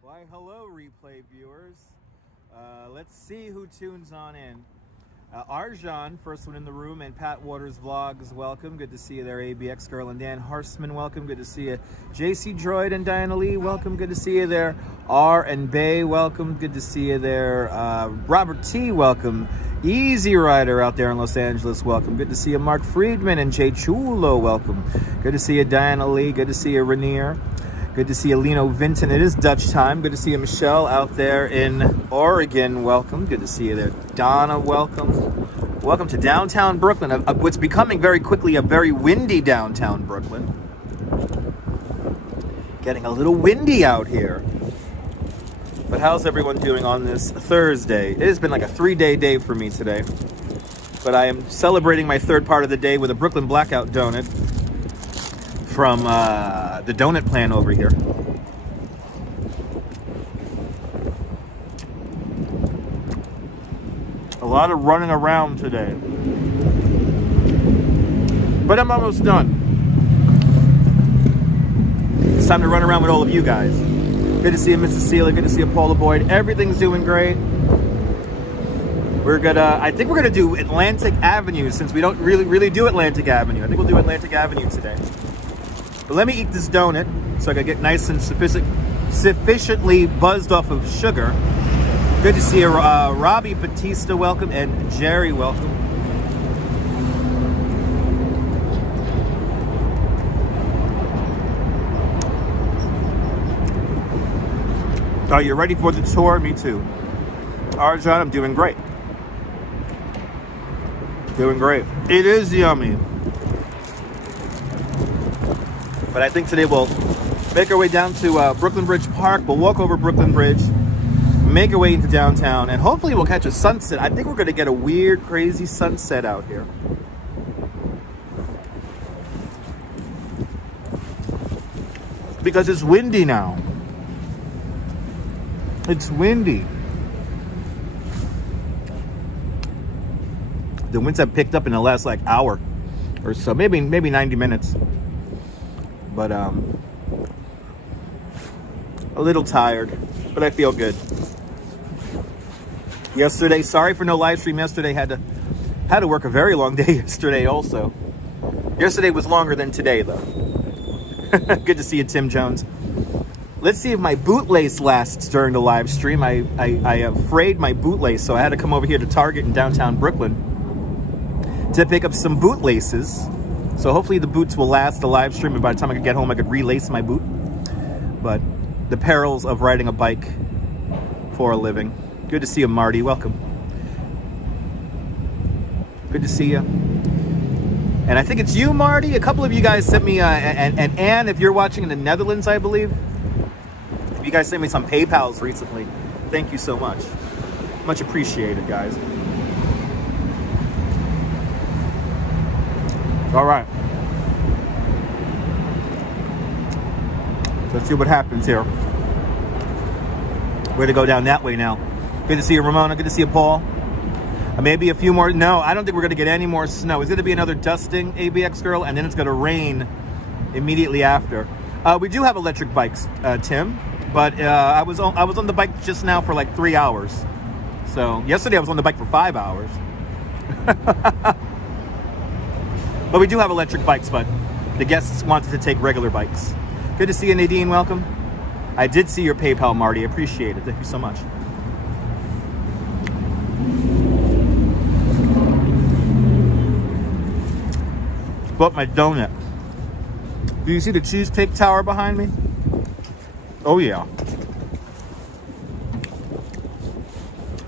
Why, hello, replay viewers. Let's see who tunes on in. Arjan, first one in the room, and Pat Waters Vlogs, welcome. Good to see you there, ABX Girl and Dan Harsman, welcome. Good to see you. JC Droid and Diana Lee, welcome. Good to see you there. R and Bay, welcome. Good to see you there. Robert T, welcome. Easy Rider out there in Los Angeles, welcome. Good to see you. Mark Friedman and Jay Chulo, welcome. Good to see you, Diana Lee. Good to see you, Rainier. Good to see you, Lino Vinton. It is Dutch time. Good to see you, Michelle, out there in Oregon. Welcome. Good to see you there. Donna, welcome. Welcome to downtown Brooklyn. What's becoming very quickly a very windy downtown Brooklyn. Getting a little windy out here. But how's everyone doing on this Thursday? It has been like a 3-day day for me today. But I am celebrating my third part of the day with a Brooklyn Blackout donut from the donut plan over here. A lot of running around today. But I'm almost done. It's time to run around with all of you guys. Good to see you, Miss Cecilia. Good to see you, Paula Boyd. Everything's doing great. We're gonna, I think we're gonna do Atlantic Avenue since we don't really do Atlantic Avenue. I think we'll do Atlantic Avenue today. But let me eat this donut so I can get nice and sufficiently buzzed off of sugar. Good to see you, Robbie Batista, welcome, and Jerry, welcome. Are you ready for the tour? Me too. Arjan, I'm doing great. Doing great. It is yummy. But I think today we'll make our way down to Brooklyn Bridge Park. We'll walk over Brooklyn Bridge, make our way into downtown, and hopefully we'll catch a sunset. I think we're going to get a weird, crazy sunset out here. Because it's windy now. It's windy. The winds have picked up in the last like hour or so, maybe 90 minutes. But a little tired, but I feel good. Yesterday, sorry for no live stream yesterday. Had to work a very long day yesterday also. Yesterday was longer than today though. Good to see you, Tim Jones. Let's see if my bootlace lasts during the live stream. I frayed my bootlace, so I had to come over here to Target in downtown Brooklyn to pick up some bootlaces. So hopefully the boots will last the live stream, and by the time I could get home, I could relace my boot. But the perils of riding a bike for a living. Good to see you, Marty. Welcome. Good to see you. And I think it's you, Marty. A couple of you guys sent me, and Anne, if you're watching in the Netherlands, I believe. You guys sent me some PayPals recently. Thank you so much. Much appreciated, guys. All right. Let's see what happens here. We're going to go down that way now. Good to see you, Ramona. Good to see you, Paul. Maybe a few more. No, I don't think we're going to get any more snow. It's going to be another dusting, ABX Girl, and then it's going to rain immediately after. We do have electric bikes, Tim, but I was on the bike just now for like 3 hours. So yesterday I was on the bike for 5 hours. But we do have electric bikes, but the guests wanted to take regular bikes. Good to see you, Nadine. Welcome. I did see your PayPal, Marty. Appreciate it. Thank you so much. Bought my donut. Do you see the Cheesecake Tower behind me? Oh, yeah.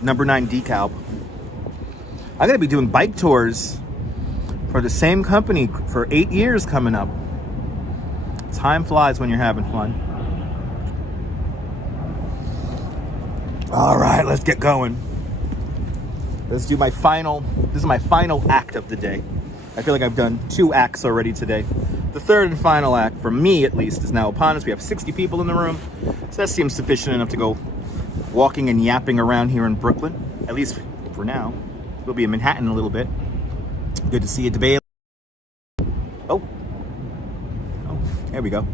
Number 9 decal. I'm going to be doing bike tours for the same company for 8 years coming up. Time flies when you're having fun. All right, let's get going. Let's do my final, this is my final act of the day. I feel like I've done 2 acts already today. The third and final act, for me at least, is now upon us. We have 60 people in the room, so that seems sufficient enough to go walking and yapping around here in Brooklyn, at least for now. We'll be in Manhattan in a little bit. Good to see you, DeBay. Oh, there we go.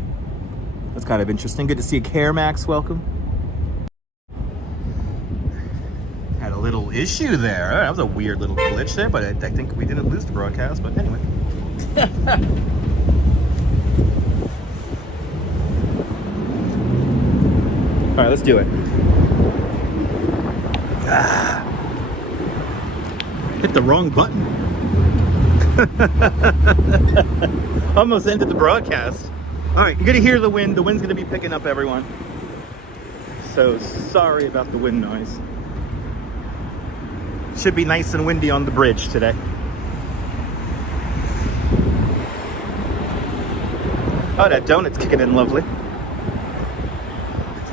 That's kind of interesting. Good to see you, Care Max. Welcome. Had a little issue there. That was a weird little glitch there, but I think we didn't lose the broadcast. But anyway. All right, let's do it. Hit the wrong button. Almost ended the broadcast. All right, you're gonna hear the wind. The wind's gonna be picking up everyone. So sorry about the wind noise. Should be nice and windy on the bridge today. Oh, that donut's kicking in lovely.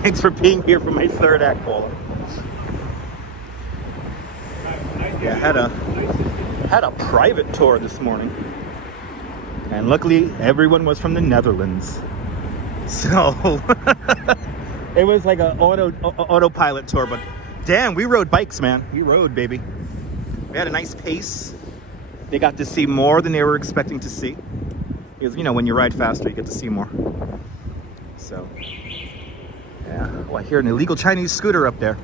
Thanks for being here for my third act, Paula. Yeah, had a private tour this morning, and luckily everyone was from the Netherlands, so it was like an autopilot tour. But damn, we rode bikes, man. We rode, baby. We had a nice pace. They got to see more than they were expecting to see, because you know, when you ride faster you get to see more. So yeah. Oh, I hear an illegal Chinese scooter up there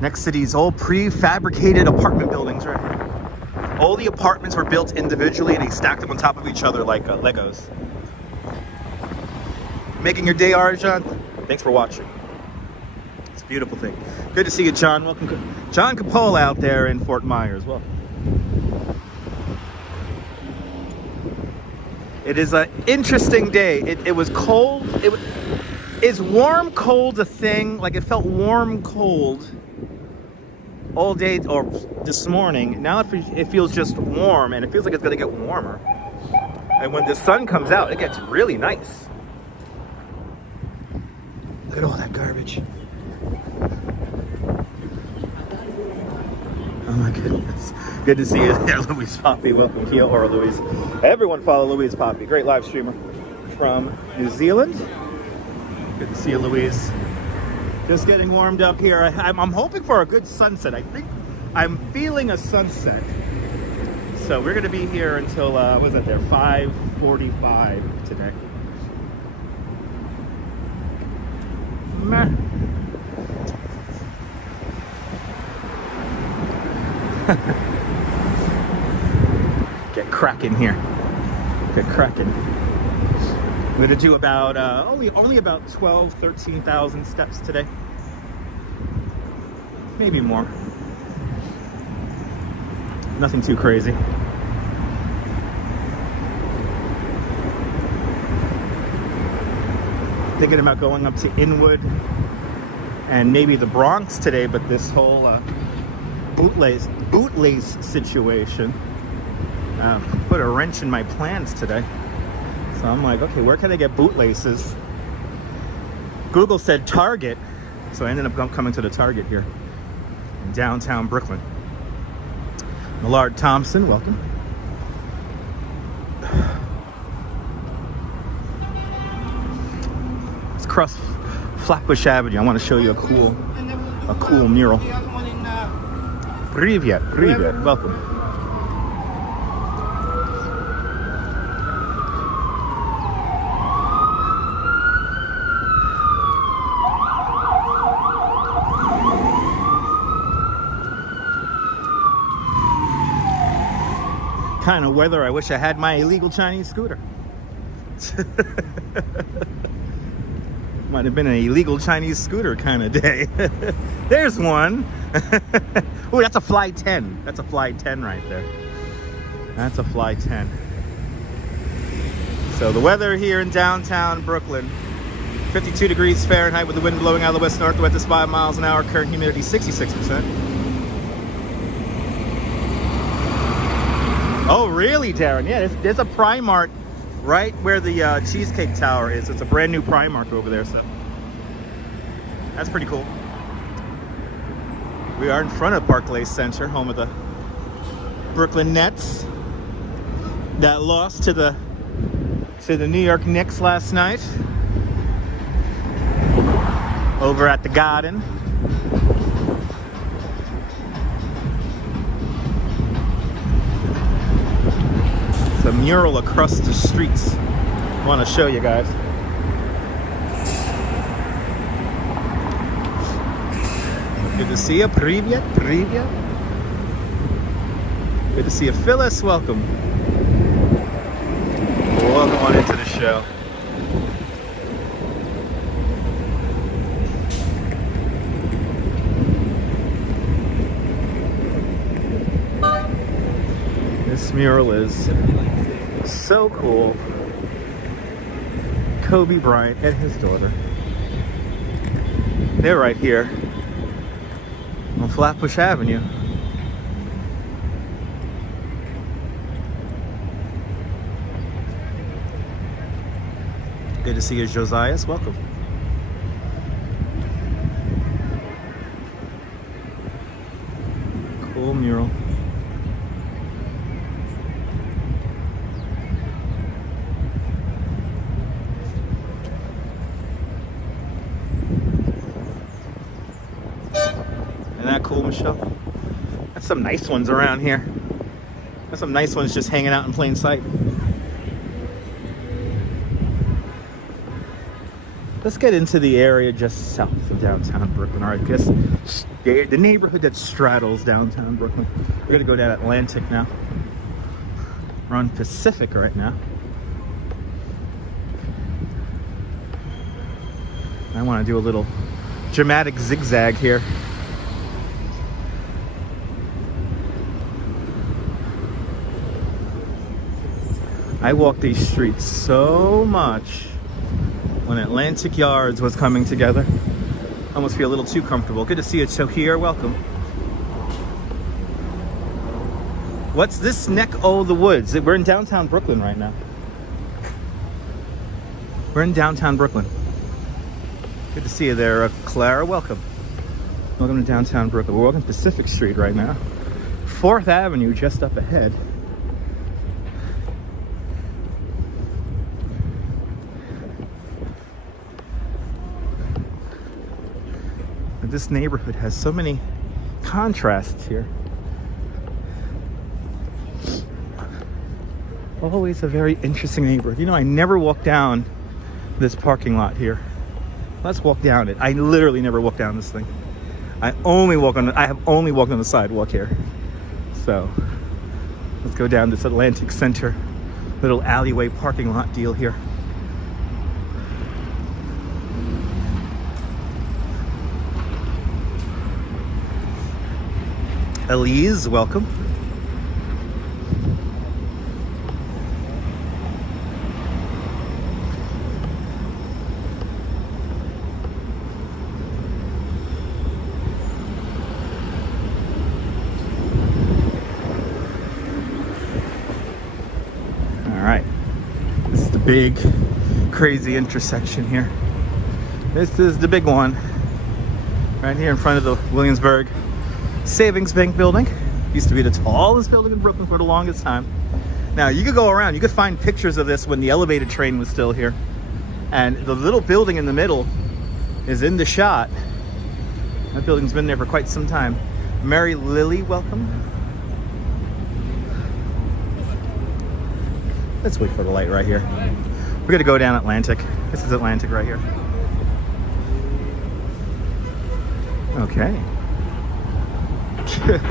next to these old prefabricated apartment buildings right here. All the apartments were built individually and they stacked them on top of each other like Legos. Making your day, Arjan? Thanks for watching. It's a beautiful thing. Good to see you, John. Welcome, John Capola out there in Fort Myers. Well, it is an interesting day. It was cold. Is warm cold a thing? Like, it felt warm cold all day or this morning. Now it feels just warm, and it feels like it's gonna get warmer. And when the sun comes out, it gets really nice. Look at all that garbage. Oh my goodness. Good to see you there, Louise Poppy. Welcome here, or Louise. Everyone follow Louise Poppy. Great live streamer from New Zealand. Good to see you, Louise. Just getting warmed up here. I'm hoping for a good sunset. I think I'm feeling a sunset. So we're gonna be here until, what was that there, 5:45 today. Meh. Get cracking here. Get cracking. I'm gonna do about only about 13,000 steps today, maybe more. Nothing too crazy. Thinking about going up to Inwood and maybe the Bronx today, but this whole bootlace situation put a wrench in my plans today. So I'm like, okay, where can I get bootlaces? Google said Target, so I ended up coming to the Target here in downtown Brooklyn. Millard Thompson, welcome. Let's cross Flatbush Avenue. I want to show you a cool mural. Привет, welcome. Kind of weather I wish I had my illegal Chinese scooter. Might have been an illegal Chinese scooter kind of day. There's one. Oh, that's a Fly 10. That's a Fly 10 right there. That's a Fly 10. So the weather here in downtown Brooklyn, 52 degrees Fahrenheit with the wind blowing out of the west-northwest at 5 miles an hour, current humidity 66%. Oh, really, Darren? Yeah, there's a Primark right where the Cheesecake Tower is. It's a brand new Primark over there, so that's pretty cool. We are in front of Barclays Center, home of the Brooklyn Nets that lost to the New York Knicks last night over at the Garden. The mural across the streets. I want to show you guys. to see you. Привет, привет. Good to see you. Phyllis, welcome. Welcome on into the show. This mural is so cool. Kobe Bryant and his daughter. They're right here on Flatbush Avenue. Good to see you, Josias. Welcome. Cool mural. Isn't that cool, Michelle? That's some nice ones around here. There's some nice ones just hanging out in plain sight. Let's get into the area just south of downtown Brooklyn. All right, I guess the neighborhood that straddles downtown Brooklyn. We're gonna go down Atlantic now. We're on Pacific right now. I want to do a little dramatic zigzag here. I walked these streets so much when Atlantic Yards was coming together. I almost feel a little too comfortable. Good to see you, Sohir. Welcome. What's this neck o' the woods? We're in downtown Brooklyn right now. We're in downtown Brooklyn. Good to see you there, Clara. Welcome. Welcome to downtown Brooklyn. We're walking Pacific Street right now. 4th Avenue just up ahead. This neighborhood has so many contrasts here. Always a very interesting neighborhood. You know, I never walk down this parking lot here. Let's walk down it. I literally never walk down this thing. I have only walked on the sidewalk here. So let's go down this Atlantic Center little alleyway parking lot deal here. Elise, welcome. All right, this is the big, crazy intersection here. This is the big one, right here in front of the Williamsburg Savings Bank building. Used to be the tallest building in Brooklyn for the longest time. Now you could go around, you could find pictures of this when the elevated train was still here. And the little building in the middle is in the shot. That building's been there for quite some time. Mary Lily, welcome. Let's wait for the light right here. We're gonna go down Atlantic. This is Atlantic right here. Okay.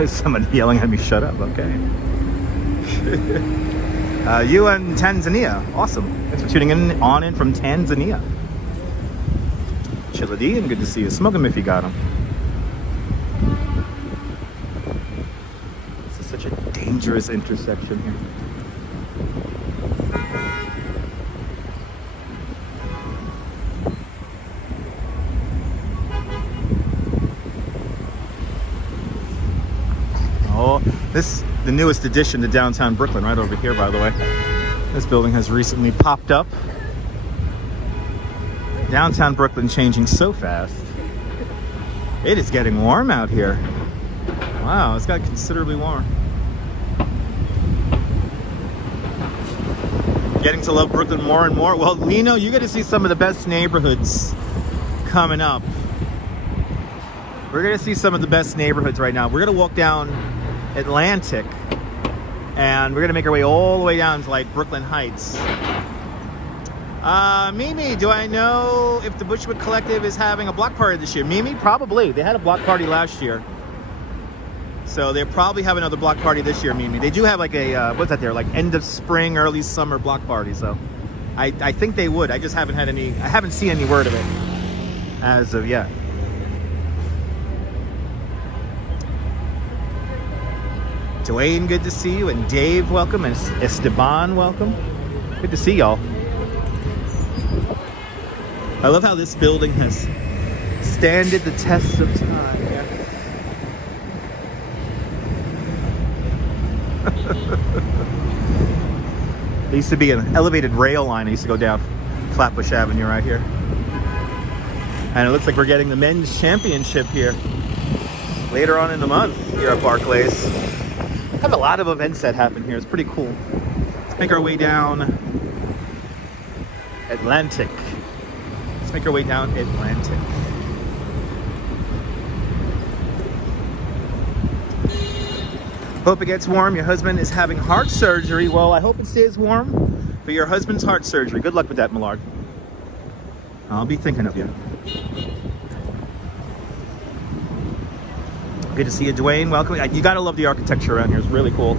Someone yelling at me, shut up, okay. You in Tanzania, awesome. Thanks for tuning in from Tanzania. Chilladine, good to see you. Smoke them if you got them. This is such a dangerous intersection here. This is the newest addition to downtown Brooklyn, right over here, by the way. This building has recently popped up. Downtown Brooklyn changing so fast. It is getting warm out here. Wow, it's got considerably warmer. Getting to love Brooklyn more and more. Well, Lino, you get to see some of the best neighborhoods coming up. We're gonna see some of the best neighborhoods right now. We're gonna walk down Atlantic and we're gonna make our way all the way down to like Brooklyn Heights. Mimi, do I know if the Bushwick Collective is having a block party this year? Mimi, probably. They had a block party last year. So they'll probably have another block party this year, Mimi. They do have like a, what's that there? Like end of spring, early summer block party. So I think they would. I just haven't had any, I haven't seen any word of it as of yet. Dwayne, good to see you. And Dave, welcome. And Esteban, welcome. Good to see y'all. I love how this building has standed the test of time. Yeah. There used to be an elevated rail line that used to go down Flatbush Avenue right here. And it looks like we're getting the men's championship here later on in the month here at Barclays. Have a lot of events that happen here. It's pretty cool. Let's make our way down Atlantic. Let's make our way down Atlantic. Hope it gets warm. Your husband is having heart surgery. Well, I hope it stays warm for your husband's heart surgery. Good luck with that, Millard. I'll be thinking of you. Good to see you, Dwayne. Welcome. You gotta love the architecture around here. It's really cool.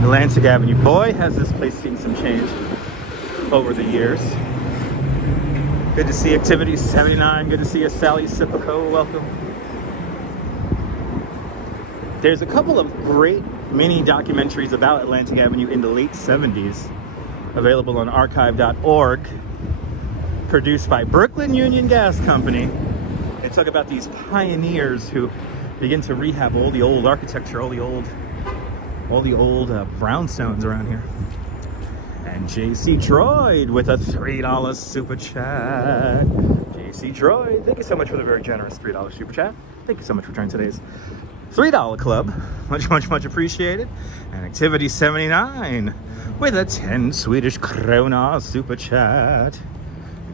Atlantic Avenue. Boy, has this place seen some change over the years. Good to see Activity 79. Good to see you, Sally Sipico. Welcome. There's a couple of great mini documentaries about Atlantic Avenue in the late 70s available on archive.org, produced by Brooklyn Union Gas Company. They talk about these pioneers who begin to rehab all the old architecture, all the old brownstones around here. And JC Droid with a $3 super chat. JC Droid, thank you so much for the very generous $3 super chat. Thank you so much for joining today's $3 club. Much, much, much appreciated. And Activity 79 with a 10 Swedish krona super chat.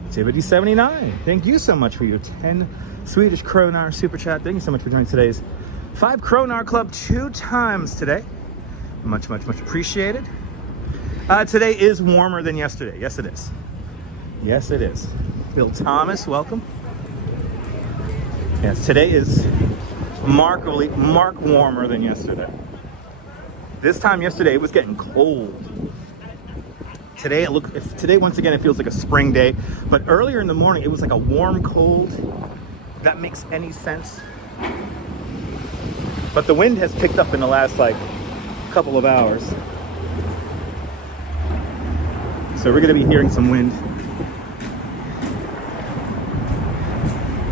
Activity 79, thank you so much for your 10 Swedish kronar super chat. Thank you so much for joining today's 5 kronar club 2 times today. Much, much, much appreciated. Today is warmer than yesterday. Yes, it is. Yes, it is. Bill Thomas, welcome. Yes, today is mark warmer than yesterday. This time yesterday, it was getting cold. Today, today once again, it feels like a spring day. But earlier in the morning, it was like a warm cold. If that makes any sense. But the wind has picked up in the last couple of hours. So we're going to be hearing some wind.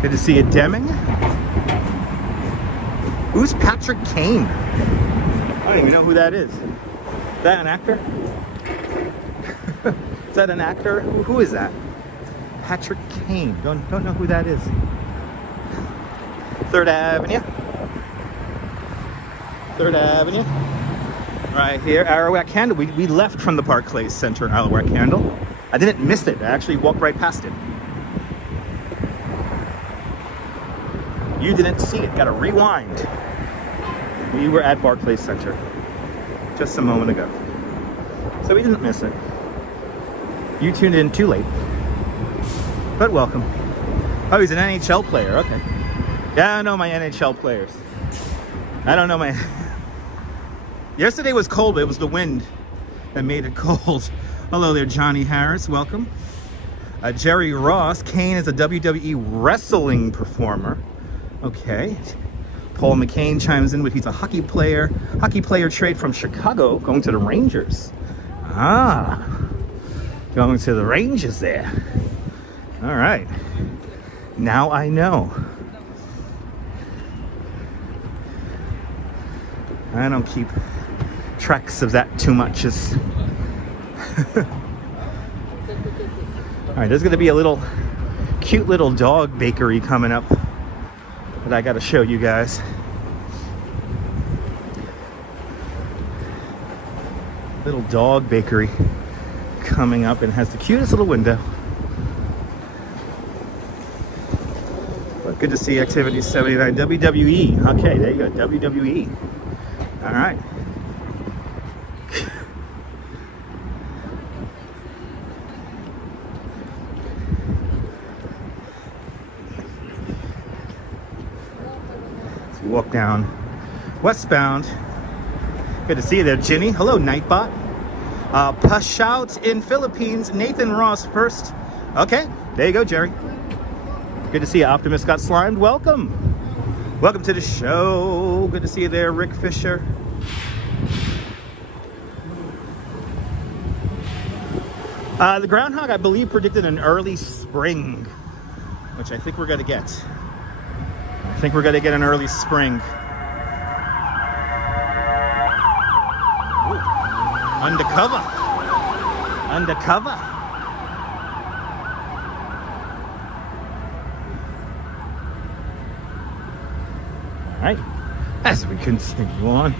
Good to see you, Deming. Who's Patrick Kane? I don't even know who that is. Is that an actor? Is that an actor? Who is that? Patrick Kane. Don't know who that is. 3rd Avenue. 3rd Avenue. Right here, Arawak Candle. We left from the Barclays Center in Arawak Candle. I didn't miss it. I actually walked right past it. You didn't see it. Got to rewind. We were at Barclays Center just a moment ago. So we didn't miss it. You tuned in too late. But welcome. Oh, he's an NHL player. Okay. Yeah, I know my NHL players. I don't know my... Yesterday was cold, but it was the wind that made it cold. Hello there, Johnny Harris. Welcome. Jerry Ross. Kane is a WWE wrestling performer. Okay. Paul McCain chimes in with he's a hockey player. Hockey player trade from Chicago going to the Rangers. Ah. Going to the Rangers there. All right. Now I know. I don't keep tracks of that too much. All right, there's gonna be a cute little dog bakery coming up that I gotta show you guys. Little dog bakery coming up and has the cutest little window. But good to see Activity 79. WWE. Okay, there you go. WWE. All right. Walk down westbound. Good to see you there, Ginny. Hello, Nightbot. Pashout in Philippines. Nathan Ross first. Okay, there you go, Jerry. Good to see you. Optimus got slimed. Welcome. Welcome to the show. Good to see you there, Rick Fisher. The groundhog, I believe, predicted an early spring, which I think we're going to get. I think we're going to get an early spring. Ooh. Undercover. Undercover. All right. As we continue on.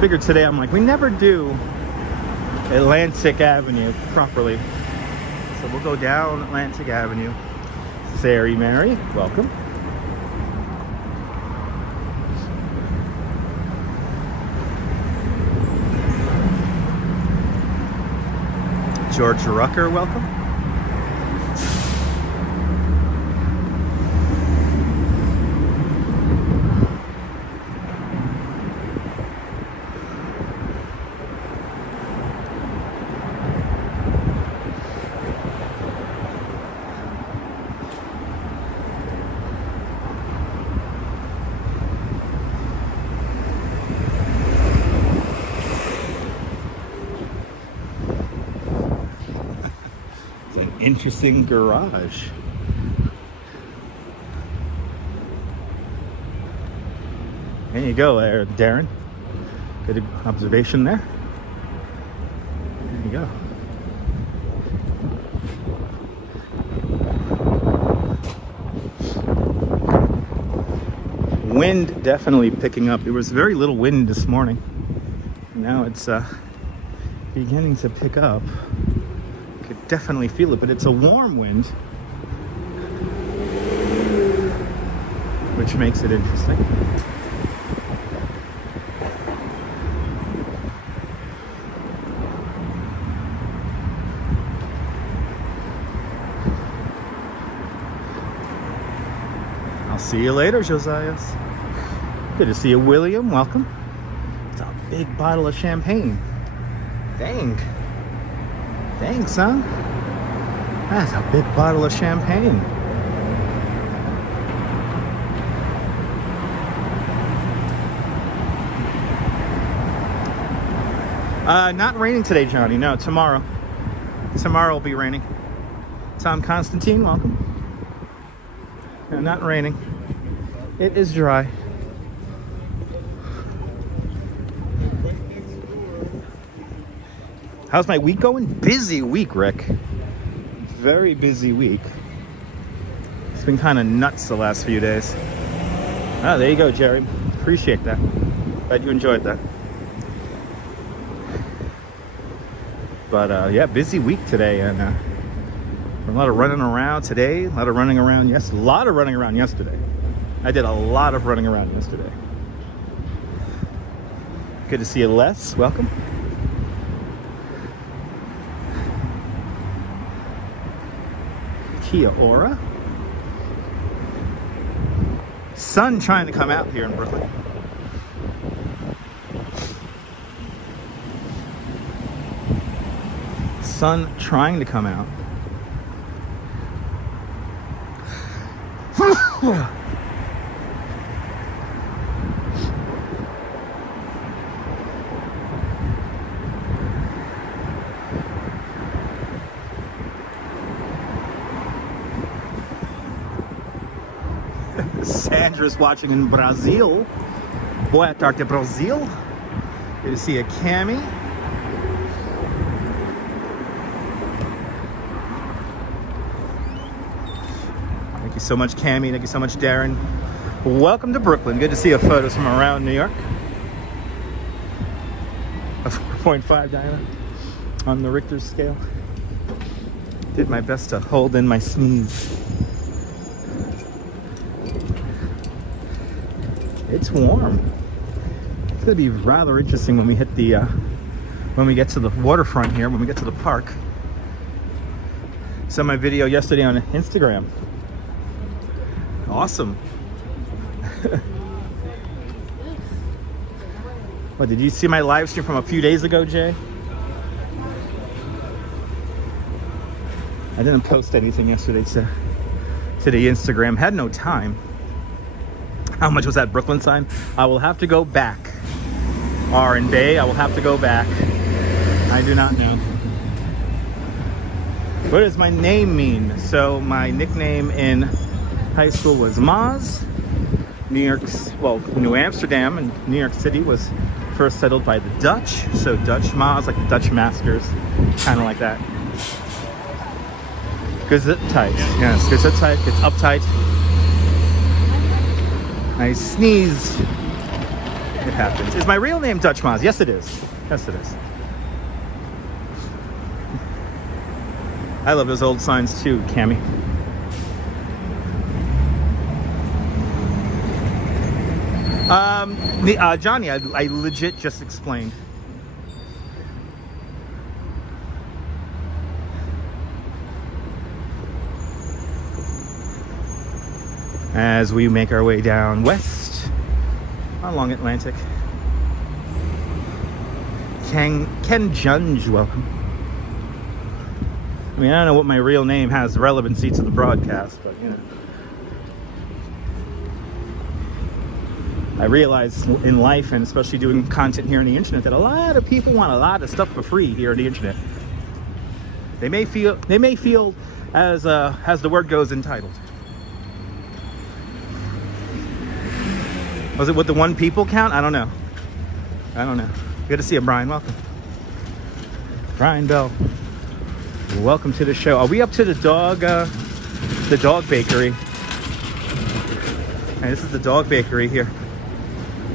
Figured today, I'm like, we never do Atlantic Avenue properly. So we'll go down Atlantic Avenue. Sari Mary, welcome. George Rucker, welcome. Interesting garage. There you go, there, Darren. Good observation there. There you go. Wind definitely picking up. There was very little wind this morning. Now it's beginning to pick up. Could definitely feel it, but it's a warm wind, which makes it interesting. I'll see you later, Josias. Good to see you, William. Welcome. It's a big bottle of champagne. Dang. Thanks, son. That's a big bottle of champagne. Not raining today, Johnny. No, tomorrow. Tomorrow will be raining. Tom Constantine, welcome. No, not raining. It is dry. How's my week going? Busy week, Rick. Very busy week. It's been kind of nuts the last few days. Oh, there you go, Jerry. Appreciate that. Glad you enjoyed that. But yeah, busy week today, and a lot of running around today. A lot of running around yesterday. I did a lot of running around yesterday. Good to see you, Les. Welcome. Kia Ora. Sun trying to come out here in Brooklyn. Sun trying to come out. Sandra's watching in Brazil. Boa tarde, Brazil. Good to see you, Cammy. Thank you so much, Cammy. Thank you so much, Darren. Welcome to Brooklyn. Good to see your photos from around New York. A 4.5 diameter on the Richter scale. Did my best to hold in my sneeze. It's warm. It's gonna be rather interesting when we hit the when we get to the waterfront here, when we get to the park. Saw my video yesterday on Instagram. Awesome. What, did you see my live stream from a few days ago, Jay? I didn't post anything yesterday to the Instagram. Had no time. How much was that Brooklyn sign? I will have to go back. R and Bay, I will have to go back. I do not know. What does my name mean? So my nickname in high school was Maz. New Amsterdam and New York City was first settled by the Dutch. So Dutch Maz, like the Dutch masters, kind of like that. Gesundheit. Yes, Gesundheit. It's uptight. I sneezed. It happens. Is my real name Dutch Maz? Yes, it is. Yes, it is. I love those old signs too, Cammy. Johnny, I legit just explained. As we make our way down west along Atlantic. Ken Junge, welcome. I mean, I don't know what my real name has relevancy to the broadcast, but you know. I realize in life, and especially doing content here on the internet, that a lot of people want a lot of stuff for free here on the internet. They may feel as the word goes, entitled. Was it with the one people count? I don't know. Good to see you, Brian. Welcome. Brian Bell. Welcome to the show. Are we up to the dog bakery? And this is the dog bakery here.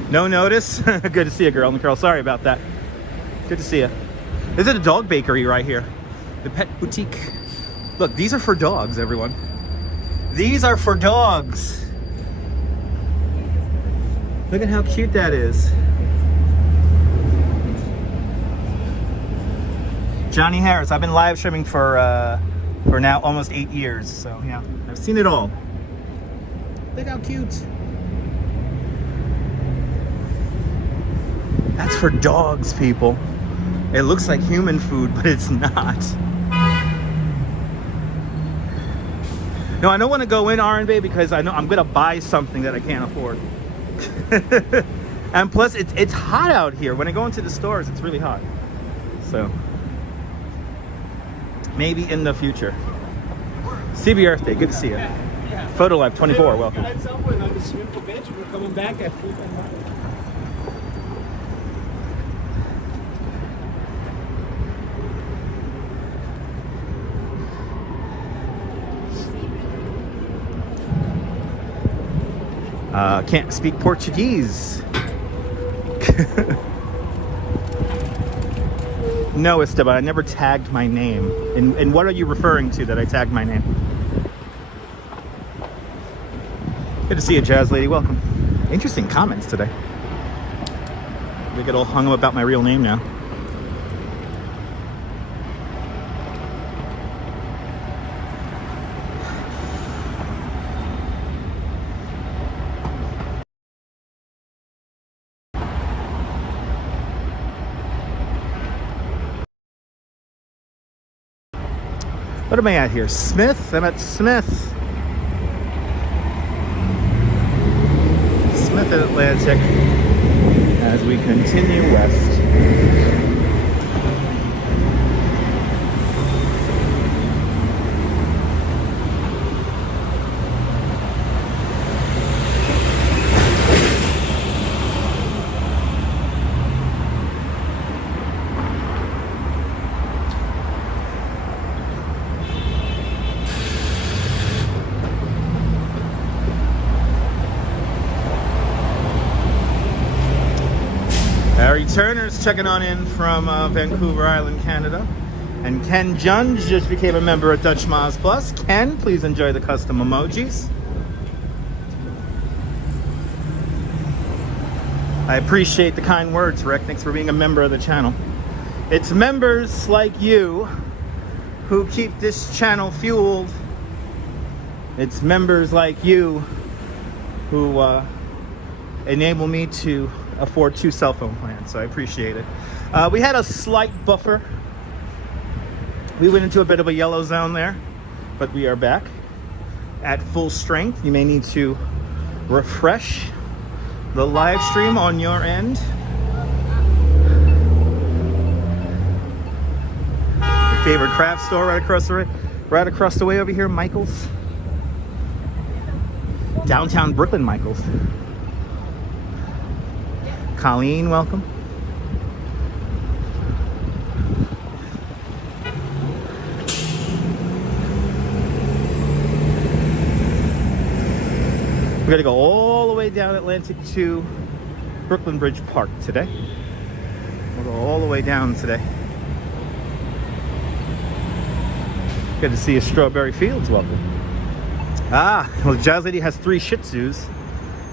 No notice? Good to see you, girl. Nicole, sorry about that. Good to see you. This is a dog bakery right here. The pet boutique. Look, these are for dogs, everyone. These are for dogs. Look at how cute that is. Johnny Harris. I've been live streaming for now almost 8 years. So yeah, I've seen it all. Look how cute. That's for dogs, people. It looks like human food, but it's not. No, I don't want to go in R&B because I know I'm gonna buy something that I can't afford. And plus, it's hot out here. When I go into the stores, it's really hot. So maybe in the future. CB Earth Day, good to see you. Photo Live 24, welcome. We're coming back at 3. Can't speak Portuguese. No, Esteban, I never tagged my name. And what are you referring to that I tagged my name? Good to see you, Jazz Lady. Welcome. Interesting comments today. They get all hung up about my real name now. What am I at here? Smith? I'm at Smith. Smith at Atlantic as we continue west. Harry Turner's checking on in from Vancouver Island, Canada. And Ken Junge just became a member at Dutch Miles Plus. Ken, please enjoy the custom emojis. I appreciate the kind words, Rick. Thanks for being a member of the channel. It's members like you who keep this channel fueled. It's members like you who enable me to afford 2 cell phone plans, so I appreciate it. We had a slight buffer. We went into a bit of a yellow zone there, but we are back at full strength. You may need to refresh the live stream on your end. Your favorite craft store right across the way over here, Michael's. Downtown Brooklyn, Michael's. Colleen, welcome. We're gonna go all the way down Atlantic to Brooklyn Bridge Park today. We'll go all the way down today. Good to see you, Strawberry Fields, welcome. Ah, well, the Jazz Lady has 3 Shih Tzus.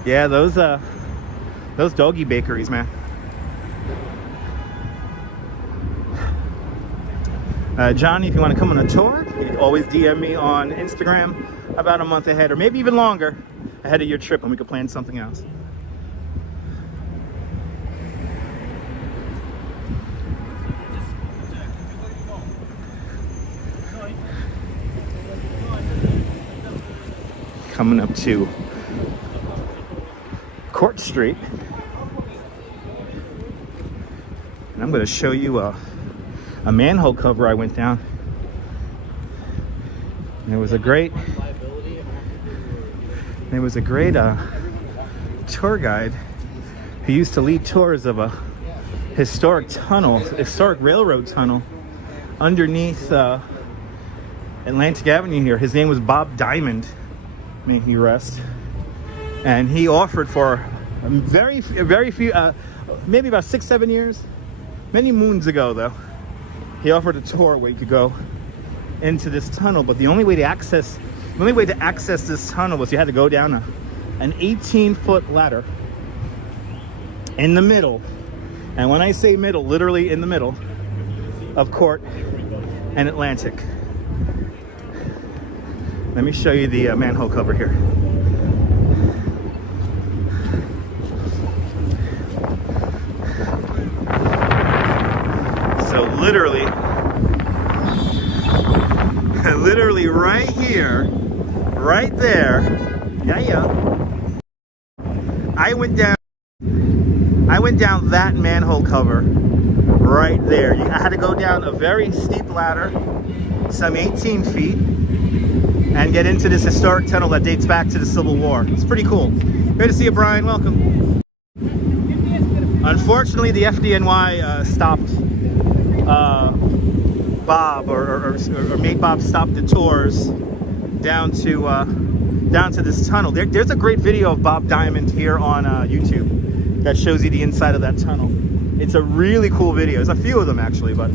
Yeah, those doggy bakeries, man. Johnny, if you want to come on a tour, you can always DM me on Instagram about a month ahead, or maybe even longer ahead of your trip, and we could plan something else. Coming up to Court Street, and I'm going to show you a manhole cover I went down. And there was a great tour guide who used to lead tours of a historic railroad tunnel underneath Atlantic Avenue here. His name was Bob Diamond, may he rest. And he offered for very few, maybe about 6-7 years, many moons ago though, he offered a tour where you could go into this tunnel, but the only way to access this tunnel was you had to go down an 18-foot ladder in the middle, and when I say middle, literally in the middle of Court and Atlantic. Let me show you the manhole cover here. So literally right here, right there, I went down that manhole cover right there. I had to go down a very steep ladder, some 18 feet, and get into this historic tunnel that dates back to the Civil War. It's pretty cool. Great to see you, Brian. Welcome. Unfortunately, the FDNY stopped Bob, or made Bob stop the tours down to this tunnel. There's a great video of Bob Diamond here on YouTube that shows you the inside of that tunnel. It's a really cool video. There's a few of them actually, but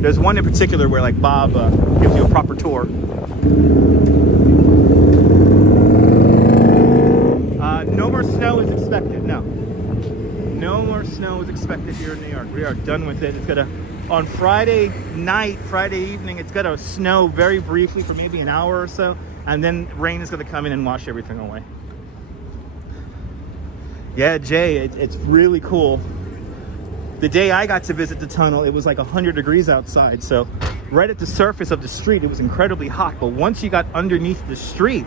there's one in particular where like Bob gives you a proper tour. No more snow is expected. No more snow is expected here in New York. We are done with it. It's gonna, on Friday evening, it's gonna snow very briefly for maybe an hour or so, and then rain is gonna come in and wash everything away. Yeah, Jay, it's really cool. The day I got to visit the tunnel, it was like 100 degrees outside, so right at the surface of the street, it was incredibly hot. But once you got underneath the street,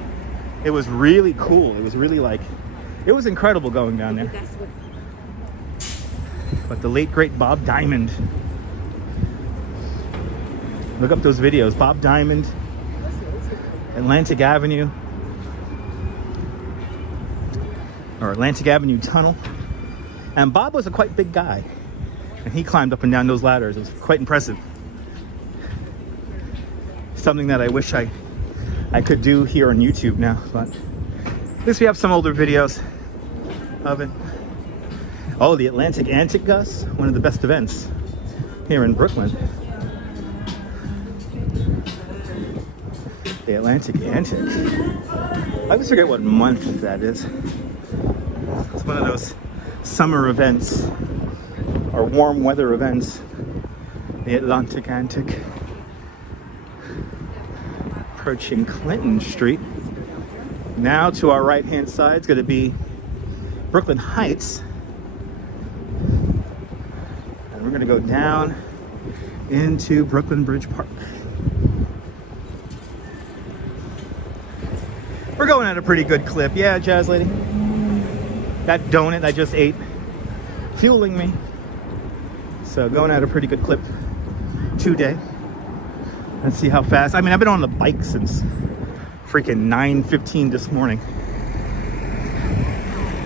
it was really cool. It was really like, it was incredible going down there. But the late, great Bob Diamond. Look up those videos. Bob Diamond, Atlantic Avenue, or Atlantic Avenue Tunnel. And Bob was a quite big guy, and he climbed up and down those ladders. It was quite impressive. Something that I wish I could do here on YouTube now, but at least we have some older videos of it. Oh, the Atlantic Antic, Gus, one of the best events here in Brooklyn. The Atlantic Antic. I always forget what month that is. It's one of those summer events or warm weather events. The Atlantic Antic. Approaching Clinton Street. Now to our right hand side is going to be Brooklyn Heights. And we're going to go down into Brooklyn Bridge Park. We're going at a pretty good clip. Yeah, Jazz Lady. That donut I just ate, fueling me. So going at a pretty good clip today. Let's see how fast. I mean, I've been on the bike since freaking 9:15 this morning.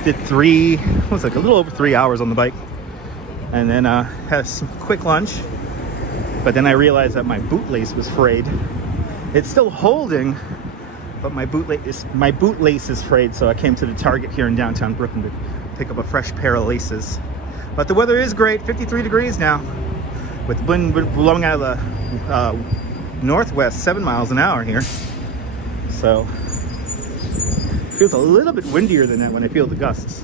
Did a little over 3 hours on the bike. And then had some quick lunch. But then I realized that my bootlace was frayed. It's still holding, but my bootlace is frayed, so I came to the Target here in downtown Brooklyn to pick up a fresh pair of laces. But the weather is great, 53 degrees now, with the wind blowing out of the northwest, 7 miles an hour here. So it feels a little bit windier than that when I feel the gusts.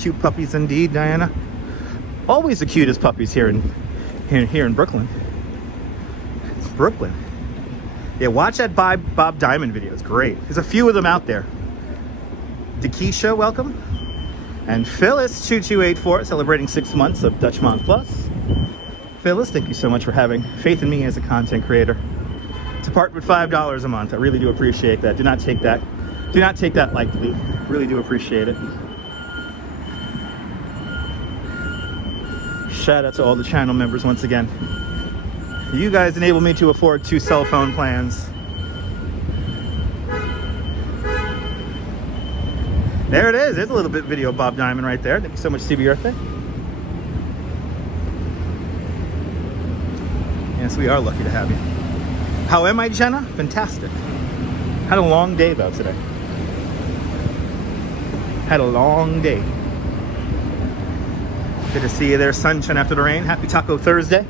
Cute puppies indeed, Diana. Always the cutest puppies here in Brooklyn. It's Brooklyn. Yeah, watch that Bob Diamond video. It's great. There's a few of them out there. Dakisha, welcome. And Phyllis2284, celebrating 6 months of Dutchmont Plus. Phyllis, thank you so much for having faith in me as a content creator. To part with $5 a month, I really do appreciate that. Do not take that lightly. Really do appreciate it. Shout out to all the channel members once again. You guys enable me to afford 2 cell phone plans. There it is. There's a little bit video of Bob Diamond right there. Thank you so much, Stevie Eartha. Yes, we are lucky to have you. How am I, Jenna? Fantastic. Had a long day though today. Had a long day. Good to see you there, sunshine after the rain. Happy Taco Thursday.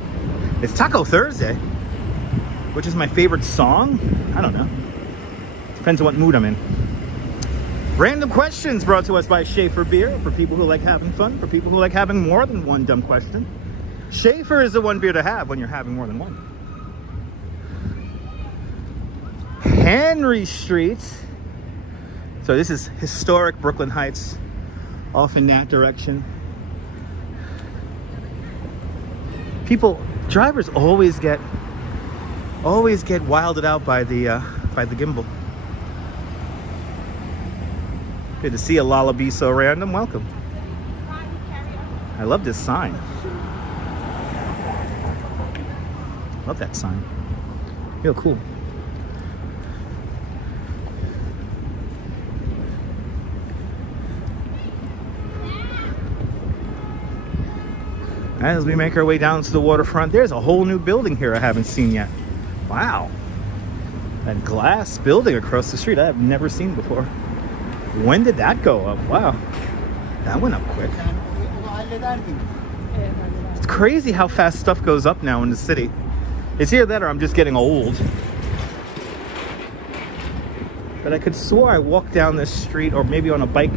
It's Taco Thursday, which is my favorite song. I don't know. Depends on what mood I'm in. Random questions brought to us by Schaefer Beer, for people who like having fun, for people who like having more than one dumb question. Schaefer is the one beer to have when you're having more than one. Henry Street. So this is historic Brooklyn Heights, off in that direction. Drivers always get wilded out by the Gimble. Good to see a Lullaby so random. Welcome. I love this sign. Love that sign. Real cool. As we make our way down to the waterfront, there's a whole new building here I haven't seen yet. Wow. That glass building across the street I have never seen before. When did that go up? Wow. That went up quick. It's crazy how fast stuff goes up now in the city. It's either that or I'm just getting old. But I could swear I walked down this street, or maybe on a bike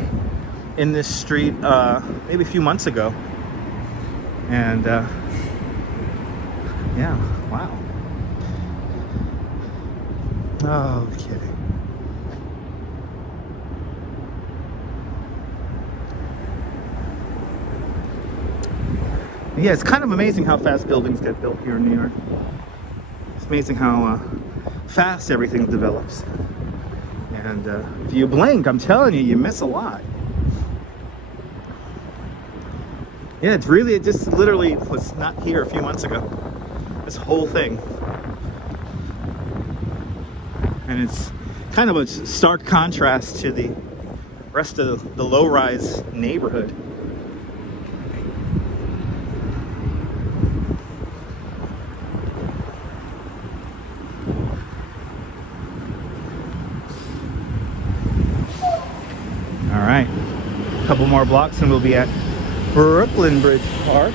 in this street, maybe a few months ago. And yeah, wow. Okay. Yeah, it's kind of amazing how fast buildings get built here in New York. It's amazing how fast everything develops. And if you blink, I'm telling you, you miss a lot. Yeah, it just literally was not here a few months ago. This whole thing. And it's kind of a stark contrast to the rest of the low-rise neighborhood. couple more blocks and we'll be at Brooklyn Bridge Park.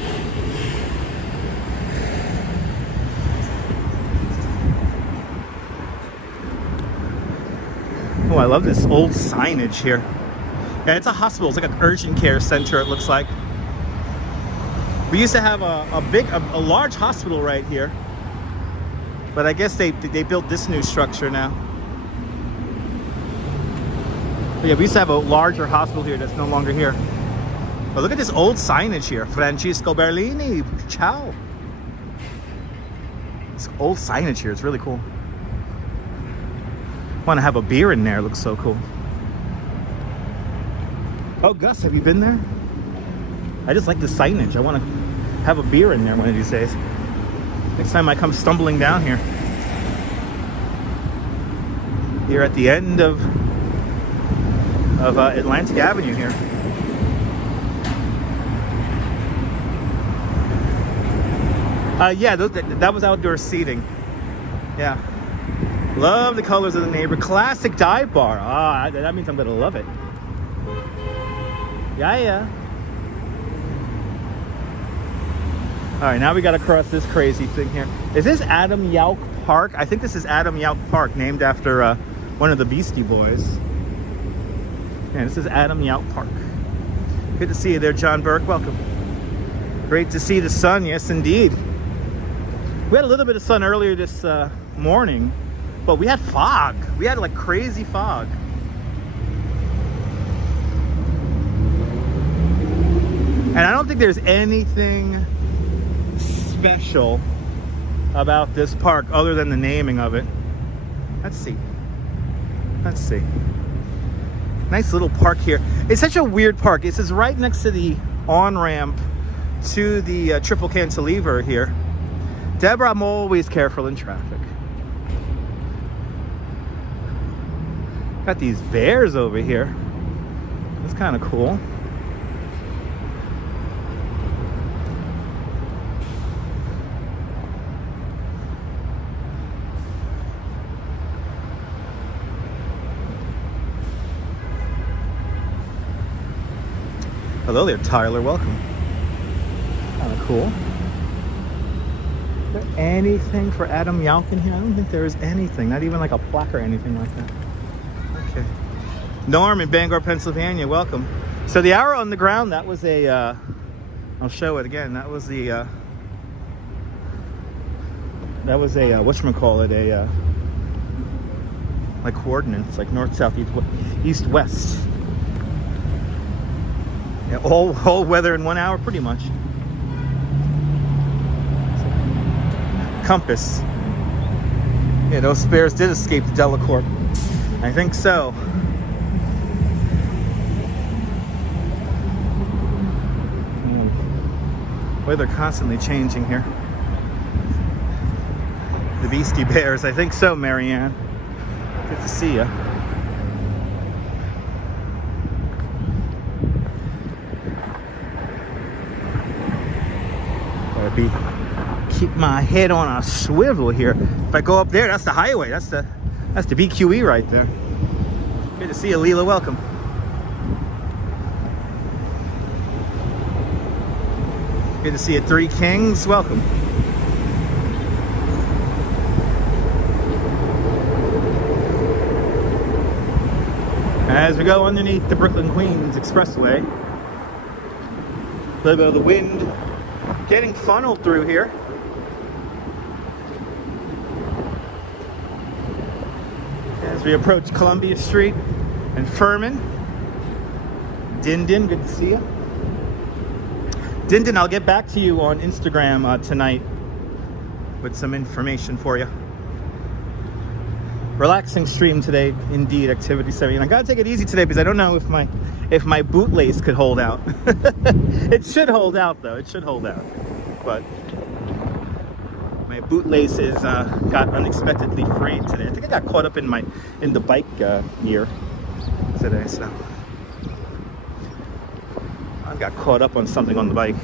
Oh, I love this old signage here. Yeah, it's a hospital. It's like an urgent care center, it looks like. We used to have a large hospital right here, but I guess they built this new structure now. But yeah, we used to have a larger hospital here that's no longer here. But look at this old signage here. Francisco Berlini, ciao. This old signage here, it's really cool. Want to have a beer in there, looks so cool. Oh, Gus, have you been there? I just like the signage. I want to have a beer in there one of these days. Next time I come stumbling down here. Here at the end of Atlantic Avenue here. Yeah, that was outdoor seating. Yeah. Love the colors of the neighbor. Classic dive bar. Ah, that means I'm gonna love it. Yeah. All right, now we gotta cross this crazy thing here. Is this Adam Yauch Park? I think this is Adam Yauch Park, named after one of the Beastie Boys. Yeah, this is Adam Yauch Park. Good to see you there, John Burke. Welcome. Great to see the sun. Yes, indeed. We had a little bit of sun earlier this morning, but we had fog. We had like crazy fog. And I don't think there's anything special about this park other than the naming of it. Let's see. Nice little park here. It's such a weird park. This is right next to the on-ramp to the triple cantilever here. Deborah, I'm always careful in traffic. Got these bears over here. That's kind of cool. Hello there, Tyler. Welcome. Kind of cool. Is there anything for Adam Yauch in here? I don't think there is anything. Not even like a plaque or anything like that. Okay. Norm in Bangor, Pennsylvania. Welcome. So the arrow on the ground, that was a... I'll show it again. That was the... whatchamacallit? A... like coordinates, like north, south, east, west. Yeah, all weather in 1 hour, pretty much. Compass. Yeah, those spares did escape the Delacorte. I think so. Weather constantly changing here. The Beastie Bears. I think so, Marianne. Good to see ya. Keep my head on a swivel here. If I go up there, that's the highway. That's the BQE right there. Good to see you, Leela. Welcome. Good to see you, Three Kings. Welcome. As we go underneath the Brooklyn Queens Expressway, a little bit of the wind getting funneled through here. As we approach Columbia Street and Furman. Din, good to see you. Din, I'll get back to you on Instagram tonight with some information for you. Relaxing stream today, indeed. Activity 70. And I gotta take it easy today because I don't know if my bootlace could hold out. It should hold out though. It should hold out. But my bootlace is got unexpectedly frayed today. I think I got caught up in the bike gear today. So I got caught up on something on the bike.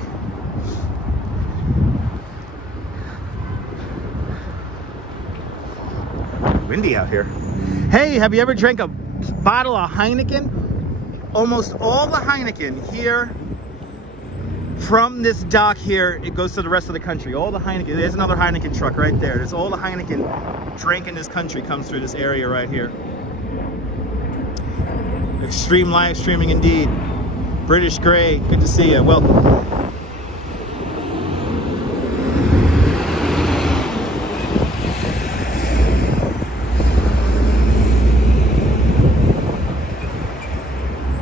Windy out here. Hey, have you ever drank a bottle of Heineken? almost all the Heineken here, from this dock here, it goes to the rest of the country. All the Heineken, there's another Heineken truck right there. There's all the Heineken drank in this country comes through this area right here. Extreme live streaming indeed. British Gray, good to see you. Welcome.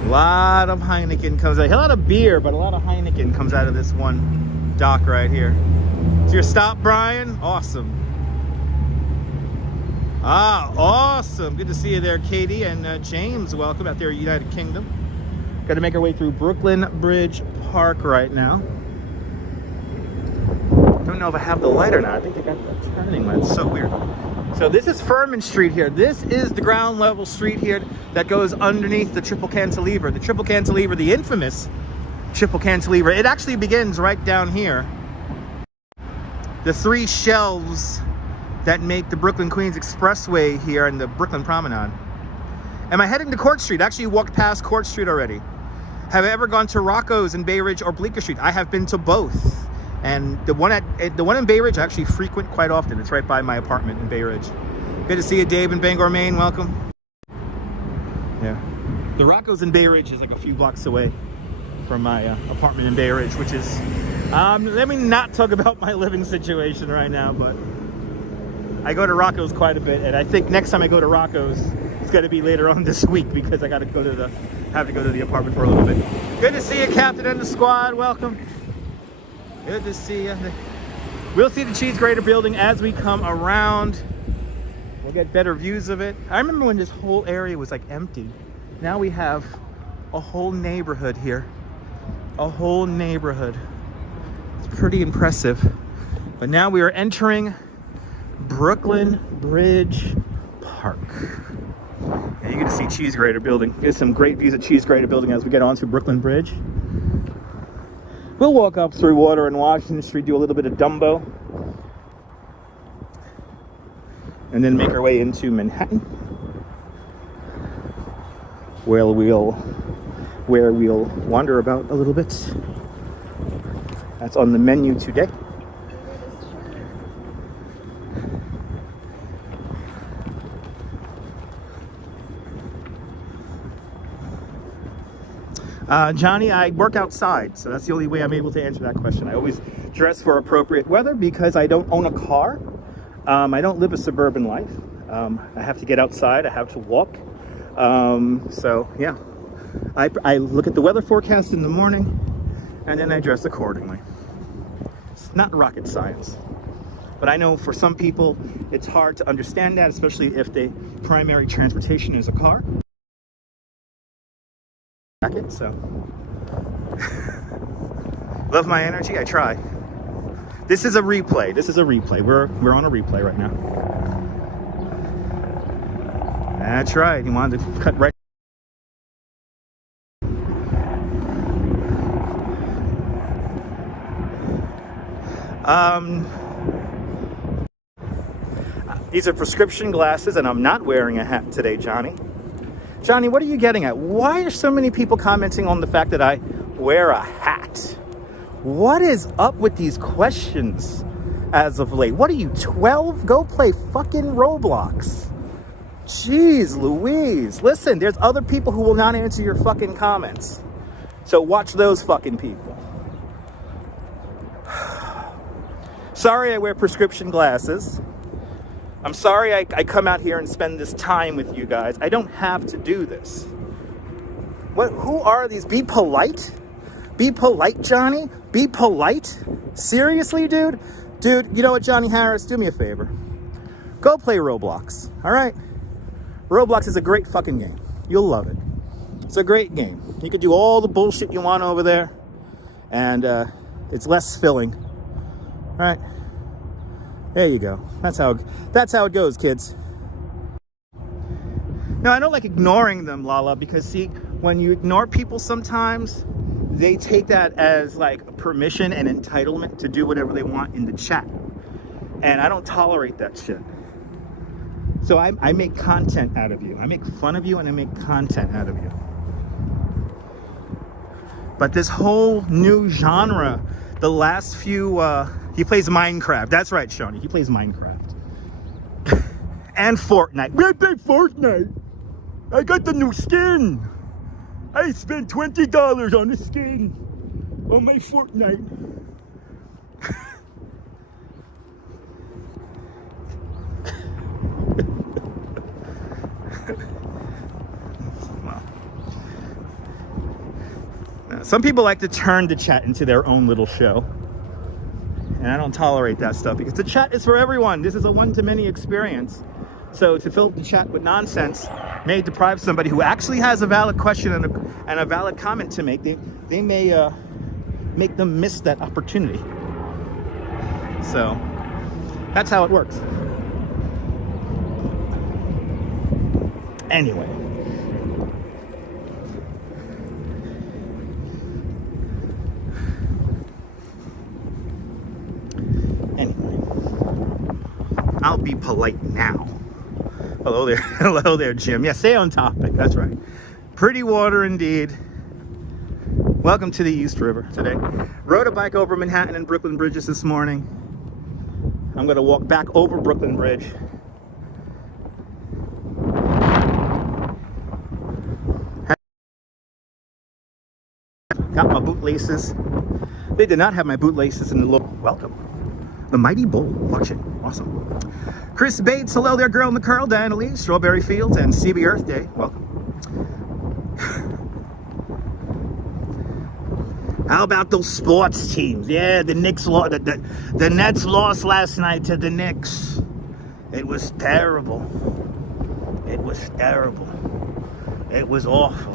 A lot of Heineken comes out. A lot of beer, but a lot of Heineken comes out of this one dock right here. It's your stop, Brian? Awesome. Ah, awesome. Good to see you there, Katie and James. Welcome out there, United Kingdom. Got to make our way through Brooklyn Bridge Park right now. Don't know if I have the light or not. I think they got the turning light. It's so weird. So this is Furman Street here. This is the ground level street here that goes underneath the triple cantilever. The triple cantilever, the infamous triple cantilever. It actually begins right down here. The three shelves that make the Brooklyn-Queens Expressway here and the Brooklyn Promenade. Am I heading to Court Street? Actually walked past Court Street already. Have I ever gone to Rocco's in Bay Ridge or Bleecker Street? I have been to both. And the one in Bay Ridge I actually frequent quite often. It's right by my apartment in Bay Ridge. Good to see you, Dave, in Bangor, Maine. Welcome. Yeah. The Rocco's in Bay Ridge is like a few blocks away from my apartment in Bay Ridge, which is... let me not talk about my living situation right now, but I go to Rocco's quite a bit, and I think next time I go to Rocco's, it's going to be later on this week because I got to go to the apartment for a little bit. Good to see you, Captain and the squad. Welcome. Good to see you. We'll see the cheese grater building as we come around. We'll get better views of it. I remember when this whole area was like empty. Now we have a whole neighborhood here. A whole neighborhood. It's pretty impressive. But now we are entering Brooklyn Bridge Park. And you're gonna see cheese grater building. There's some great views of cheese grater building as we get onto Brooklyn Bridge. We'll walk up through Water and Washington Street, do a little bit of Dumbo, and then make our way into Manhattan, where we'll wander about a little bit. That's on the menu today. Johnny, I work outside, so that's the only way I'm able to answer that question. I always dress for appropriate weather because I don't own a car. I don't live a suburban life. I have to get outside. I have to walk. So, yeah. I look at the weather forecast in the morning, and then I dress accordingly. It's not rocket science. But I know for some people, it's hard to understand that, especially if the primary transportation is a car. So love my energy. I try. This is a replay. We're on a replay right now. That's right. You wanted to cut right. These are prescription glasses, and I'm not wearing a hat today, Johnny. Johnny, what are you getting at? Why are so many people commenting on the fact that I wear a hat? What is up with these questions as of late? What are you, 12? Go play fucking Roblox. Jeez Louise. Listen, there's other people who will not answer your fucking comments. So watch those fucking people. Sorry I wear prescription glasses. I'm sorry I come out here and spend this time with you guys. I don't have to do this. Who are these? Be polite? Be polite, Johnny? Be polite? Seriously, dude? Dude, you know what, Johnny Harris? Do me a favor. Go play Roblox, all right? Roblox is a great fucking game. You'll love it. It's a great game. You can do all the bullshit you want over there, and it's less filling. All right? There you go. That's how it goes, kids. No, I don't like ignoring them, Lala, because see, when you ignore people sometimes, they take that as like permission and entitlement to do whatever they want in the chat. And I don't tolerate that shit. So I make content out of you. I make fun of you and I make content out of you. But this whole new genre, the last few, he plays Minecraft. That's right, Shoney. He plays Minecraft. And Fortnite. We play Fortnite. I got the new skin. I spent $20 on the skin on my Fortnite. Some people like to turn the chat into their own little show. And I don't tolerate that stuff because the chat is for everyone. This is a one-to-many experience. So to fill the chat with nonsense may deprive somebody who actually has a valid question and a valid comment to make. They may make them miss that opportunity. So that's how it works. Anyway. I'll be polite now. Hello there. Hello there, Jim. Yeah, stay on topic. That's right. Pretty water indeed. Welcome to the East River today. Rode a bike over Manhattan and Brooklyn Bridges this morning. I'm going to walk back over Brooklyn Bridge. Got my bootlaces. They did not have my bootlaces in the look. Welcome. The Mighty Bull. Watch it. Awesome. Chris Bates, hello there, girl in the curl. Diana Lee, Strawberry Fields, and CB Earth Day. Welcome. How about those sports teams? Yeah, the Knicks lost. The Nets lost last night to the Knicks. It was terrible. It was terrible. It was awful.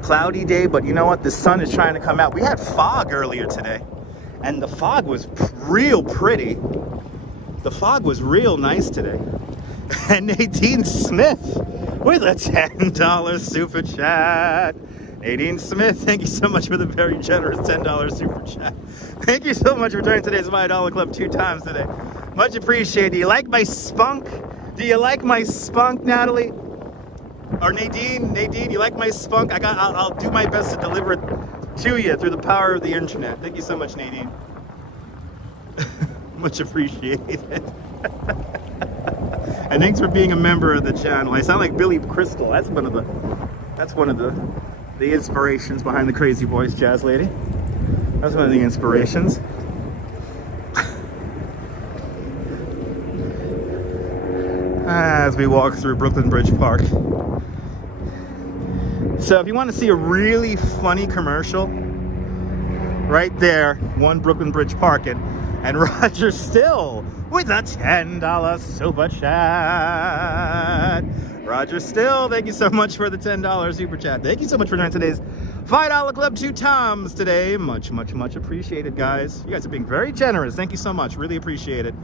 Cloudy day, but you know what? The sun is trying to come out. We had fog earlier today, and the fog was real pretty. The fog was real nice today. And Nadine Smith with a $10 super chat. Nadine Smith, thank you so much for the very generous $10 super chat. Thank you so much for joining today's $5 Club 2 times today. Much appreciated. Do you like my spunk? Do you like my spunk, Natalie? Or Nadine, you like my spunk? I'll do my best to deliver it to you through the power of the internet. Thank you so much, Nadine. Much appreciated. And thanks for being a member of the channel. I sound like Billy Crystal. That's one of the inspirations behind the Crazy Voice Jazz Lady. That's one of the inspirations. As we walk through Brooklyn Bridge Park. So if you want to see a really funny commercial, right there, one Brooklyn Bridge Park, and Roger Still with a $10 super chat. Roger Still, thank you so much for the $10 super chat. Thank you so much for joining today's $5 Club 2 times today. Much, much, much appreciated, guys. You guys are being very generous. Thank you so much. Really appreciate it.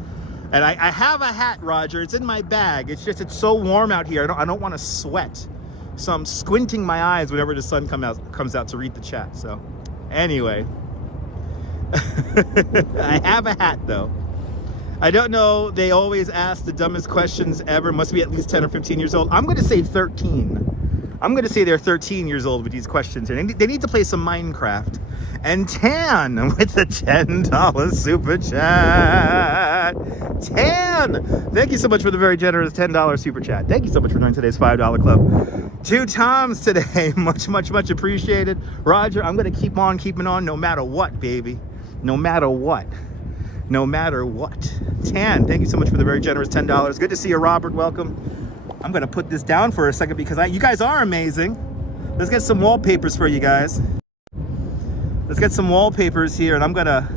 And I have a hat, Roger. It's in my bag. It's just, it's so warm out here. I don't want to sweat. So I'm squinting my eyes whenever the sun comes out to read the chat. So anyway, I have a hat though. I don't know. They always ask the dumbest questions ever. Must be at least 10 or 15 years old. I'm going to say 13. I'm going to say they're 13 years old with these questions. And they need to play some Minecraft. And Tan with the $10 super chat. Tan! Thank you so much for the very generous $10 super chat. Thank you so much for joining today's $5 Club 2 times today. Much, much, much appreciated. Roger, I'm going to keep on keeping on no matter what, baby. No matter what. No matter what. Tan, thank you so much for the very generous $10. Good to see you, Robert. Welcome. I'm going to put this down for a second because you guys are amazing. Let's get some wallpapers for you guys. Let's get some wallpapers here, and I'm gonna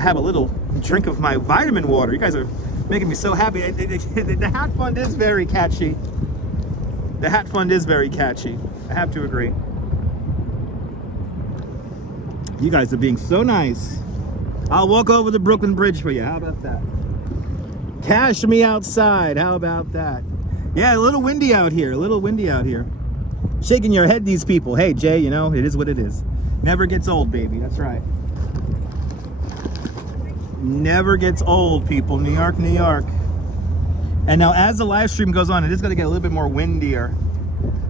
have a little drink of my vitamin water. You guys are making me so happy. The hat fund is very catchy. The hat fund is very catchy. I have to agree. You guys are being so nice. I'll walk over the Brooklyn Bridge for you. How about that? Cash me outside. How about that? Yeah, a little windy out here. A little windy out here. Shaking your head, these people. Hey, Jay, you know, it is what it is. Never gets old, baby. That's right. Never gets old, people. New York, New York. And now as the live stream goes on, it is going to get a little bit more windier.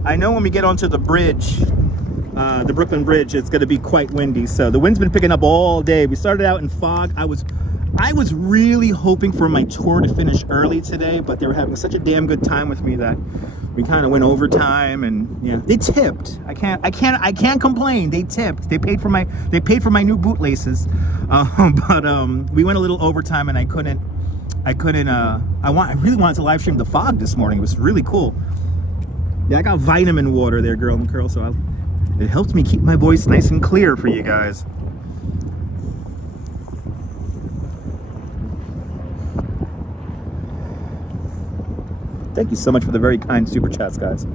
I know when we get onto the bridge, the Brooklyn Bridge, it's going to be quite windy. So the wind's been picking up all day. We started out in fog. I was really hoping for my tour to finish early today, but they were having such a damn good time with me that we kind of went overtime. And yeah, they tipped. I can't complain. They tipped. They paid for my new bootlaces. But we went a little overtime, and I really wanted to live stream the fog this morning. It was really cool. Yeah, I got vitamin water there, girl and curl, so it helps me keep my voice nice and clear for you guys. Thank you so much for the very kind super chats, guys.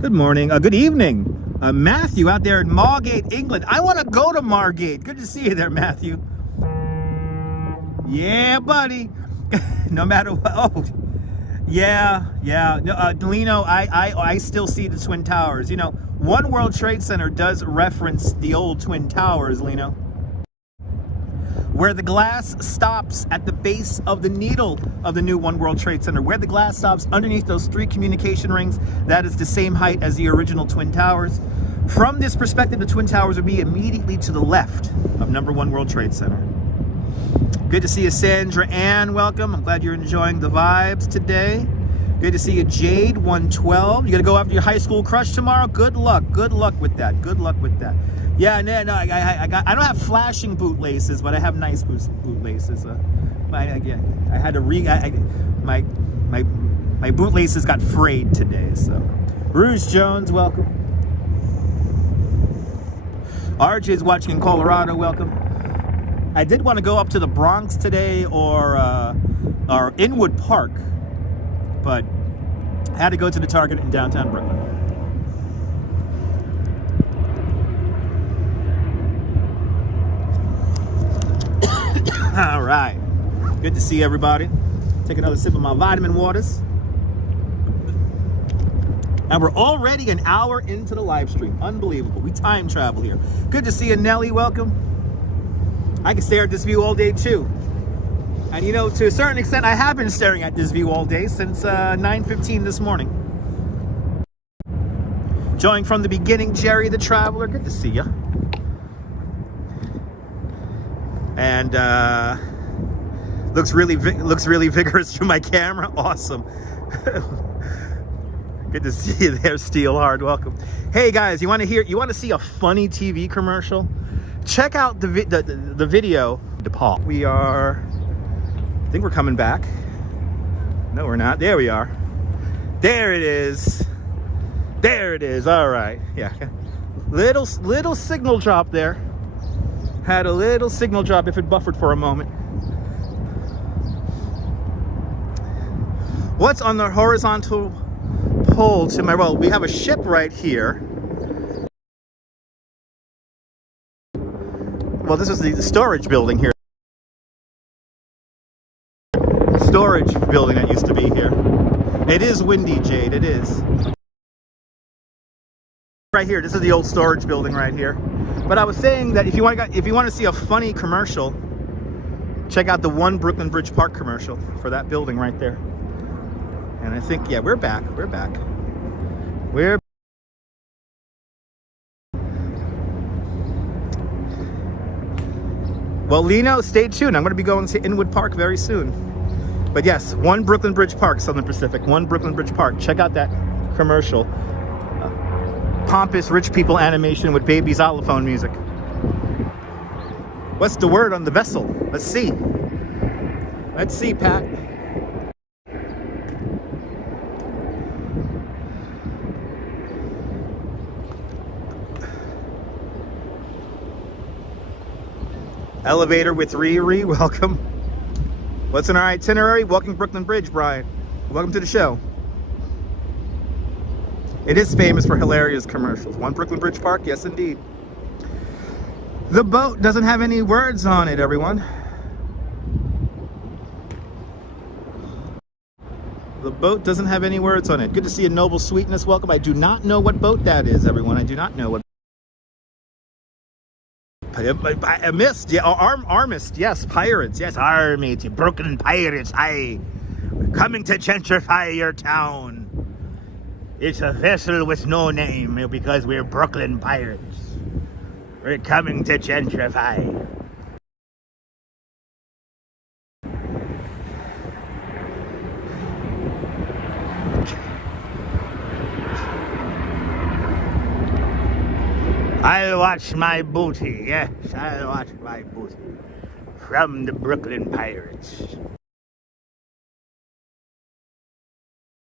Good morning, good evening. Matthew out there in Margate, England. I want to go to Margate. Good to see you there, Matthew. Yeah, buddy. No matter what. Oh, yeah. No, Delino, I still see the Twin Towers. You know, One World Trade Center does reference the old Twin Towers, Lino, where the glass stops at the base of the needle of the new One World Trade Center, where the glass stops underneath those 3 communication rings. That is the same height as the original Twin Towers. From this perspective, the Twin Towers would be immediately to the left of number 1 World Trade Center. Good to see you, Sandra Ann. Welcome. I'm glad you're enjoying the vibes today. Good to see you, Jade 112. You gonna go after your high school crush tomorrow? Good luck. Good luck with that. Good luck with that. Yeah, no, I don't have flashing bootlaces, but I have nice bootlaces. My bootlaces got frayed today. So, Rouge Jones, welcome. RJ is watching in Colorado. Welcome. I did want to go up to the Bronx today or Inwood Park, but I had to go to the Target in downtown Brooklyn. All right, good to see everybody. Take another sip of my vitamin waters. And we're already an hour into the live stream. Unbelievable. We time travel here. Good to see you, Nelly. Welcome. I can stare at this view all day too. And you know, to a certain extent, I have been staring at this view all day since 9:15 this morning. Joining from the beginning, Jerry the Traveler. Good to see you. And looks really vigorous through my camera. Awesome. Good to see you there, Steelhard. Welcome. Hey guys, you want to see a funny TV commercial? Check out the video. DePaul. We are. I think we're coming back. No, we're not. There we are. There it is. There it is. All right. Yeah. Little signal drop there. Had a little signal drop if it buffered for a moment. What's on the horizontal pole to my right? We have a ship right here. Well, this is the storage building here. Storage building that used to be here. It is windy, Jade. It is. Right here. This is the old storage building right here. But I was saying that if you want to see a funny commercial, check out the One Brooklyn Bridge Park commercial for that building right there. And I think, yeah, we're back. We're back. We're. Well, Lino, stay tuned. I'm going to be going to Inwood Park very soon. But yes, One Brooklyn Bridge Park, Southern Pacific. One Brooklyn Bridge Park. Check out that commercial. Pompous rich people animation with baby xylophone music. What's the word on the vessel? Let's see. Let's see, Pat. Elevator with Riri, welcome. What's in our itinerary? Walking Brooklyn Bridge, Brian. Welcome to the show. It is famous for hilarious commercials. One Brooklyn Bridge Park, yes indeed. The boat doesn't have any words on it, everyone. The boat doesn't have any words on it. Good to see a Noble Sweetness, welcome. I do not know what boat that is, everyone. I do not know what. I missed, yeah, armist, yes, pirates, yes, army, Brooklyn pirates, aye, coming to gentrify your town. It's a vessel with no name because we're Brooklyn pirates. We're coming to gentrify. I'll watch my booty, yes, I'll watch my booty. From the Brooklyn Pirates.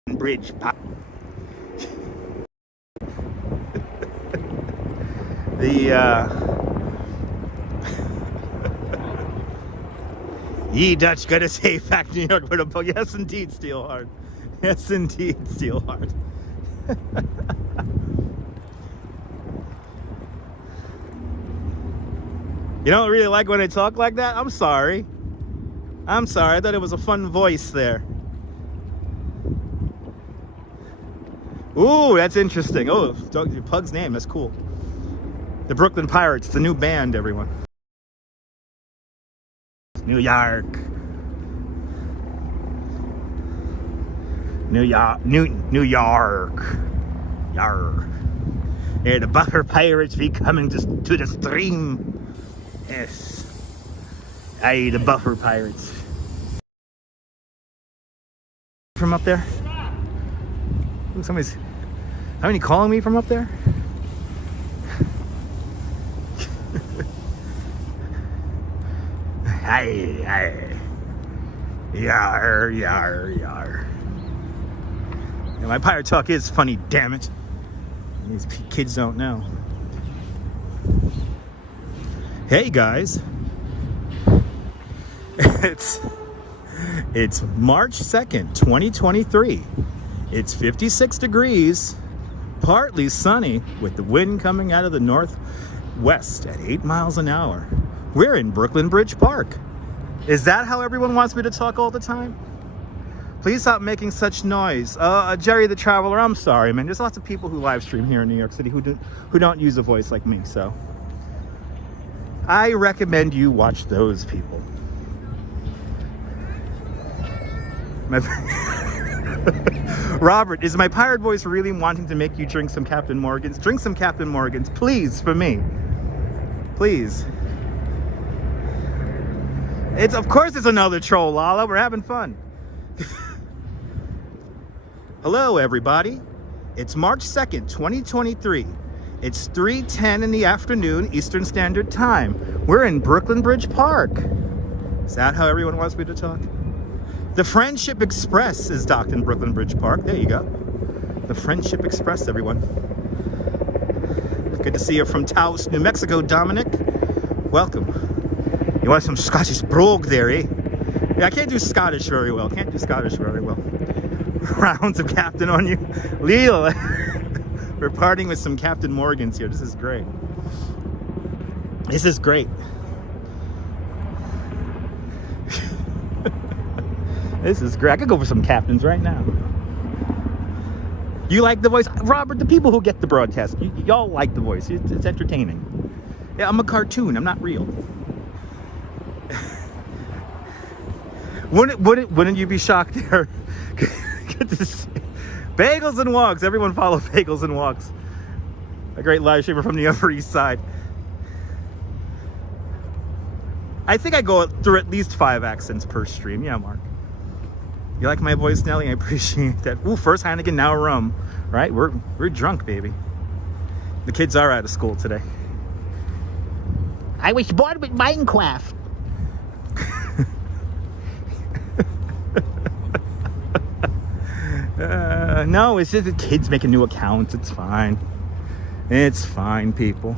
Bridge pop. Ye Dutch gotta say fact New York for the book. Yes indeed, Steelheart. Yes indeed, Steelheart. You don't really like when I talk like that? I'm sorry. I'm sorry. I thought it was a fun voice there. Ooh, that's interesting. Oh, Pug's name. That's cool. The Brooklyn Pirates. The new band, everyone. New York. New York. New York. Yarr. Here, the Buffer Pirates be coming to the stream. Yes. Aye, the Buffer Pirates. From up there? Ooh, somebody's... How many calling me from up there? Aye, aye. Yar, yar, yar. Yeah, my pirate talk is funny, damn it. These kids don't know. Hey guys, it's March 2nd, 2023. It's 56 degrees, partly sunny, with the wind coming out of the northwest at 8 miles an hour. We're in Brooklyn Bridge Park. Is that how everyone wants me to talk all the time? Please stop making such noise. Jerry the Traveler, I'm sorry, man. There's lots of people who live stream here in New York City who don't use a voice like me, so I recommend you watch those people. Robert, is my pirate voice really wanting to make you drink some Captain Morgan's? Drink some Captain Morgan's, please, for me. Please. Of course it's another troll, Lala. We're having fun. Hello, everybody. It's March 2nd, 2023. It's 3:10 in the afternoon, Eastern Standard Time. We're in Brooklyn Bridge Park. Is that how everyone wants me to talk? The Friendship Express is docked in Brooklyn Bridge Park. There you go. The Friendship Express, everyone. Good to see you from Taos, New Mexico, Dominic. Welcome. You want some Scottish brogue there, eh? Yeah, I can't do Scottish very well. Rounds of Captain on you. Leo. We're partying with some Captain Morgans here. This is great. This is great. This is great. I could go for some captains right now. You like the voice? Robert, the people who get the broadcast, y'all like the voice. It's entertaining. Yeah, I'm a cartoon. I'm not real. Wouldn't you be shocked there? Good to see. Bagels and Walks. Everyone follow Bagels and Walks. A great live streamer from the Upper East Side. I think I go through at least 5 accents per stream. Yeah, Mark. You like my voice, Nelly? I appreciate that. Ooh, first Heineken, now rum. Right? We're drunk, baby. The kids are out of school today. I was born with Minecraft. No, it's just the kids making new accounts. It's fine. It's fine, people.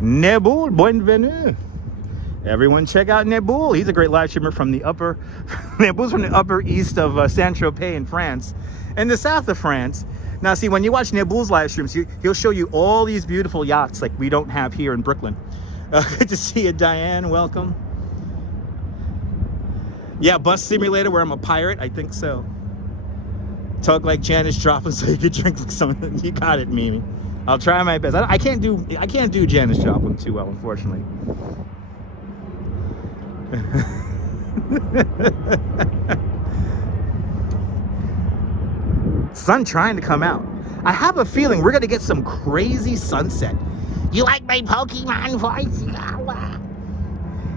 Nebul, bienvenue. Everyone check out Nebul. He's a great live streamer from the upper... Nebul's from the upper east of Saint-Tropez in France. And the south of France. Now, see, when you watch Nebul's live streams, he'll show you all these beautiful yachts like we don't have here in Brooklyn. Good to see you, Diane. Welcome. Yeah, Bus Simulator where I'm a pirate. I think so. Talk like Janice Joplin so you could drink like something. You got it, Mimi. I'll try my best. I can't do Janice Joplin too well, unfortunately. Sun trying to come out. I have a feeling we're gonna get some crazy sunset. You like my Pokemon voice?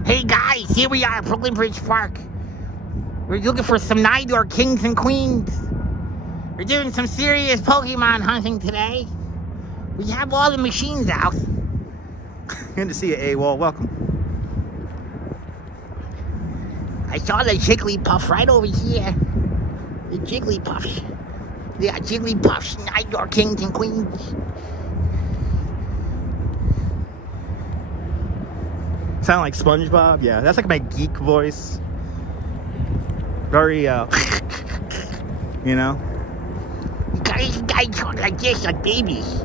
Hey guys, here we are at Brooklyn Bridge Park. We're looking for some Nidor kings and queens. We're doing some serious Pokemon hunting today. We have all the machines out. Good to see you, AWOL. Welcome. I saw the Jigglypuff right over here. The Jigglypuffs. They are Jigglypuffs, Nidor kings and queens. Sound like SpongeBob? Yeah, that's like my geek voice. Very, you know? Guys talk like this, like babies.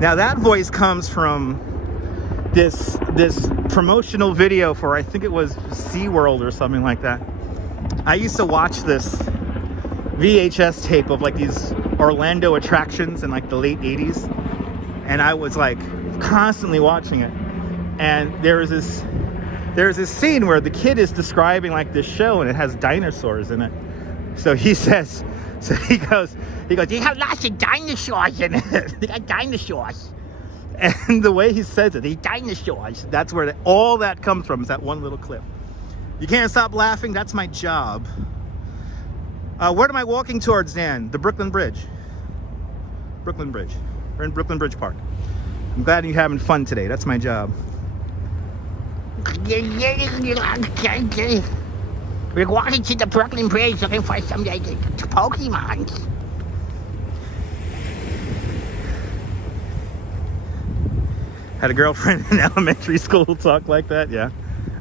Now that voice comes from this promotional video for, I think it was SeaWorld or something like that. I used to watch this VHS tape of like these Orlando attractions in like the late 80s. And I was like constantly watching it. And there's this scene where the kid is describing like this show and it has dinosaurs in it. So he says, he goes, They have lots of dinosaurs in it. They got dinosaurs. and the way he says it, Dinosaurs. that's where all that comes from, is that one little clip. You can't stop laughing, that's my job. What am I walking towards, Dan? The Brooklyn Bridge. Brooklyn Bridge. We're in Brooklyn Bridge Park. I'm glad you're having fun today, that's my job. We're walking to the Brooklyn Bridge looking for some like Pokemon. Had a girlfriend in elementary school talk like that, yeah.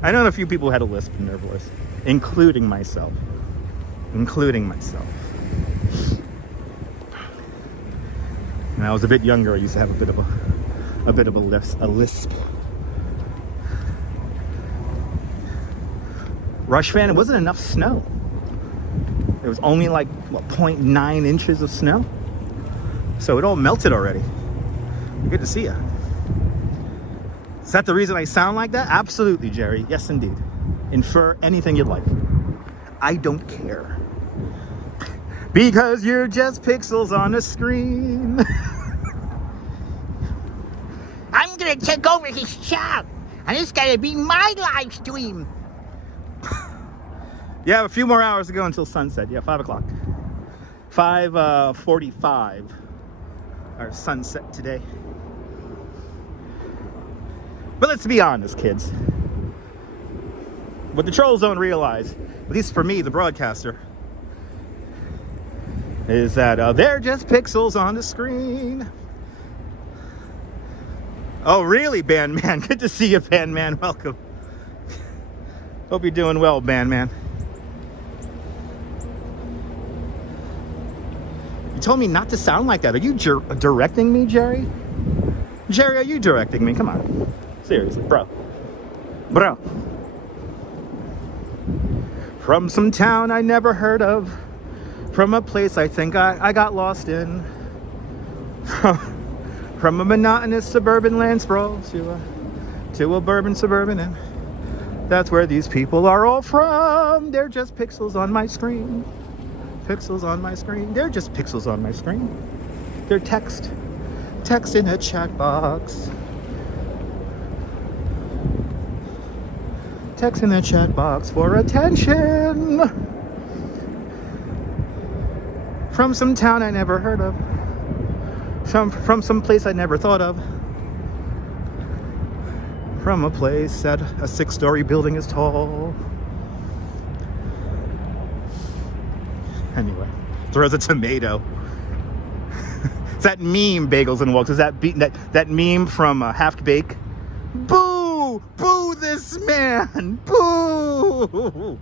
I know a few people who had a lisp in their voice, including myself. When I was a bit younger, I used to have a bit of a lisp. Rush fan, it wasn't enough snow. There was only like, what, 0.9 inches of snow? So it all melted already. Good to see you. Is that the reason I sound like that? Absolutely, Jerry. Yes, indeed. Infer anything you'd like. I don't care. Because you're just pixels on a screen. I'm gonna take over his job, and it's gonna be my live stream. You have a few more hours to go until sunset. Yeah, 5 o'clock. 5:45. Our sunset today. But let's be honest, kids. What the trolls don't realize, at least for me, the broadcaster, is that they're just pixels on the screen. Oh, really, Bandman? Good to see you, Bandman. Welcome. Hope you're doing well, Bandman. You told me not to sound like that. Are you directing me, Jerry? Jerry, are you directing me? Come on. Seriously, bro. From some town I never heard of. From a place I think I got lost in. From a monotonous suburban land sprawl to a bourbon suburban inn. That's where these people are all from. They're just pixels on my screen. Pixels on my screen. They're just pixels on my screen. They're text in a chat box. Text in the chat box for attention. From some town I never heard of. From some place I never thought of. From a place that a 6-story building is tall. Anyway, throws a tomato. It's that meme, Bagels and Walks. Is that meme from Half Bake? Boo! Boo this man! Boo!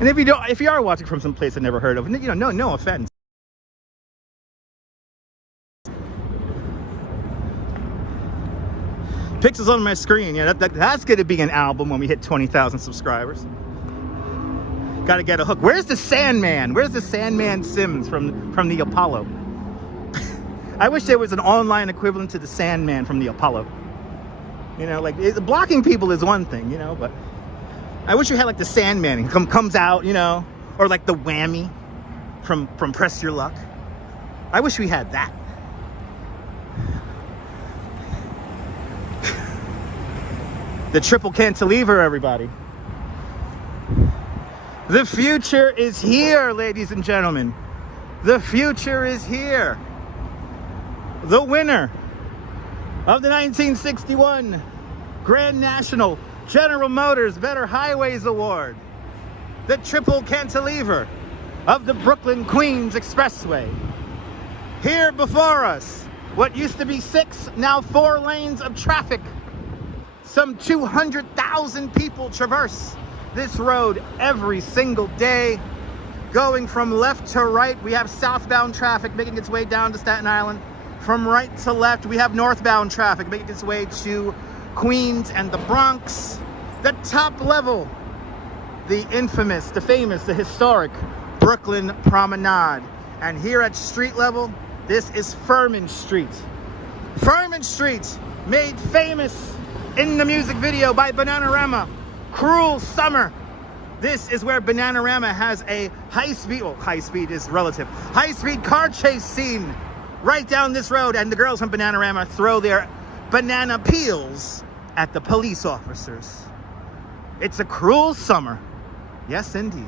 And if you are watching from some place I never heard of, you know, no offense. Pixels on my screen, yeah, that's going to be an album when we hit 20,000 subscribers. Got to get a hook. Where's the Sandman? Where's the Sandman Sims from the Apollo? I wish there was an online equivalent to the Sandman from the Apollo. You know, like blocking people is one thing, you know, but I wish you had like the Sandman. He comes out, you know, or like the Whammy from Press Your Luck. I wish we had that. The triple cantilever, everybody. The future is here, ladies and gentlemen. The future is here. The winner of the 1961 Grand National General Motors Better Highways Award. The triple cantilever of the Brooklyn Queens Expressway. Here before us, what used to be 6, now 4 lanes of traffic. Some 200,000 people traverse this road every single day. Going from left to right, we have southbound traffic making its way down to Staten Island. From right to left, we have northbound traffic making its way to Queens and the Bronx. The top level, the infamous, the famous, the historic Brooklyn Promenade. And here at street level, this is Furman Street. Furman Street, made famous in the music video by Bananarama, Cruel Summer. This is where Bananarama has a high-speed, well, high-speed is relative, high-speed car chase scene right down this road, and the girls from Bananarama throw their banana peels at the police officers. It's a cruel summer. Yes, indeed.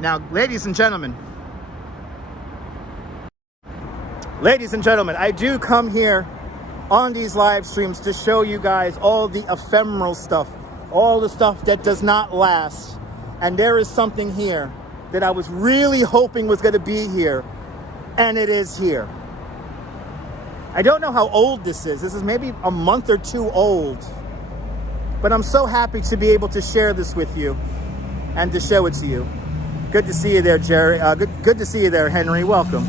Now, ladies and gentlemen, I do come here on these live streams to show you guys all the ephemeral stuff, all the stuff that does not last. And there is something here that I was really hoping was going to be here, and it is here. I don't know how old this is. This is maybe a month or 2 old, but I'm so happy to be able to share this with you and to show it to you. Good to see you there, Jerry. Good to see you there, Henry. Welcome.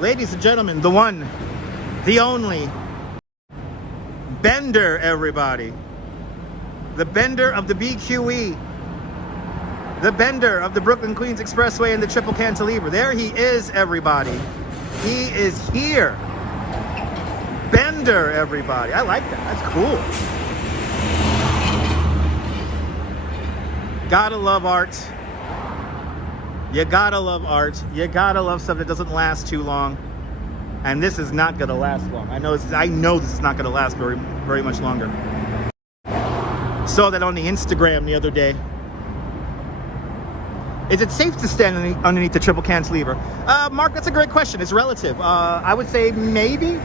Ladies and gentlemen, the one, the only Bender, everybody. The Bender of the BQE. The Bender of the Brooklyn Queens Expressway and the Triple Cantilever. There he is, everybody. He is here. Bender, everybody. I like that. That's cool. Gotta love art. You gotta love art. You gotta love stuff that doesn't last too long. And this is not gonna last long. I know this is not gonna last very much longer. Saw that on the Instagram the other day. Is it safe to stand underneath the triple cantilever? Mark, that's a great question. It's relative. I would say maybe.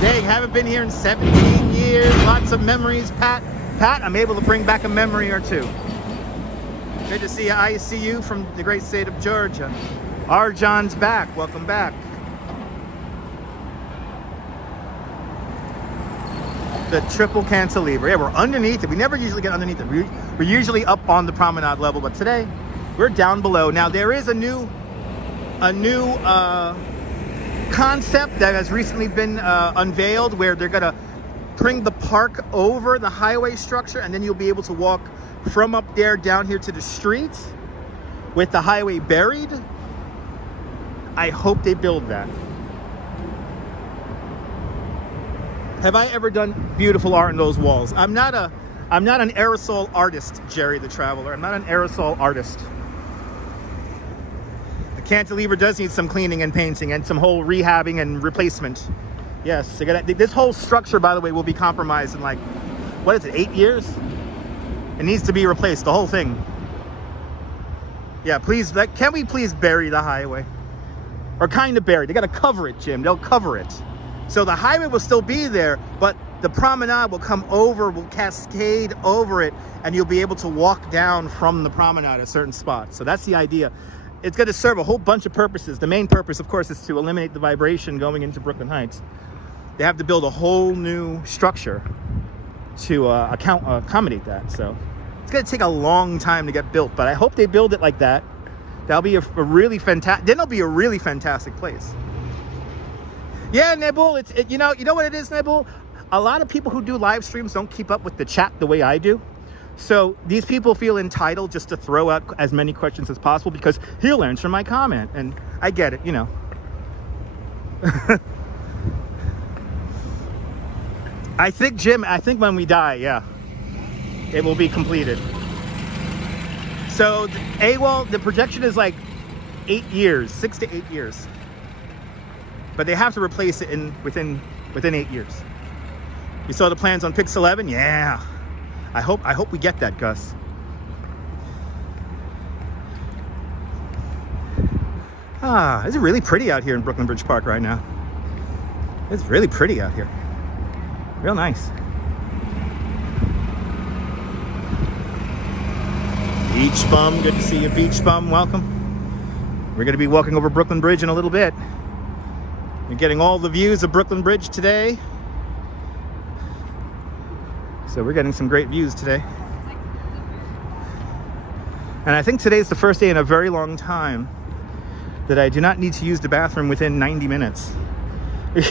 Dang, haven't been here in 17 years. Lots of memories. Pat, I'm able to bring back a memory or two. Good to see you. I see you from the great state of Georgia. Arjan's back. Welcome back. The triple cantilever. Yeah, we're underneath it. We never usually get underneath it. We're usually up on the promenade level, but today we're down below. Now there is a new concept that has recently been unveiled, where they're gonna bring the park over the highway structure, and then you'll be able to walk from up there down here to the street with the highway buried. I hope they build that. Have I ever done beautiful art in those walls? I'm not an aerosol artist, Jerry the Traveler. I'm not an aerosol artist. The cantilever does need some cleaning and painting and some whole rehabbing and replacement. Yes, this whole structure, by the way, will be compromised in, like, what is it, 8 years? It needs to be replaced, the whole thing. Yeah, please, can we please bury the highway? Or kind of bury. They got to cover it, Jim. They'll cover it. So the highway will still be there, but the promenade will come over, will cascade over it, and you'll be able to walk down from the promenade at certain spots. So that's the idea. It's going to serve a whole bunch of purposes. The main purpose, of course, is to eliminate the vibration going into Brooklyn Heights. They have to build a whole new structure to accommodate that. So it's going to take a long time to get built, but I hope they build it like that. That'll be a really fantastic. Then it'll be a really fantastic place. Yeah, Nebul. You know what it is, Nebul. a lot of people who do live streams don't keep up with the chat the way I do. So these people feel entitled just to throw out as many questions as possible because he'll answer my comment. And I get it, you know. I think, Jim, when we die, yeah, it will be completed. So the projection is like 8 years, 6 to 8 years. But they have to replace it within 8 years. You saw the plans on Pix 11? Yeah. I hope we get that, Gus. It's really pretty out here in Brooklyn Bridge Park right now. It's really pretty out here. Real nice. Beach Bum, good to see you, Beach Bum. Welcome. We're going to be walking over Brooklyn Bridge in a little bit. You're getting all the views of Brooklyn Bridge today. So we're getting some great views today. And I think today's the first day in a very long time that I do not need to use the bathroom within 90 minutes. I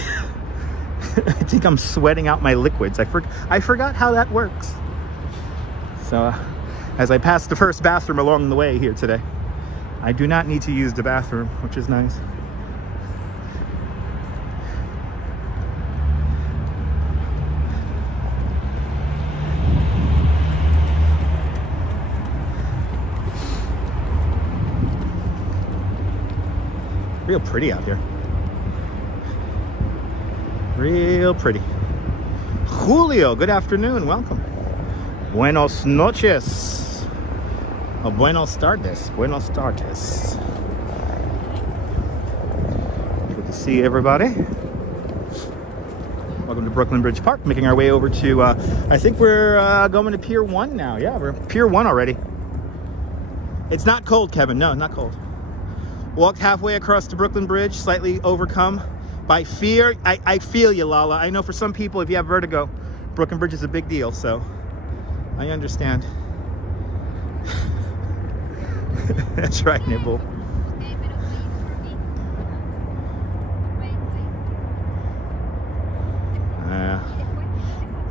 think I'm sweating out my liquids. I forgot how that works. So as I pass the first bathroom along the way here today, I do not need to use the bathroom, which is nice. Real pretty out here. Real pretty. Julio, good afternoon. Welcome. Buenos noches. Oh, buenos tardes. Buenos tardes. Good to see everybody. Welcome to Brooklyn Bridge Park. Making our way over to, I think we're going to Pier 1 now. Yeah, we're Pier 1 already. It's not cold, Kevin. No, not cold. Walked halfway across the Brooklyn Bridge, slightly overcome by fear. I feel you, Lala. I know for some people, if you have vertigo, Brooklyn Bridge is a big deal, so I understand. That's right, Nibble.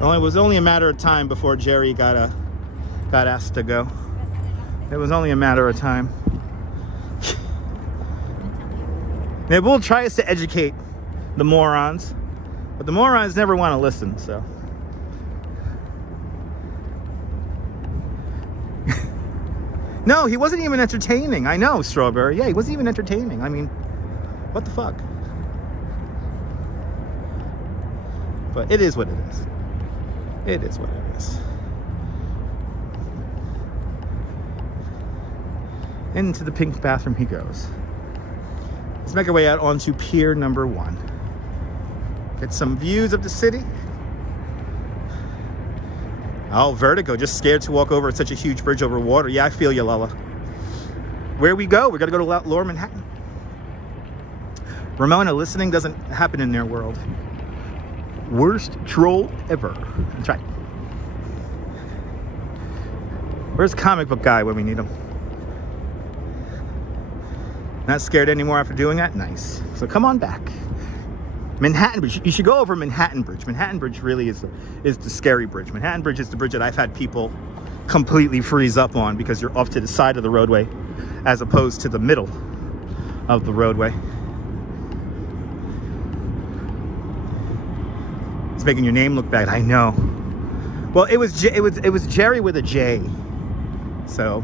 It was only a matter of time before Jerry got asked to go. It was only a matter of time. Nibble tries to educate the morons, but the morons never want to listen, so. No, he wasn't even entertaining. I know, Strawberry. Yeah, he wasn't even entertaining. I mean, what the fuck? But it is what it is. It is what it is. Into the pink bathroom he goes. Let's make our way out onto Pier number 1. Get some views of the city. Oh, vertigo. Just scared to walk over such a huge bridge over water. Yeah, I feel you, Lala. Where we go? We're going to go to Lower Manhattan. Ramona, listening doesn't happen in their world. Worst troll ever. That's right. Where's Comic Book Guy when we need him? Not scared anymore after doing that? Nice. So come on back. Manhattan Bridge. You should go over Manhattan Bridge. Manhattan Bridge really is the scary bridge. Manhattan Bridge is the bridge that I've had people completely freeze up on because you're off to the side of the roadway as opposed to the middle of the roadway. It's making your name look bad. I know. Well, it was Jerry with a J. So,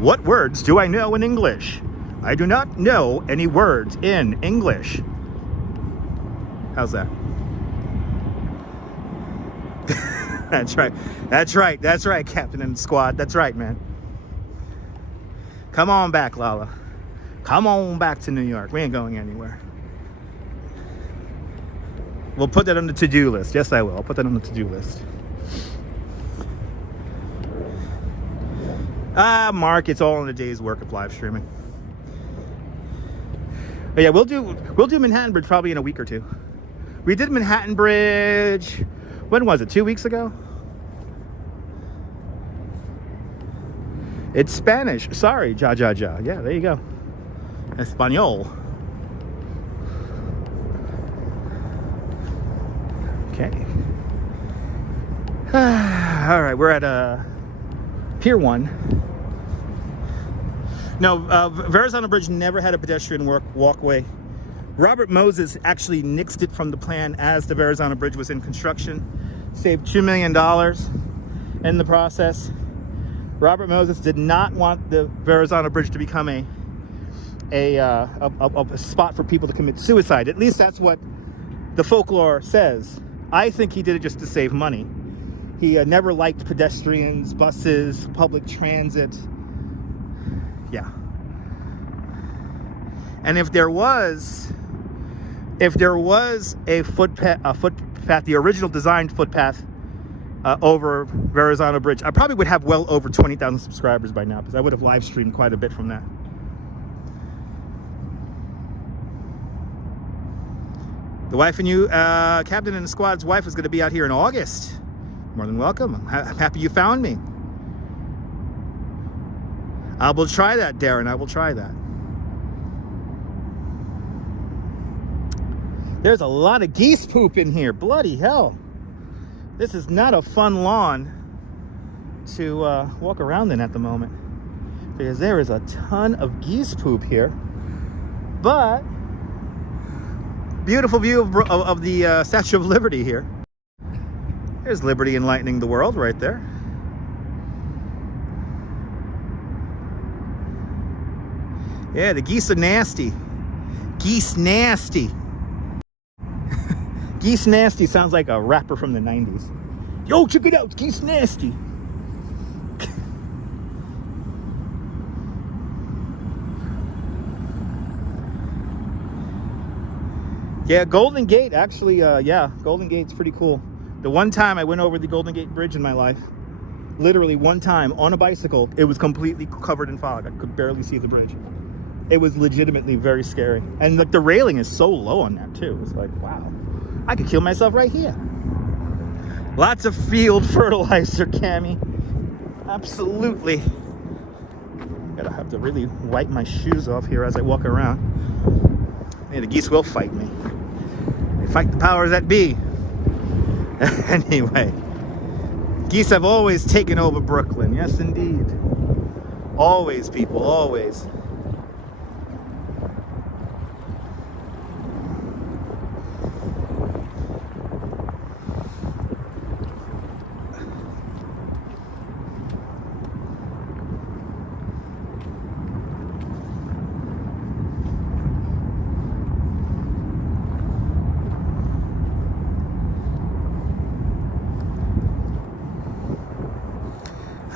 what words do I know in English? I do not know any words in English. How's that? That's right. That's right. That's right, Captain and Squad. That's right, man. Come on back, Lala. Come on back to New York. We ain't going anywhere. We'll put that on the to-do list. Yes, I will. I'll put that on the to-do list. Mark, it's all in a day's work of live streaming. But yeah, we'll do Manhattan Bridge probably in a week or two. We did Manhattan Bridge, when was it? 2 weeks ago? It's Spanish. Sorry, ja. Yeah, there you go. Espanol. Okay. All right, we're at Pier 1. No, Verizon Bridge never had a pedestrian walkway. Robert Moses actually nixed it from the plan as the Verizon Bridge was in construction. Saved $2 million in the process. Robert Moses did not want the Verizon Bridge to become a spot for people to commit suicide. At least that's what the folklore says. I think he did it just to save money. He never liked pedestrians, buses, public transit. Yeah. And if there was a footpath, the original designed footpath over Verizon Bridge, I probably would have well over 20,000 subscribers by now, because I would have live streamed quite a bit from that. The wife and you, Captain and the squad's wife, is going to be out here in August. More than welcome. I'm happy you found me. I will try that, Darren. I will try that. There's a lot of geese poop in here. Bloody hell. This is not a fun lawn to walk around in at the moment, because there is a ton of geese poop here. But beautiful view of the Statue of Liberty here. There's Liberty enlightening the world right there. Yeah, the geese are nasty. Geese nasty. Geese nasty sounds like a rapper from the 90s. Yo, check it out, geese nasty. Yeah, Golden Gate, actually, yeah, Golden Gate's pretty cool. The one time I went over the Golden Gate Bridge in my life, literally one time on a bicycle, it was completely covered in fog. I could barely see the bridge. It was legitimately very scary. And like the railing is so low on that too. It's like, wow, I could kill myself right here. Lots of field fertilizer, Cammy. Absolutely. Gotta have to really wipe my shoes off here as I walk around. Yeah, the geese will fight me. They fight the powers that be. Anyway, geese have always taken over Brooklyn. Yes, indeed. Always, people, always.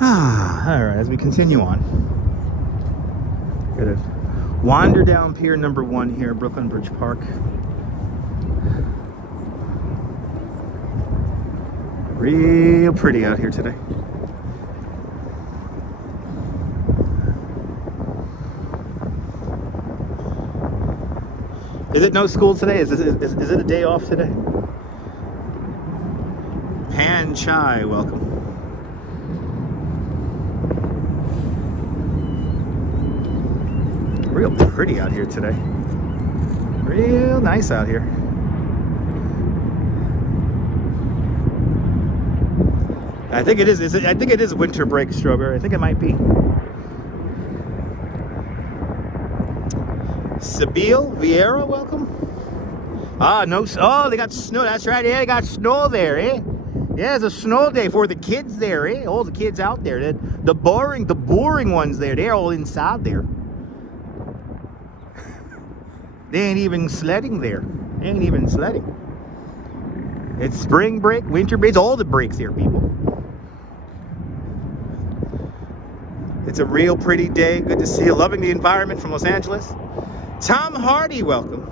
All right, as we continue on, gonna wander down Pier number 1 here, Brooklyn Bridge Park. Real pretty out here today. Is it no school today? Is it a day off today? Pan Chai, welcome. Real pretty out here today. Real nice out here. I think it is. I think it is winter break, Strawberry. I think it might be. Sabile Vieira, welcome. Ah, no. Oh, they got snow. That's right. Yeah, they got snow there, eh? Yeah, it's a snow day for the kids there, eh? All the kids out there. The boring ones there. They're all inside there. They ain't even sledding there. They ain't even sledding. It's spring break, winter break, it's all the breaks here, people. It's a real pretty day. Good to see you. Loving the environment from Los Angeles. Tom Hardy, welcome.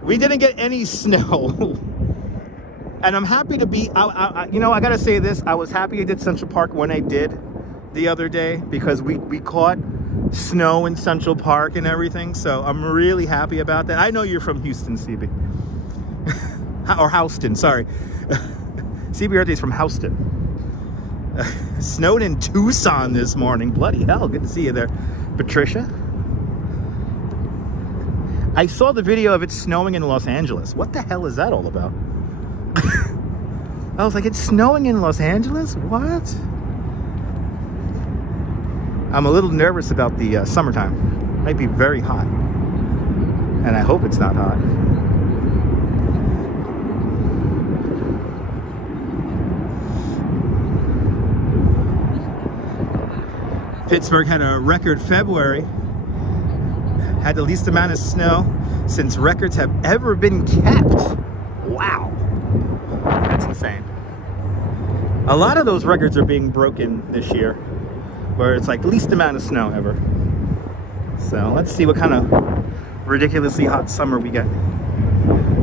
We didn't get any snow. And I'm happy to be, you know, I gotta say this. I was happy I did Central Park when I did the other day, because we caught snow in Central Park and everything, so I'm really happy about that. I know you're from Houston, CB. Or Houston, sorry. CB Earthy's from Houston. Snowed in Tucson this morning. Bloody hell, good to see you there. Patricia. I saw the video of it snowing in Los Angeles. What the hell is that all about? I was like, it's snowing in Los Angeles? What? I'm a little nervous about the summertime. It might be very hot. And I hope it's not hot. Pittsburgh had a record February. Had the least amount of snow since records have ever been kept. Wow. That's insane. A lot of those records are being broken this year, where it's like least amount of snow ever. So let's see what kind of ridiculously hot summer we get.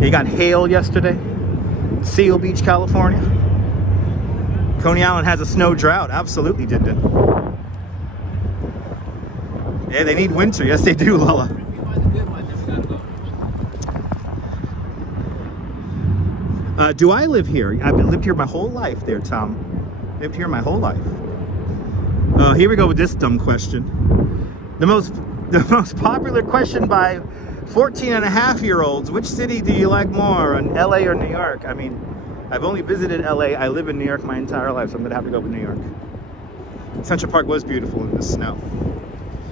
You got hail yesterday. Seal Beach, California. Coney Island has a snow drought. Absolutely did it. Yeah, they need winter. Yes, they do, Lola. Do I live here? I've lived here my whole life there, Tom. Lived here my whole life. Here we go with this dumb question. The most popular question by 14-and-a-half-year-olds. Which city do you like more, in LA or New York? I mean, I've only visited LA. I live in New York my entire life, so I'm gonna have to go with New York. Central Park was beautiful in the snow.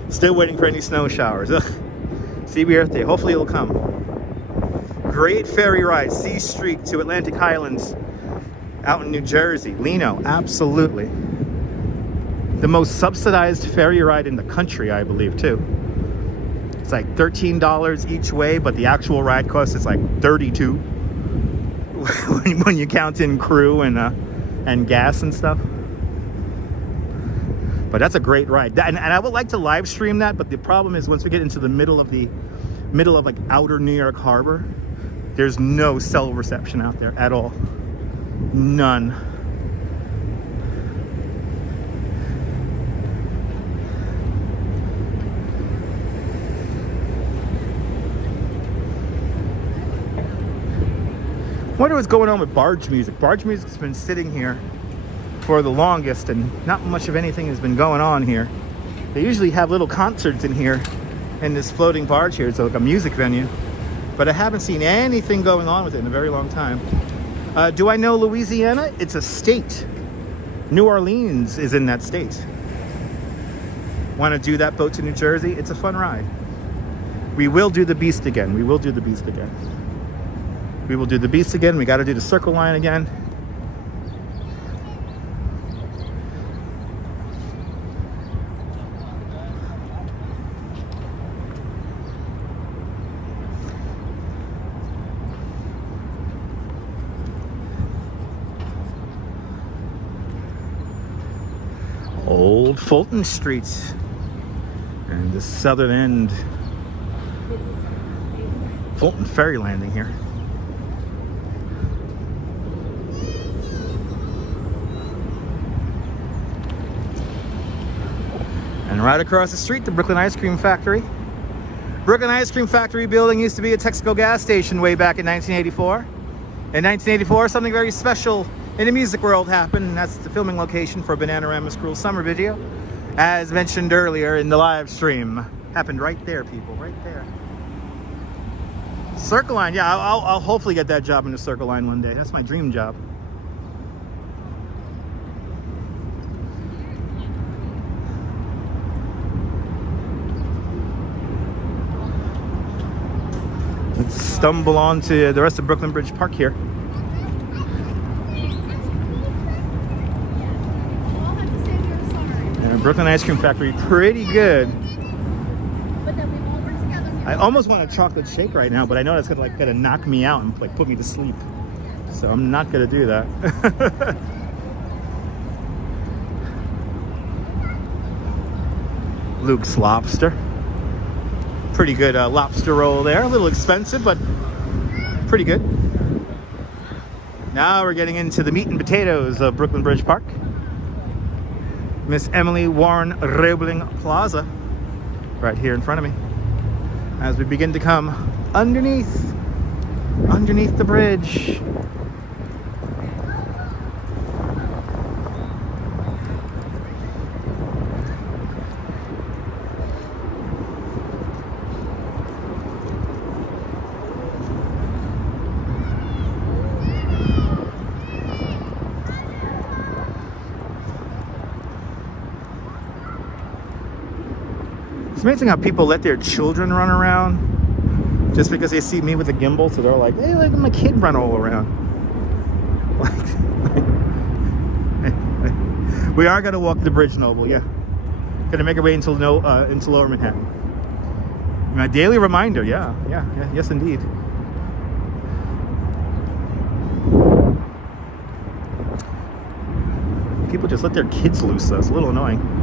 Still waiting for any snow showers. Ugh. CB Earth Day. Hopefully it'll come. Great ferry ride. C Street to Atlantic Highlands out in New Jersey. Leno. Absolutely. The most subsidized ferry ride in the country, I believe, too. It's like $13 each way, but the actual ride cost is like $32 when you count in crew and gas and stuff. But that's a great ride, and I would like to live stream that. But the problem is, once we get into the middle of like outer New York Harbor, there's no cell reception out there at all. None. Wonder what's going on with barge music. Barge music's been sitting here for the longest, and not much of anything has been going on here. They usually have little concerts in here, in this floating barge here. It's like a music venue, but I haven't seen anything going on with it in a very long time. Do I know Louisiana? It's a state. New Orleans is in that state. Want to do that boat to New Jersey? It's a fun ride. We will do the Beast again. We will do the Beast again. We will do the Beast again. We got to do the Circle Line again. Old Fulton Street and the southern end. Fulton Ferry Landing here. And right across the street, the Brooklyn Ice Cream Factory. Brooklyn Ice Cream Factory building used to be a Texaco gas station way back in 1984. In 1984, something very special in the music world happened, and that's the filming location for Bananarama's Cruel Summer video. As mentioned earlier in the live stream. Happened right there, people, right there. Circle Line, yeah, I'll hopefully get that job in the Circle Line one day. That's my dream job. Let's stumble on to the rest of Brooklyn Bridge Park here. And Brooklyn Ice Cream Factory, pretty good. I almost want a chocolate shake right now, but I know that's gonna knock me out and like put me to sleep. So I'm not gonna do that. Luke's Lobster. Pretty good lobster roll there. A little expensive, but pretty good. Now we're getting into the meat and potatoes of Brooklyn Bridge Park. Miss Emily Warren Roebling Plaza, right here in front of me. As we begin to come underneath the bridge. It's amazing how people let their children run around just because they see me with a gimbal. So they're like, hey, let my kid run all around. We are going to walk the bridge, Noble, yeah. Going to make our way into Lower Manhattan. My daily reminder, yeah, yes indeed. People just let their kids loose, though. It's a little annoying.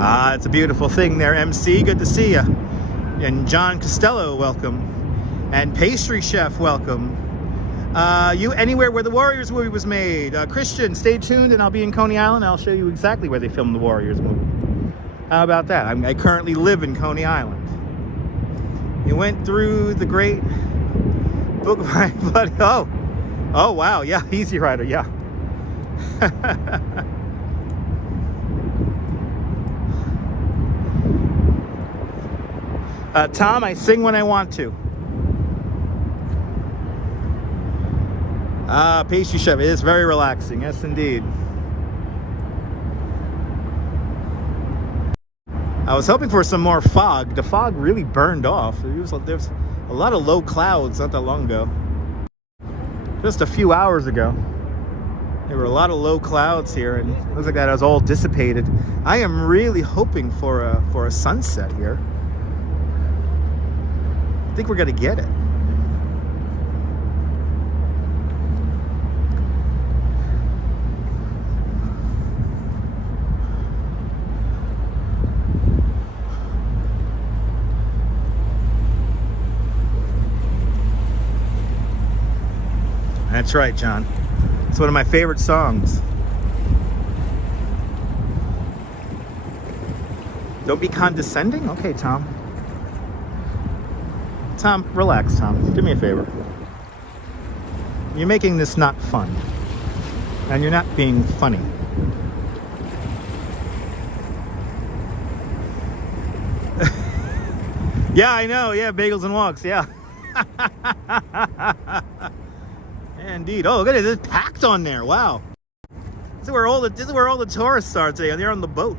Ah, it's a beautiful thing there, MC. Good to see you. And John Costello, welcome. And Pastry Chef, welcome. You anywhere where the Warriors movie was made. Christian, stay tuned, and I'll be in Coney Island. I'll show you exactly where they filmed the Warriors movie. How about that? I currently live in Coney Island. You went through the great book of my buddy. Oh wow, yeah, Easy Rider, yeah. Tom, I sing when I want to. Pastry Chef, it is very relaxing, yes indeed. I was hoping for some more fog. The fog really burned off. There's a lot of low clouds not that long ago. Just a few hours ago. There were a lot of low clouds here, and it looks like that was all dissipated. I am really hoping for a sunset here. I think we're gonna get it. That's right, John. It's one of my favorite songs. Don't be condescending? Okay, Tom. Tom, relax, Tom. Do me a favor. You're making this not fun. And you're not being funny. Yeah, I know. Yeah, bagels and walks. Yeah. Indeed. Oh, look at it. It's packed on there. Wow. This is where all the tourists are today. They're on the boat.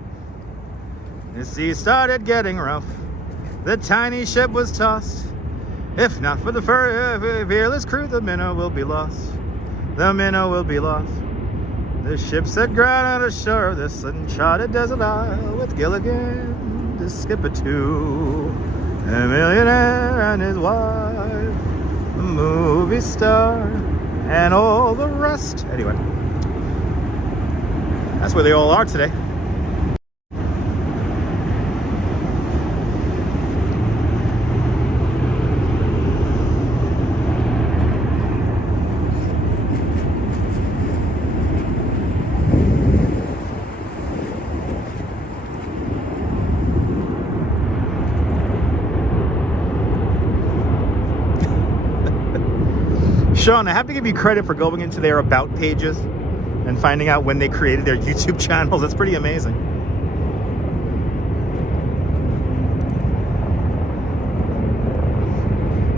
The sea started getting rough. The tiny ship was tossed. If not for the fearless crew, the minnow will be lost. The minnow will be lost. The ship set ground on the shore of this uncharted desert isle with Gilligan, the skipper too, a millionaire and his wife, a movie star, and all the rest. Anyway, that's where they all are today. Sean, I have to give you credit for going into their about pages and finding out when they created their YouTube channels. That's pretty amazing.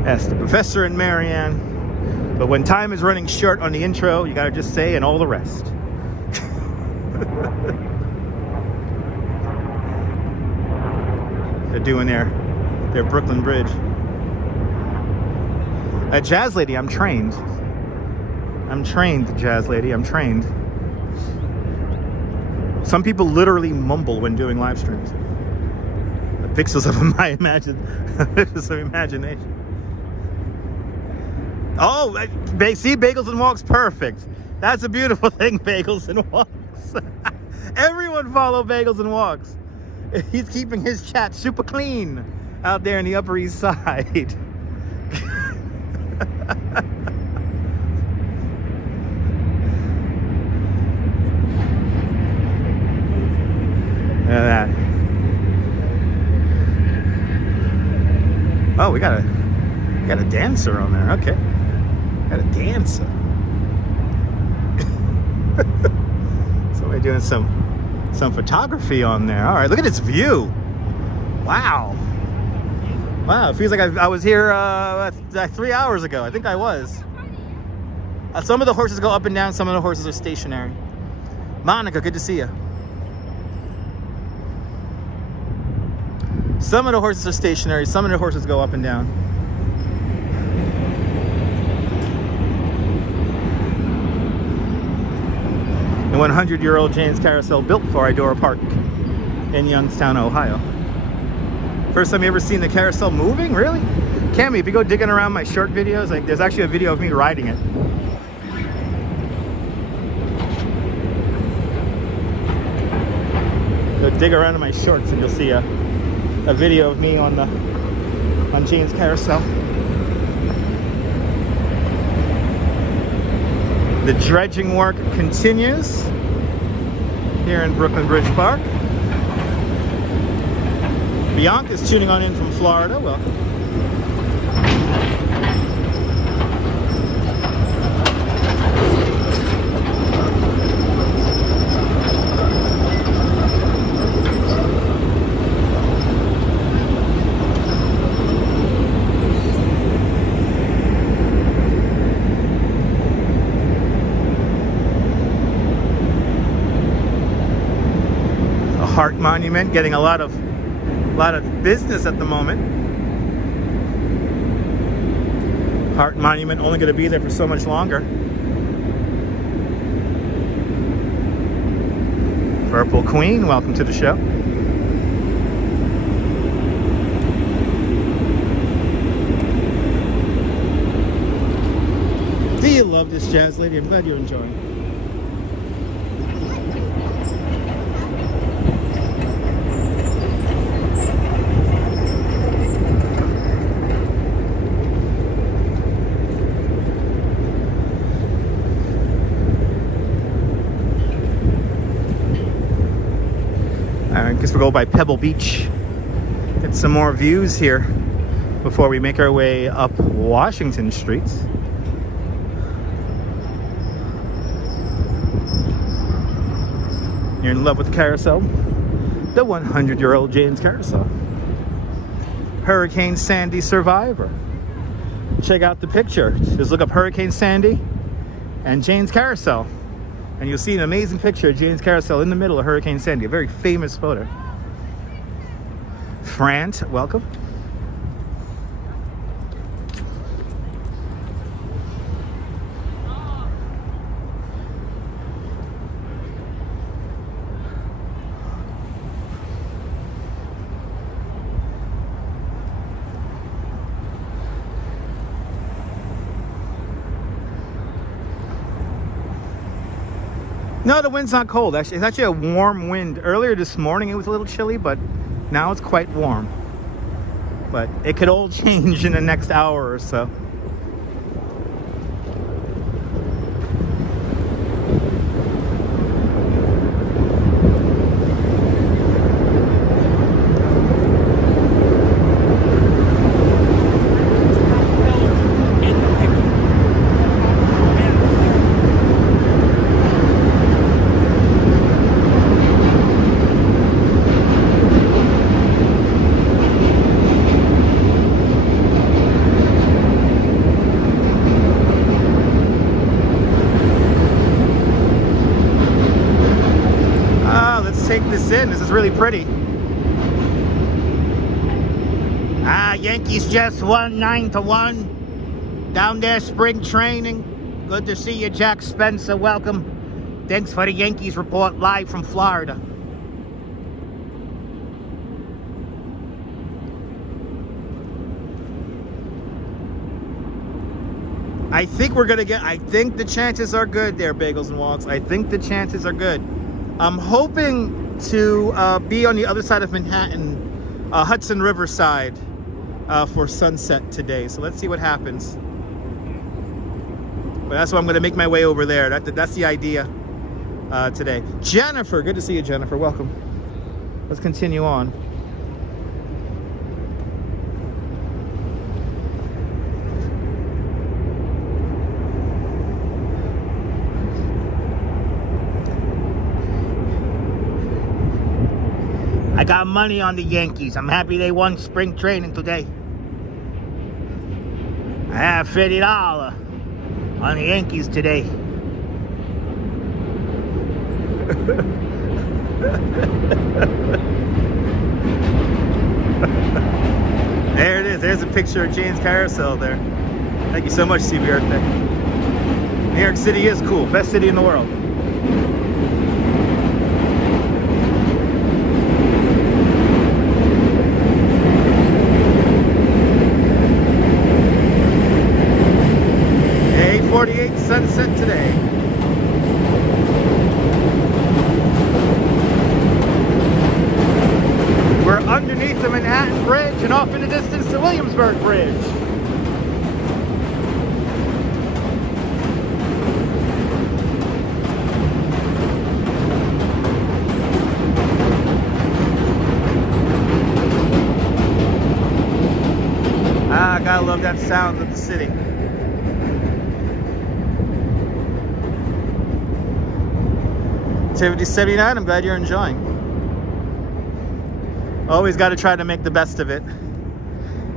Yes, the Professor and Marianne. But when time is running short on the intro, you gotta just say, and all the rest. They're doing their Brooklyn Bridge. A jazz lady, I'm trained. I'm trained, jazz lady, I'm trained. Some people literally mumble when doing live streams. The pixels of my imagination. Oh, see, Bagels and Walks, perfect. That's a beautiful thing, Bagels and Walks. Everyone follow Bagels and Walks. He's keeping his chat super clean out there in the Upper East Side. Look at that. Oh, we got a dancer on there. Okay, got a dancer. Somebody doing some photography on there. All right, look at this view. Wow. Wow, it feels like I was here 3 hours ago. I think I was. Some of the horses go up and down, some of the horses are stationary. Monica, good to see you. Some of the horses are stationary, some of the horses go up and down. The 100-year-old Jane's Carousel built for Idora Park in Youngstown, Ohio. First time you ever seen the carousel moving? Really? Cammy, if you go digging around my short videos, like there's actually a video of me riding it. Go dig around in my shorts and you'll see a video of me on Jane's Carousel. The dredging work continues here in Brooklyn Bridge Park. Bianca's tuning on in from Florida. Welcome. Heart Monument getting a lot of business at the moment. Heart Monument only going to be there for so much longer. Purple Queen, welcome to the show. Do you love this jazz lady? I'm glad you're enjoying. I guess we'll go by Pebble Beach. Get some more views here before we make our way up Washington Street. You're in love with the carousel? The 100-year-old Jane's Carousel. Hurricane Sandy survivor. Check out the picture. Just look up Hurricane Sandy and Jane's Carousel. And you'll see an amazing picture of Jane's Carousel in the middle of Hurricane Sandy. A very famous photo. Frant, welcome. No, the wind's not cold. Actually, it's actually a warm wind. Earlier this morning it was a little chilly, but now it's quite warm. But it could all change in the next hour or so. This is really pretty. Yankees just won 9-1 down there, spring training. Good to see you, Jack Spencer. Welcome. Thanks for the Yankees report live from Florida. I think we're gonna get. I think the chances are good there, Bagels and Wogs. I think the chances are good. I'm hoping to be on the other side of Manhattan, Hudson River side, for sunset today. So let's see what happens. But that's why I'm going to make my way over there. That's the idea today. Jennifer, good to see you, Jennifer. Welcome. Let's continue on. I got money on the Yankees. I'm happy they won spring training today. I have $50. on the Yankees today. There it is. There's a picture of Jane's Carousel there. Thank you so much, CB Earth Day. New York City is cool. Best city in the world. A48 sunset today. We're underneath the Manhattan Bridge and off in the distance the Williamsburg Bridge. Ah, gotta love that sound of the city. Activity 79, I'm glad you're enjoying. Always got to try to make the best of it.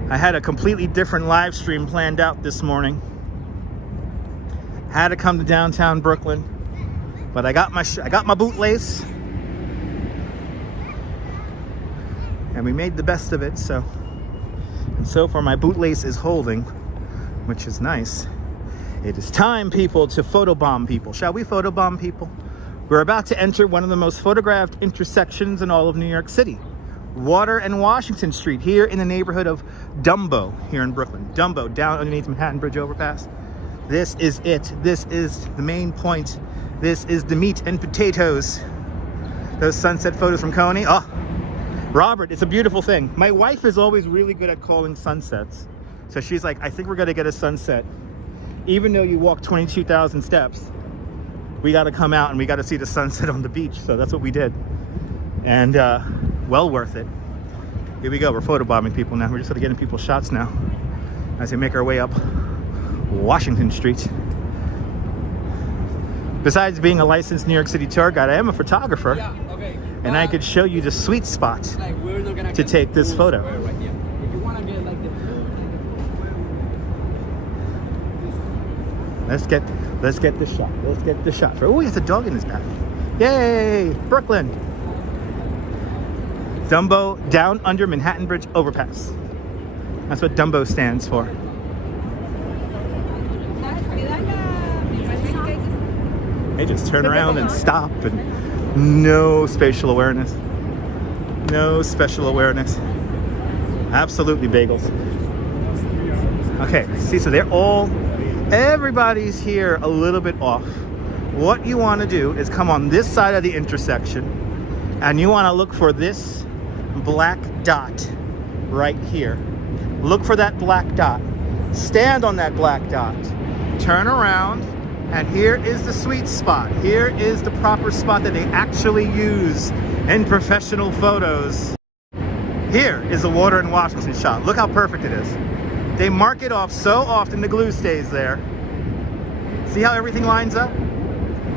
I had a completely different live stream planned out this morning. Had to come to downtown Brooklyn, but I got my bootlace, and we made the best of it. So far my bootlace is holding, which is nice. It is time, people, to photobomb people. Shall we photobomb people? We're about to enter one of the most photographed intersections in all of New York City. Water and Washington Street, here in the neighborhood of Dumbo, here in Brooklyn. Dumbo, down underneath Manhattan Bridge overpass. This is it. This is the main point. This is the meat and potatoes. Those sunset photos from Coney. Oh, Robert, it's a beautiful thing. My wife is always really good at calling sunsets. So she's like, I think we're gonna get a sunset. Even though you walk 22,000 steps, we gotta come out and we gotta see the sunset on the beach. So that's what we did. And well worth it. Here we go, we're photobombing people now. We're just sort of getting people shots now as we make our way up Washington Street. Besides being a licensed New York City tour guide, I am a photographer. Yeah, okay. And I could show you the sweet spot to take this photo. Right here. If you want to get like the Let's get the shot. Let's get the shot. Oh, he has a dog in his back. Yay! Brooklyn. Dumbo down under Manhattan Bridge overpass. That's what Dumbo stands for. They just turn around and stop, and no spatial awareness. No special awareness. Absolutely bagels. Okay, see, so everybody's here a little bit off. What you want to do is come on this side of the intersection, and you want to look for this black dot right here. Look for that black dot. Stand on that black dot. Turn around, and here is the sweet spot. Here is the proper spot that they actually use in professional photos. Here is the Water and Washington shot. Look how perfect it is. They mark it off so often the glue stays there. See how everything lines up?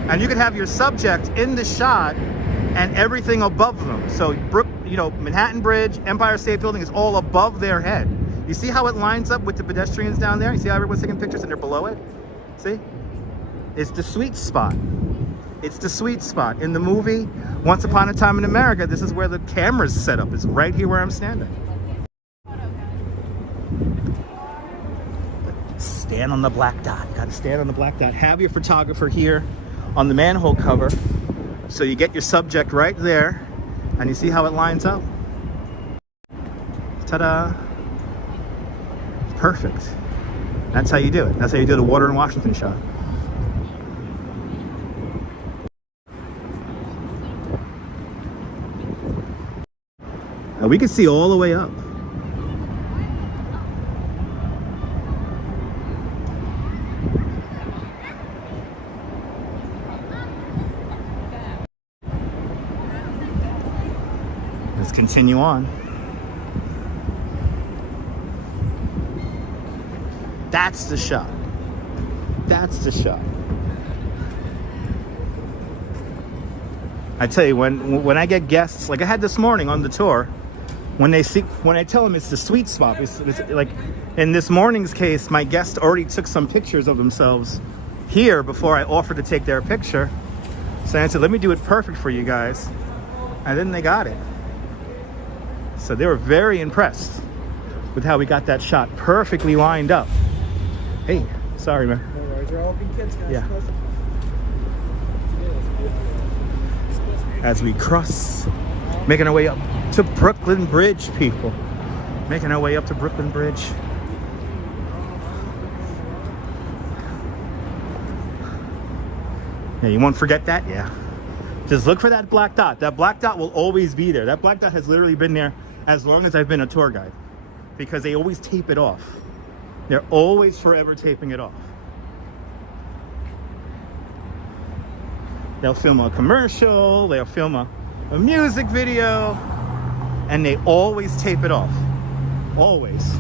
And you can have your subject in the shot and everything above them. So, Manhattan Bridge, Empire State Building is all above their head. You see how it lines up with the pedestrians down there? You see how everyone's taking pictures and they're below it? See? It's the sweet spot. It's the sweet spot. In the movie, Once Upon a Time in America, this is where the camera's set up. It's right here where I'm standing. Stand on the black dot. Gotta stand on the black dot. Have your photographer here on the manhole cover. So you get your subject right there, and you see how it lines up? Ta-da! Perfect. That's how you do it. That's how you do the Water in Washington shot. Now we can see all the way up. Let's continue on. That's the shot. That's the shot. I tell you, when I get guests, like I had this morning on the tour, when I tell them it's the sweet spot, it's like in this morning's case, my guest already took some pictures of themselves here before I offered to take their picture. So I said, let me do it perfect for you guys. And then they got it. So they were very impressed with how we got that shot perfectly lined up. Hey, sorry, man. No worries, you're all big kids, guys. Yeah. As we cross, making our way up to Brooklyn Bridge, people. Making our way up to Brooklyn Bridge. Yeah, you won't forget that? Yeah. Just look for that black dot. That black dot will always be there. That black dot has literally been there as long as I've been a tour guide, because they always tape it off. They're always forever taping it off. They'll film a commercial, they'll film a music video, and they always tape it off. Always.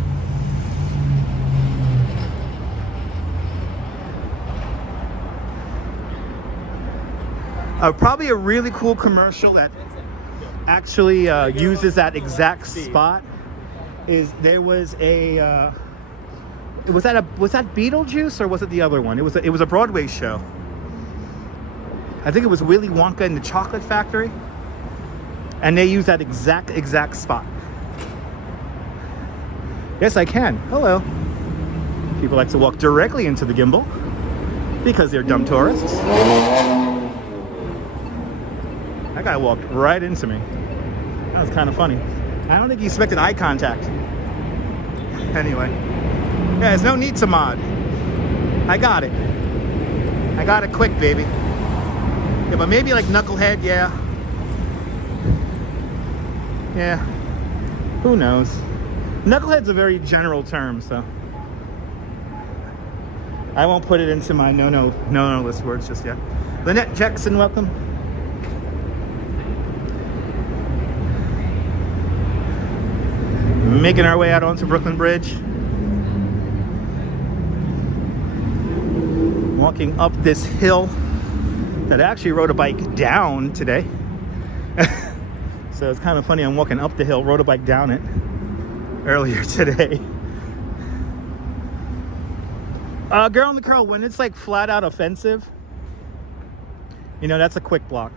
Probably a really cool commercial that actually uses that exact spot is there was a was that Beetlejuice or was it the other one? It was a Broadway show. I think it was Willy Wonka and the Chocolate Factory, and they use that exact spot. Yes, I can. Hello. People like to walk directly into the Gimble because they're dumb tourists. That guy walked right into me. That was kind of funny. I don't think he expected eye contact. Anyway. Yeah, there's no need to mod. I got it. I got it quick, baby. Yeah, but maybe like knucklehead, yeah. Yeah. Who knows? Knucklehead's a very general term, so I won't put it into my no list words just yet. Lynette Jackson, welcome. Making our way out onto Brooklyn Bridge. Walking up this hill that I actually rode a bike down today. So it's kind of funny, I'm walking up the hill, rode a bike down it earlier today. Girl in the Curl, when it's like flat out offensive, you know, that's a quick block.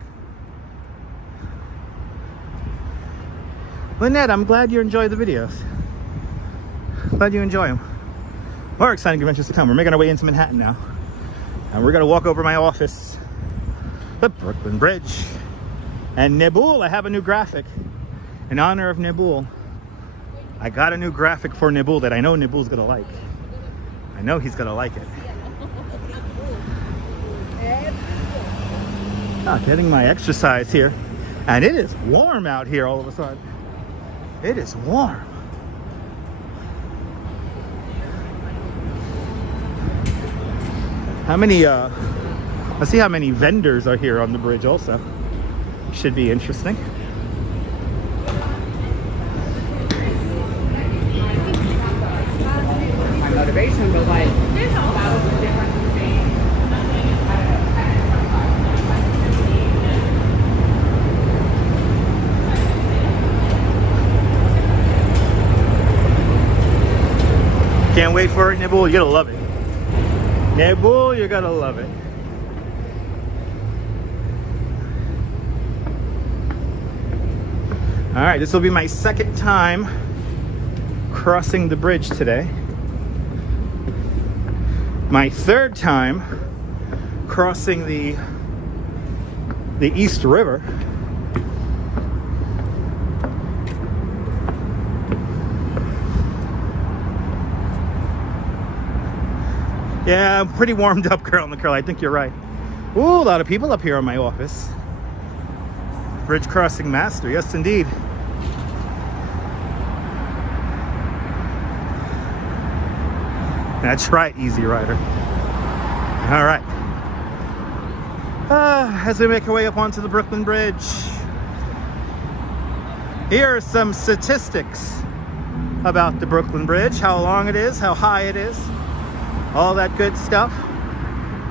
Lynette, I'm glad you enjoy the videos. Glad you enjoy them. More exciting adventures to come. We're making our way into Manhattan now. And we're gonna walk over my office, the Brooklyn Bridge. And Nibul, I have a new graphic. In honor of Nibul, I got a new graphic for Nibul that I know Nibul's gonna like. I know he's gonna like it. Getting my exercise here. And it is warm out here all of a sudden. It is warm. How many, let's see how many vendors are here on the bridge also. Should be interesting. My motivation, but like, that was the difference between. Can't wait for it, Nibble. You're gonna love it. Nibble, you're gonna love it. All right, this will be my second time crossing the bridge today. My third time crossing the East River. Yeah, I'm pretty warmed up, Girl in the Curl. I think you're right. Ooh, a lot of people up here in my office. Bridge crossing master, yes indeed. That's right, Easy Rider. All right. As we make our way up onto the Brooklyn Bridge, here are some statistics about the Brooklyn Bridge, how long it is, how high it is, all that good stuff.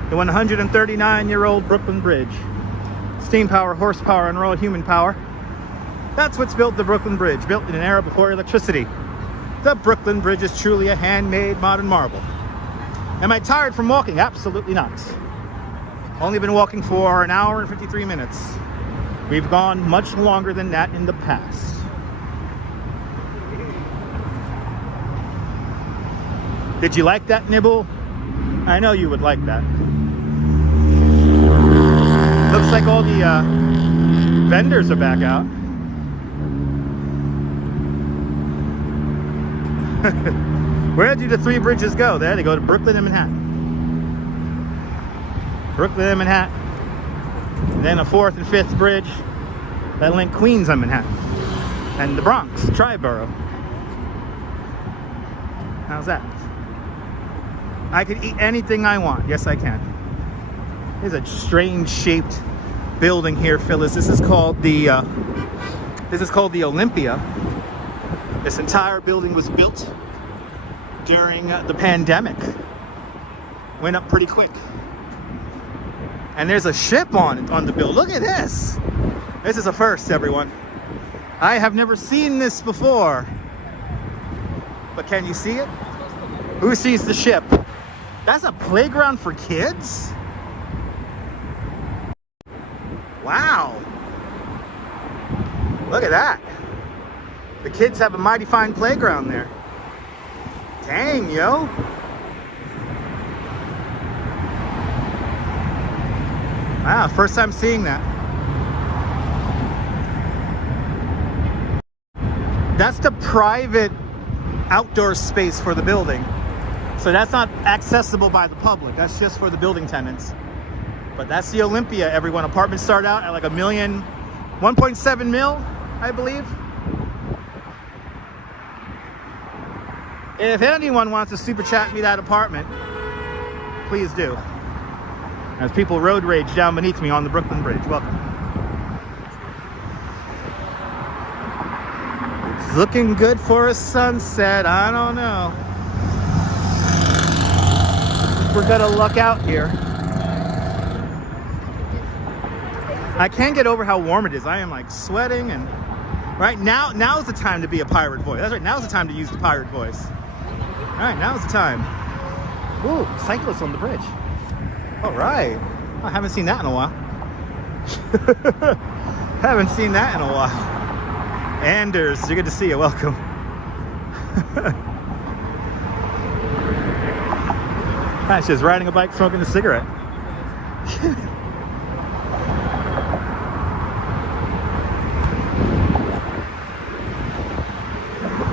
The 139-year-old Brooklyn Bridge. Steam power, horsepower, and raw human power. That's what's built the Brooklyn Bridge, built in an era before electricity. The Brooklyn Bridge is truly a handmade modern marvel. Am I tired from walking? Absolutely not. Only been walking for an hour and 53 minutes. We've gone much longer than that in the past. Did you like that, Nibble? I know you would like that. Looks like all the vendors are back out. Where do the three bridges go? There they go to Brooklyn and Manhattan. Brooklyn and Manhattan. And then a 4th and 5th bridge that link Queens and Manhattan. And the Bronx, Triborough. How's that? I can eat anything I want. Yes, I can. There's a strange shaped building here, Phyllis. This is called the Olympia. This entire building was built during the pandemic. Went up pretty quick. And there's a ship on the building. Look at this. This is a first, everyone. I have never seen this before. But can you see it? Who sees the ship? That's a playground for kids? Wow. Look at that. The kids have a mighty fine playground there. Dang, yo. Wow, first time seeing that. That's the private outdoor space for the building. So that's not accessible by the public. That's just for the building tenants. But that's the Olympia, everyone. Apartments start out at like $1.7 million, I believe. If anyone wants to super chat me that apartment, please do. As people road rage down beneath me on the Brooklyn Bridge. Welcome. It's looking good for a sunset. I don't know. We're gonna luck out here. I can't get over how warm it is. I am like sweating, and right now's the time to be a pirate voice. That's right, now's the time to use the pirate voice. All right, now's the time. Ooh, cyclists on the bridge. All right. I haven't seen that in a while. Haven't seen that in a while. Anders, you're good to see you. Welcome. That's just riding a bike, smoking a cigarette.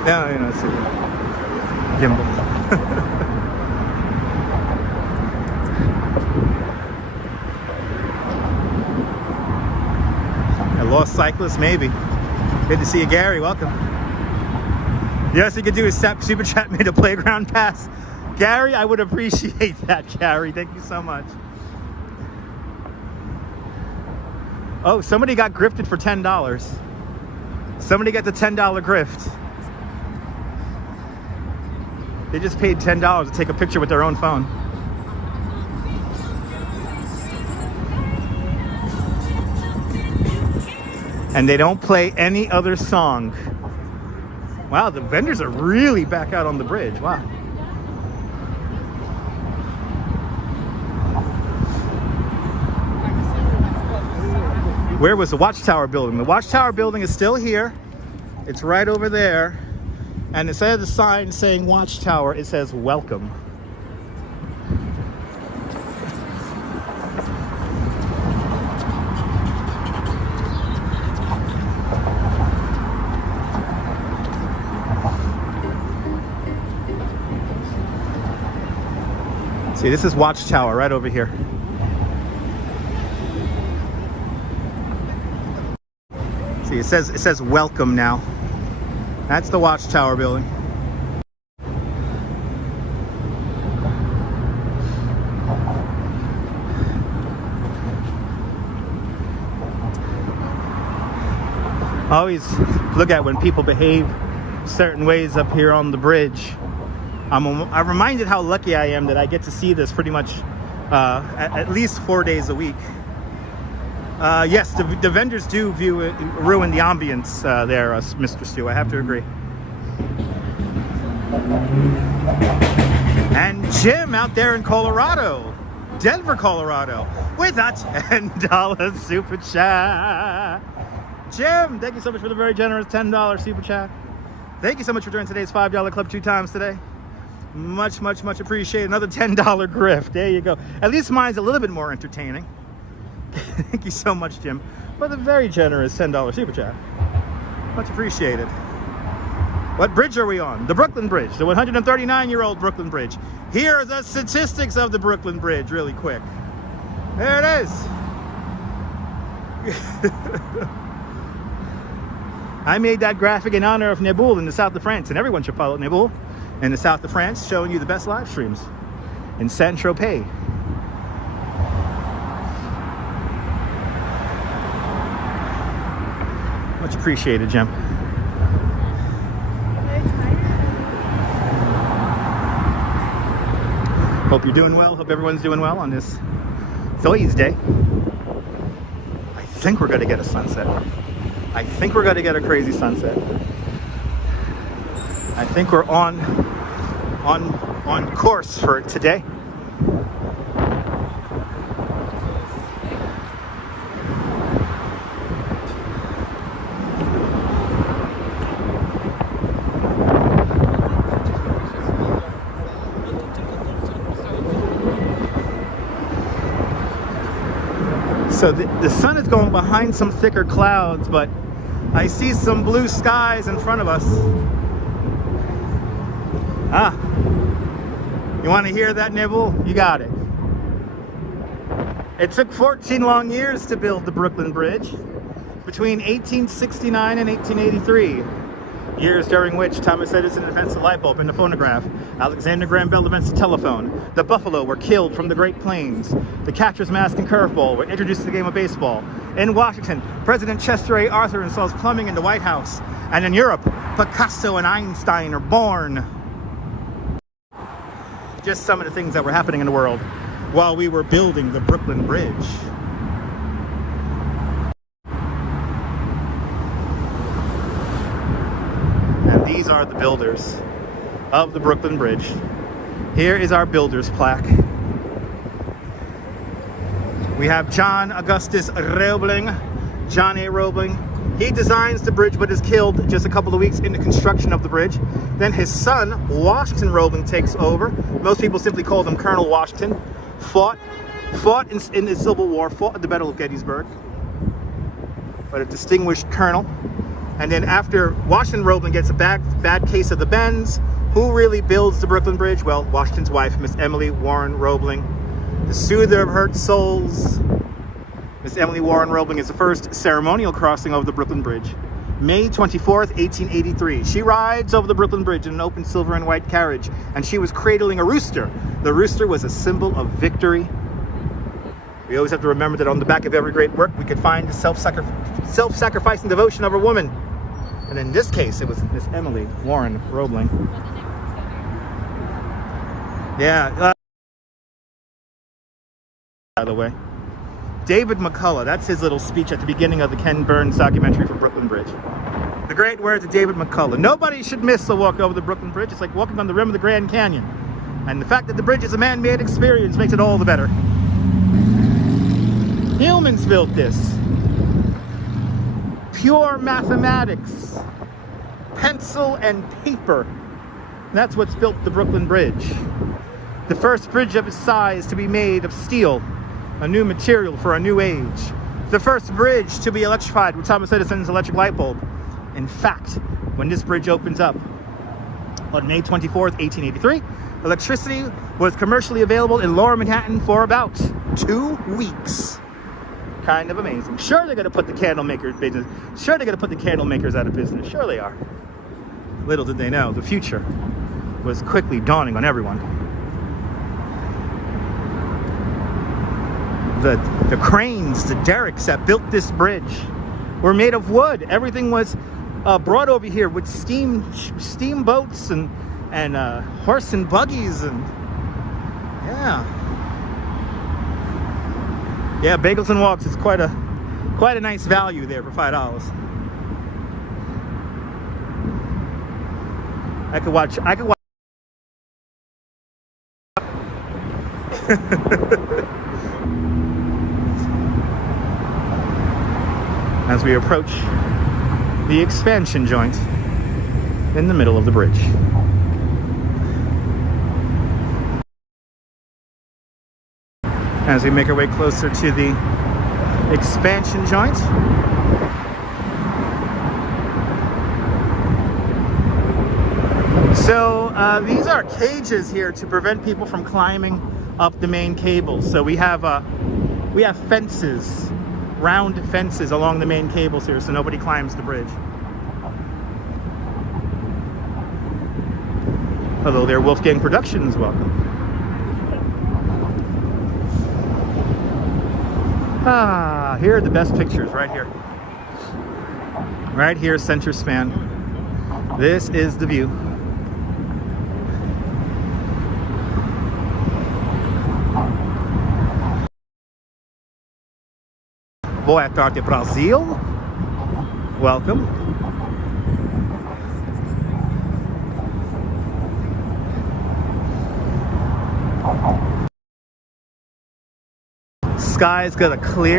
No, you know, it's Gimble. A lost cyclist, maybe. Good to see you, Gary. Welcome. Yes, you could do is super chat me the playground pass. Gary, I would appreciate that, Gary. Thank you so much. Oh, somebody got grifted for $10. Somebody got the $10 grift. They just paid $10 to take a picture with their own phone. And they don't play any other song. Wow, the vendors are really back out on the bridge. Wow. Where was the Watchtower building? The Watchtower building is still here. It's right over there. And instead of the sign saying Watchtower, it says welcome. See, this is Watchtower right over here. See, it says welcome now. That's the Watchtower building. I always look at when people behave certain ways up here on the bridge. I'm reminded how lucky I am that I get to see this pretty much at least 4 days a week. Yes, the vendors do ruin the ambience there, Mr. Stu. I have to agree. And Jim out there in Colorado, Denver, Colorado, with a $10 super chat. Jim, thank you so much for the very generous $10 super chat. Thank you so much for joining today's $5 club 2 times today. Much, much, much appreciated. Another $10 grift. There you go. At least mine's a little bit more entertaining. Thank you so much, Jim, for the very generous $10 super chat. Much appreciated. What bridge are we on? The Brooklyn Bridge, the 139-year-old Brooklyn Bridge. Here are the statistics of the Brooklyn Bridge really quick. There it is. I made that graphic in honor of Nebul in the south of France, and everyone should follow Nebul in the south of France, showing you the best live streams in Saint-Tropez. Much appreciated, Jim. Hope you're doing well. Hope everyone's doing well on this Thursday. I think we're going to get a sunset. I think we're going to get a crazy sunset. I think we're on course for today. So the sun is going behind some thicker clouds, but I see some blue skies in front of us. Ah, you want to hear that, Nibble? You got it. It took 14 long years to build the Brooklyn Bridge, between 1869 and 1883. Years during which Thomas Edison invented the light bulb and the phonograph, Alexander Graham Bell invents the telephone, the buffalo were killed from the Great Plains, the catcher's mask and curveball were introduced to the game of baseball. In Washington, President Chester A. Arthur installs plumbing in the White House. And in Europe, Picasso and Einstein are born. Just some of the things that were happening in the world while we were building the Brooklyn Bridge. These are the builders of the Brooklyn Bridge. Here is our builder's plaque. We have John Augustus Roebling, John A. Roebling. He designs the bridge but is killed just a couple of weeks in the construction of the bridge. Then his son, Washington Roebling, takes over. Most people simply call him Colonel Washington. Fought in the Civil War, fought at the Battle of Gettysburg. But a distinguished colonel. And then after Washington Roebling gets a bad case of the bends, who really builds the Brooklyn Bridge? Well, Washington's wife, Miss Emily Warren Roebling, the soother of hurt souls. Miss Emily Warren Roebling is the first ceremonial crossing over the Brooklyn Bridge. May 24th, 1883. She rides over the Brooklyn Bridge in an open silver and white carriage, and she was cradling a rooster. The rooster was a symbol of victory. We always have to remember that on the back of every great work, we could find the self-sacrificing devotion of a woman. And in this case, it was Miss Emily Warren Roebling. Yeah. By the way, David McCullough, that's his little speech at the beginning of the Ken Burns documentary for Brooklyn Bridge. The great words of David McCullough. Nobody should miss the walk over the Brooklyn Bridge. It's like walking on the rim of the Grand Canyon. And the fact that the bridge is a man-made experience makes it all the better. Humans built this. Pure mathematics, pencil and paper. That's what's built the Brooklyn Bridge. The first bridge of its size to be made of steel, a new material for a new age. The first bridge to be electrified with Thomas Edison's electric light bulb. In fact, when this bridge opens up on May 24th, 1883, electricity was commercially available in Lower Manhattan for about 2 weeks. Kind of amazing. Sure, they're going to put the candle makers business. Sure, they're going to put the candle makers out of business. Sure, they are. Little did they know, the future was quickly dawning on everyone. The cranes, the derricks that built this bridge were made of wood. Everything was brought over here with steamboats and horse and buggies and yeah, bagels and walks is quite a nice value there for $5. I could watch As we approach the expansion joint in the middle of the bridge. As we make our way closer to the expansion joint. So these are cages here to prevent people from climbing up the main cable. So we have fences, round fences along the main cables here, so nobody climbs the bridge. Hello there, Wolfgang Productions, welcome. Ah, here are the best pictures, right here. Right here, center span. This is the view. Boa tarde, Brazil. Welcome. Sky's got a clear.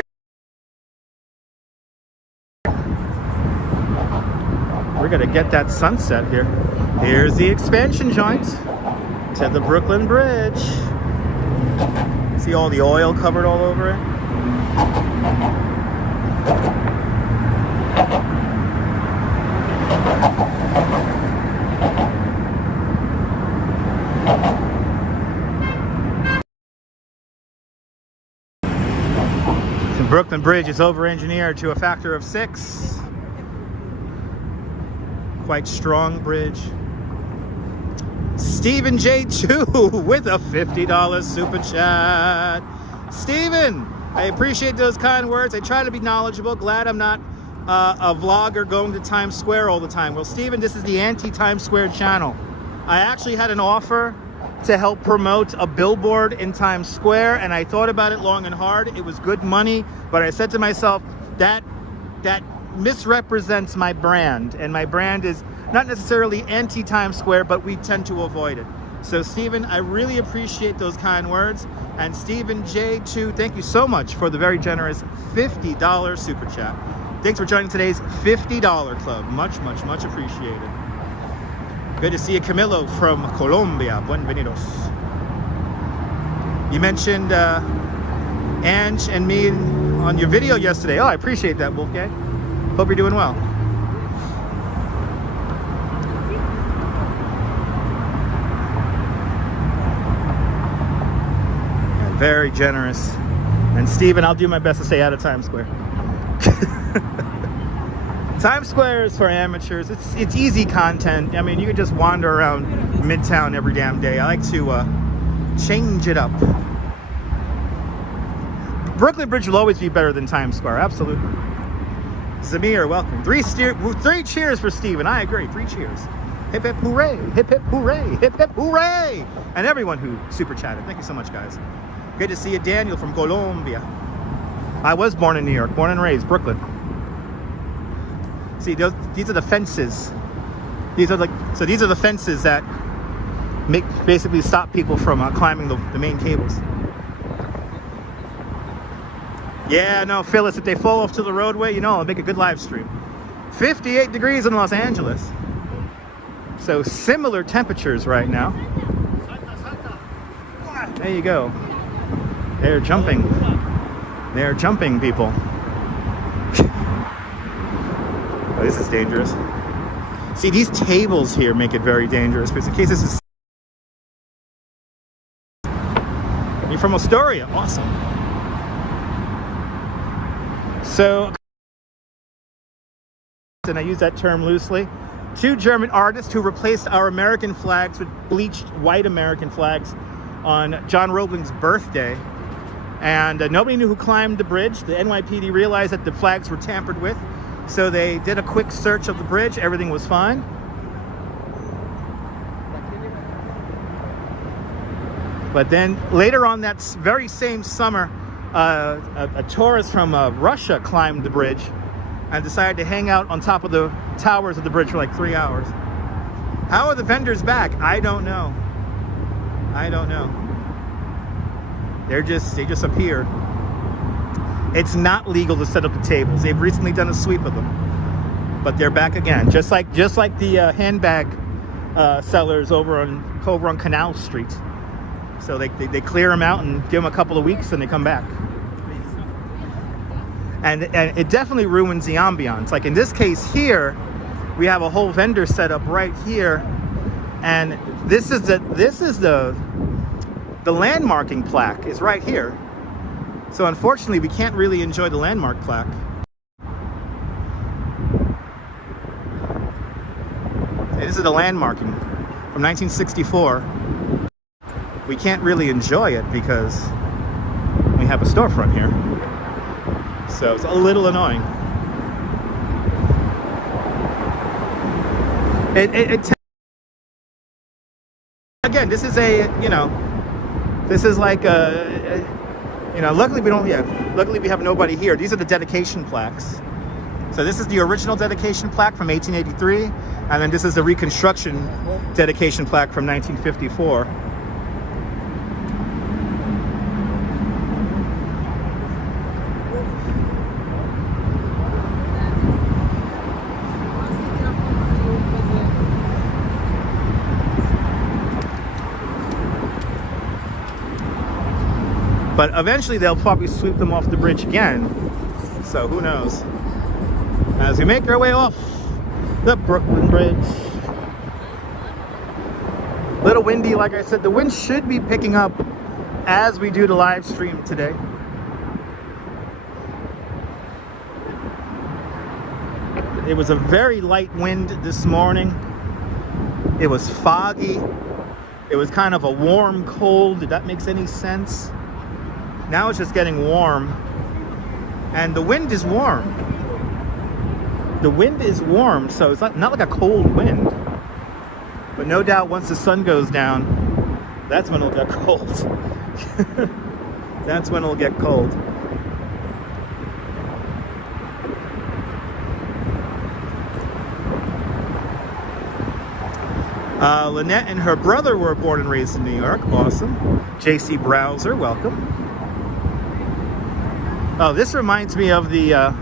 We're gonna get that sunset here. Here's the expansion joint to the Brooklyn Bridge. See all the oil covered all over it? The Brooklyn Bridge is over-engineered to a factor of 6. Quite strong bridge. Stephen J2 with a $50 super chat. Stephen, I appreciate those kind words. I try to be knowledgeable. Glad I'm not a vlogger going to Times Square all the time. Well, Stephen, this is the anti-Times Square channel. I actually had an offer to help promote a billboard in Times Square, and I thought about it long and hard. It was good money, but I said to myself, that misrepresents my brand, and my brand is not necessarily anti-Times Square, but we tend to avoid it. So Stephen, I really appreciate those kind words. And Stephen J2, thank you so much for the very generous $50 super chat. Thanks for joining today's $50 club. Much, much, much appreciated. Good to see you, Camilo from Colombia. Buenvenidos. You mentioned Ange and me on your video yesterday. Oh, I appreciate that, Wolfgang. Hope you're doing well. Very generous. And Stephen, I'll do my best to stay out of Times Square. Times Square is for amateurs. It's easy content. I mean, you can just wander around Midtown every damn day. I like to change it up. Brooklyn Bridge will always be better than Times Square. Absolutely. Zamir, welcome. Three cheers for Stephen. I agree. 3 cheers. Hip hip hooray. Hip hip hooray. Hip hip hooray. And everyone who super chatted. Thank you so much, guys. Good to see you, Daniel from Colombia. I was born in New York, born and raised, Brooklyn. See, these are the fences. These are the fences that basically stop people from climbing the main cables. Yeah, no, Phyllis, if they fall off to the roadway, you know, I'll make a good live stream. 58 degrees in Los Angeles. So similar temperatures right now. There you go. They're jumping. They're jumping, people. Oh, this is dangerous. See, these tables here make it very dangerous, because in case this is... You're from Astoria. Awesome. So, and I use that term loosely, 2 German artists who replaced our American flags with bleached white American flags on John Roebling's birthday. And nobody knew who climbed the bridge. The NYPD realized that the flags were tampered with, so they did a quick search of the bridge. Everything was fine. But then later on that very same summer, a tourist from Russia climbed the bridge and decided to hang out on top of the towers of the bridge for like 3 hours. How are the vendors back? I don't know. I don't know. they just appear. It's not legal to set up the tables. They've recently done a sweep of them, but they're back again, just like the handbag sellers over on Canal Street. So they clear them out and give them a couple of weeks, and they come back. And it definitely ruins the ambiance. Like in this case here, we have a whole vendor set up right here, and this is the landmarking plaque is right here. So unfortunately, we can't really enjoy the landmark plaque. This is the landmarking from 1964. We can't really enjoy it because we have a storefront here. So it's a little annoying. Again, this is this is like luckily luckily we have nobody here. These are the dedication plaques. So this is the original dedication plaque from 1883, and then this is the reconstruction dedication plaque from 1954. But eventually they'll probably sweep them off the bridge again. So who knows? As we make our way off the Brooklyn Bridge. Little windy, like I said. The wind should be picking up as we do the live stream today. It was a very light wind this morning. It was foggy. It was kind of a warm cold, if that makes any sense. Now it's just getting warm, and the wind is warm. The wind is warm, so it's not like a cold wind. But no doubt once the sun goes down, that's when it'll get cold. That's when it'll get cold. Lynette and her brother were born and raised in New York. Awesome. JC Browser, welcome. Oh, this reminds me of the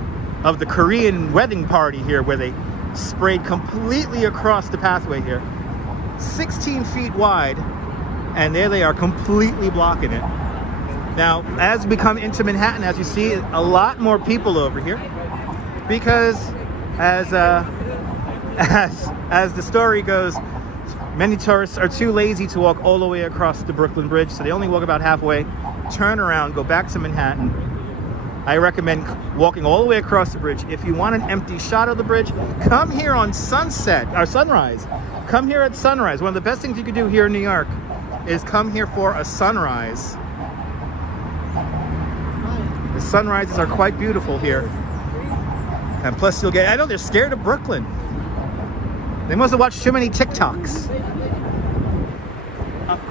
Korean wedding party here, where they sprayed completely across the pathway here, 16 feet wide, and there they are completely blocking it. Now, as we come into Manhattan, as you see, a lot more people over here, because as the story goes, many tourists are too lazy to walk all the way across the Brooklyn Bridge, so they only walk about halfway, turn around, go back to Manhattan. I recommend walking all the way across the bridge. If you want an empty shot of the bridge, come here on sunset or sunrise. Come here at sunrise. One of the best things you could do here in New York is come here for a sunrise. The sunrises are quite beautiful here. And plus you'll get, I know they're scared of Brooklyn. They must have watched too many TikToks.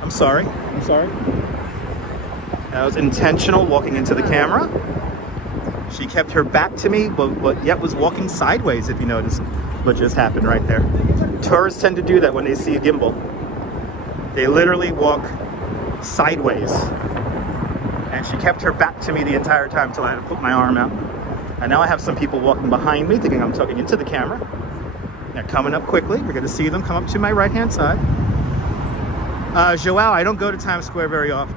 I'm sorry. That was intentional, walking into the camera. She kept her back to me, but yet was walking sideways, if you noticed what just happened right there. Tourists tend to do that when they see a gimbal. They literally walk sideways. And she kept her back to me the entire time until I had to put my arm out. And now I have some people walking behind me, thinking I'm talking into the camera. They're coming up quickly. We're going to see them come up to my right-hand side. Joao, I don't go to Times Square very often.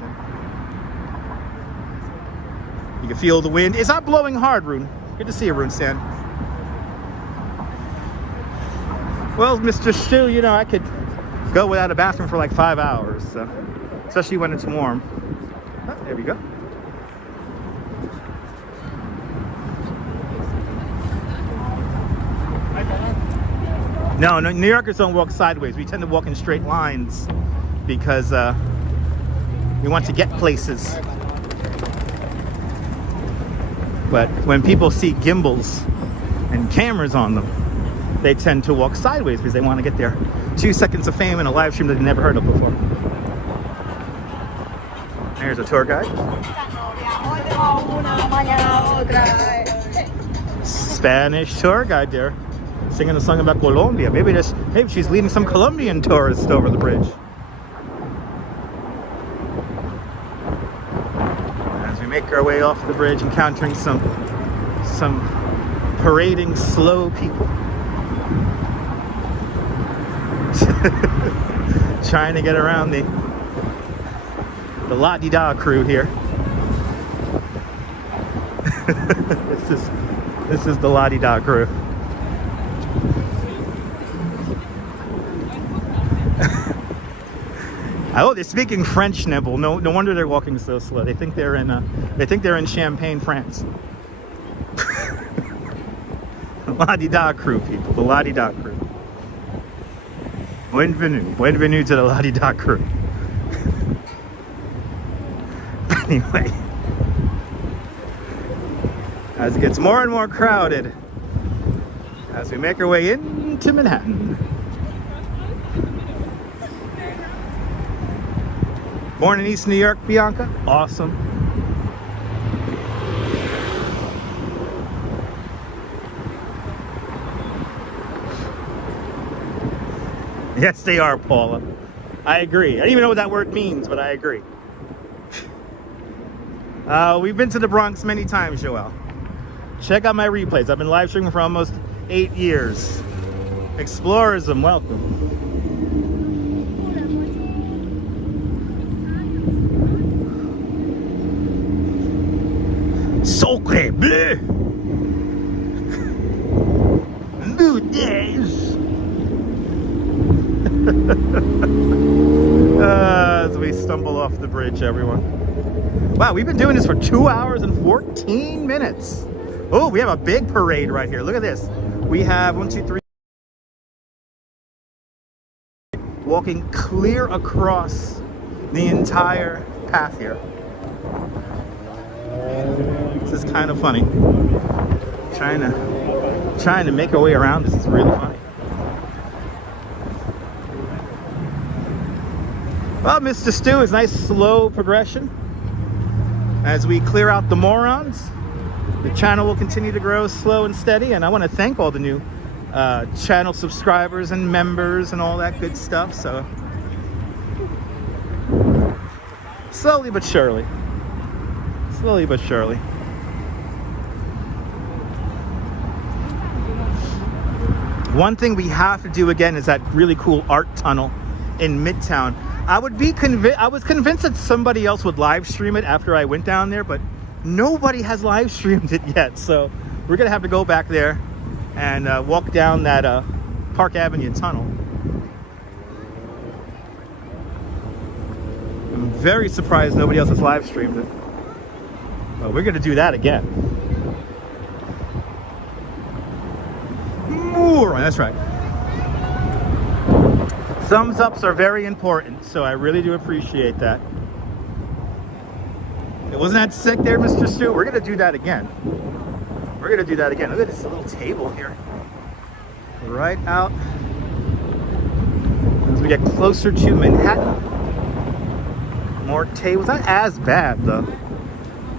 You can feel the wind. It's not blowing hard, Rune. Good to see you, Rune Stan. Well, Mr. Stu, you know, I could go without a bathroom for like 5 hours, so, especially when it's warm. Oh, there we go. No, New Yorkers don't walk sideways. We tend to walk in straight lines because we want to get places. But when people see gimbals and cameras on them, they tend to walk sideways because they want to get their 2 seconds of fame in a live stream that they've never heard of before. There's a tour guide. Spanish tour guide there, singing a song about Colombia. Maybe she's leading some Colombian tourists over the bridge. make our way off the bridge, encountering some parading slow people. Trying to get around the la-di-da crew here. This is the la-di-da crew. Oh, they're speaking French, Nibble. No wonder they're walking so slow. They think they're in Champagne, France. The la-di-da crew, people. The la-di-da crew. Bienvenue to the la-di-da crew. Anyway, as it gets more and more crowded, as we make our way into Manhattan. Born in East New York, Bianca. Awesome. Yes, they are, Paula. I agree. I don't even know what that word means, but I agree. We've been to the Bronx many times, Joelle. Check out my replays. I've been live streaming for almost 8 years. Explorism, welcome. Sacre bleu! Blue days! As we stumble off the bridge, everyone. Wow, we've been doing this for 2 hours and 14 minutes. Oh, we have a big parade right here. Look at this. We have 1, 2, 3. Walking clear across the entire path here. This is kind of funny. Trying to make our way around this is really funny. Well, Mr. Stu, it's nice slow progression. As we clear out the morons, the channel will continue to grow slow and steady, and I want to thank all the new channel subscribers and members and all that good stuff. So slowly but surely. Slowly but surely. One thing we have to do again is that really cool art tunnel in Midtown. I was convinced that somebody else would live stream it after I went down there, but nobody has live streamed it yet. So we're gonna have to go back there and walk down that Park Avenue tunnel. I'm very surprised nobody else has live streamed it. But we're gonna do that again. More, that's right. Thumbs ups are very important, so I really do appreciate that. It wasn't that sick there, Mr. Stu. We're gonna do that again. We're gonna do that again. Look at this little table here. Right out as we get closer to Manhattan. More tables. Not as bad though.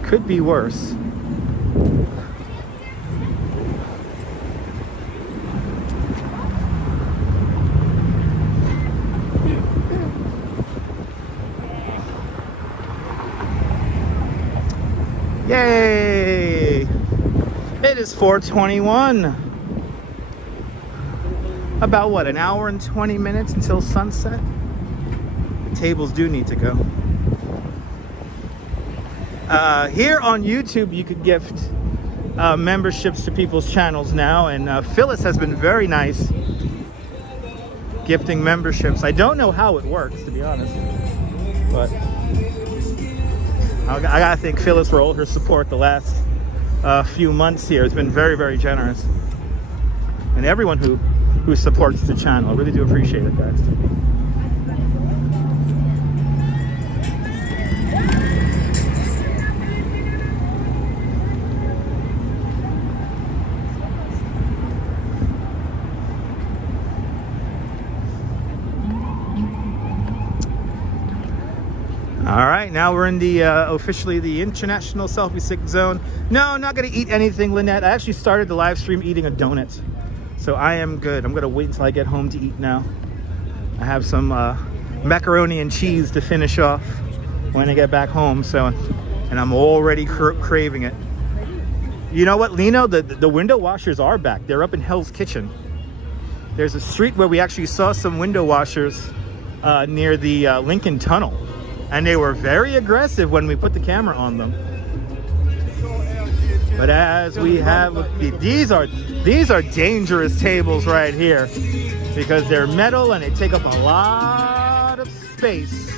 Could be worse. Yay! It is 4:21. About what, an hour and 20 minutes until sunset? The tables do need to go. Here on YouTube, you could gift memberships to people's channels now, and Phyllis has been very nice gifting memberships. I don't know how it works, to be honest, but I gotta thank Phyllis for all her support the last few months here. It's been very, very generous. And everyone who supports the channel, I really do appreciate it, guys. All right, now we're in the officially the international selfie stick zone. No, I'm not gonna eat anything, Lynette. I actually started the live stream eating a donut, so I am good. I'm gonna wait until I get home to eat now. I have some macaroni and cheese to finish off when I get back home, so and I'm already craving it. You know what, Lino? The window washers are back. They're up in Hell's Kitchen. There's a street where we actually saw some window washers near the Lincoln Tunnel, and they were very aggressive when we put the camera on them. But as we have, these are dangerous tables right here because they're metal and they take up a lot of space.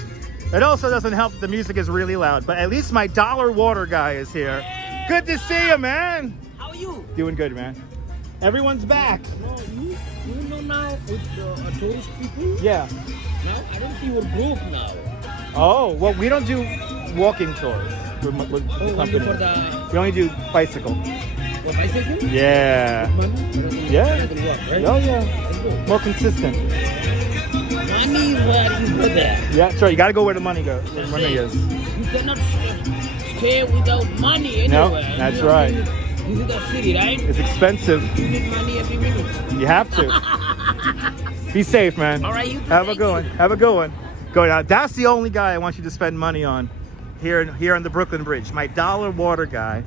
It also doesn't help that the music is really loud, but at least my dollar water guy is here. Good to see you, man. How are you? Doing good, man. Everyone's back. No, you know now with tourist people? Yeah. Now I don't see your group now. Oh, well, we don't do walking tours. With Only for the... We only do bicycle. What, bicycle? Yeah. Money? Yeah. Work, right? Oh, yeah. More consistent. Money where you go there. Yeah, that's right. You got to go where the money goes. Where the money is. You cannot stay without money anywhere. No, that's right. This is the city, right? It's expensive. You need money every minute. You have to. Be safe, man. All right, you. Have a good one. Have a good one. Go now. That's the only guy I want you to spend money on here on the Brooklyn Bridge. My dollar water guy.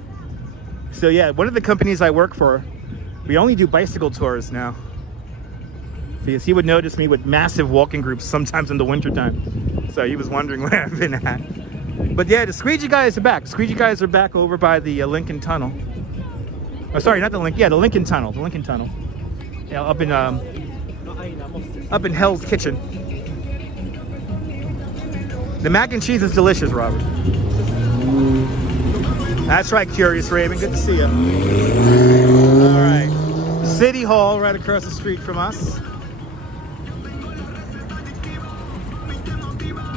So yeah, one of the companies I work for, we only do bicycle tours now. Because he would notice me with massive walking groups sometimes in the wintertime. So he was wondering where I've been at. But yeah, the squeegee guys are back. Squeegee guys are back over by the Lincoln Tunnel. Oh, sorry, not the Lincoln. Yeah, the Lincoln Tunnel. The Lincoln Tunnel. Yeah, up in Hell's Kitchen. The mac and cheese is delicious, Robert. That's right, Curious Raven. Good to see you. All right. City Hall right across the street from us.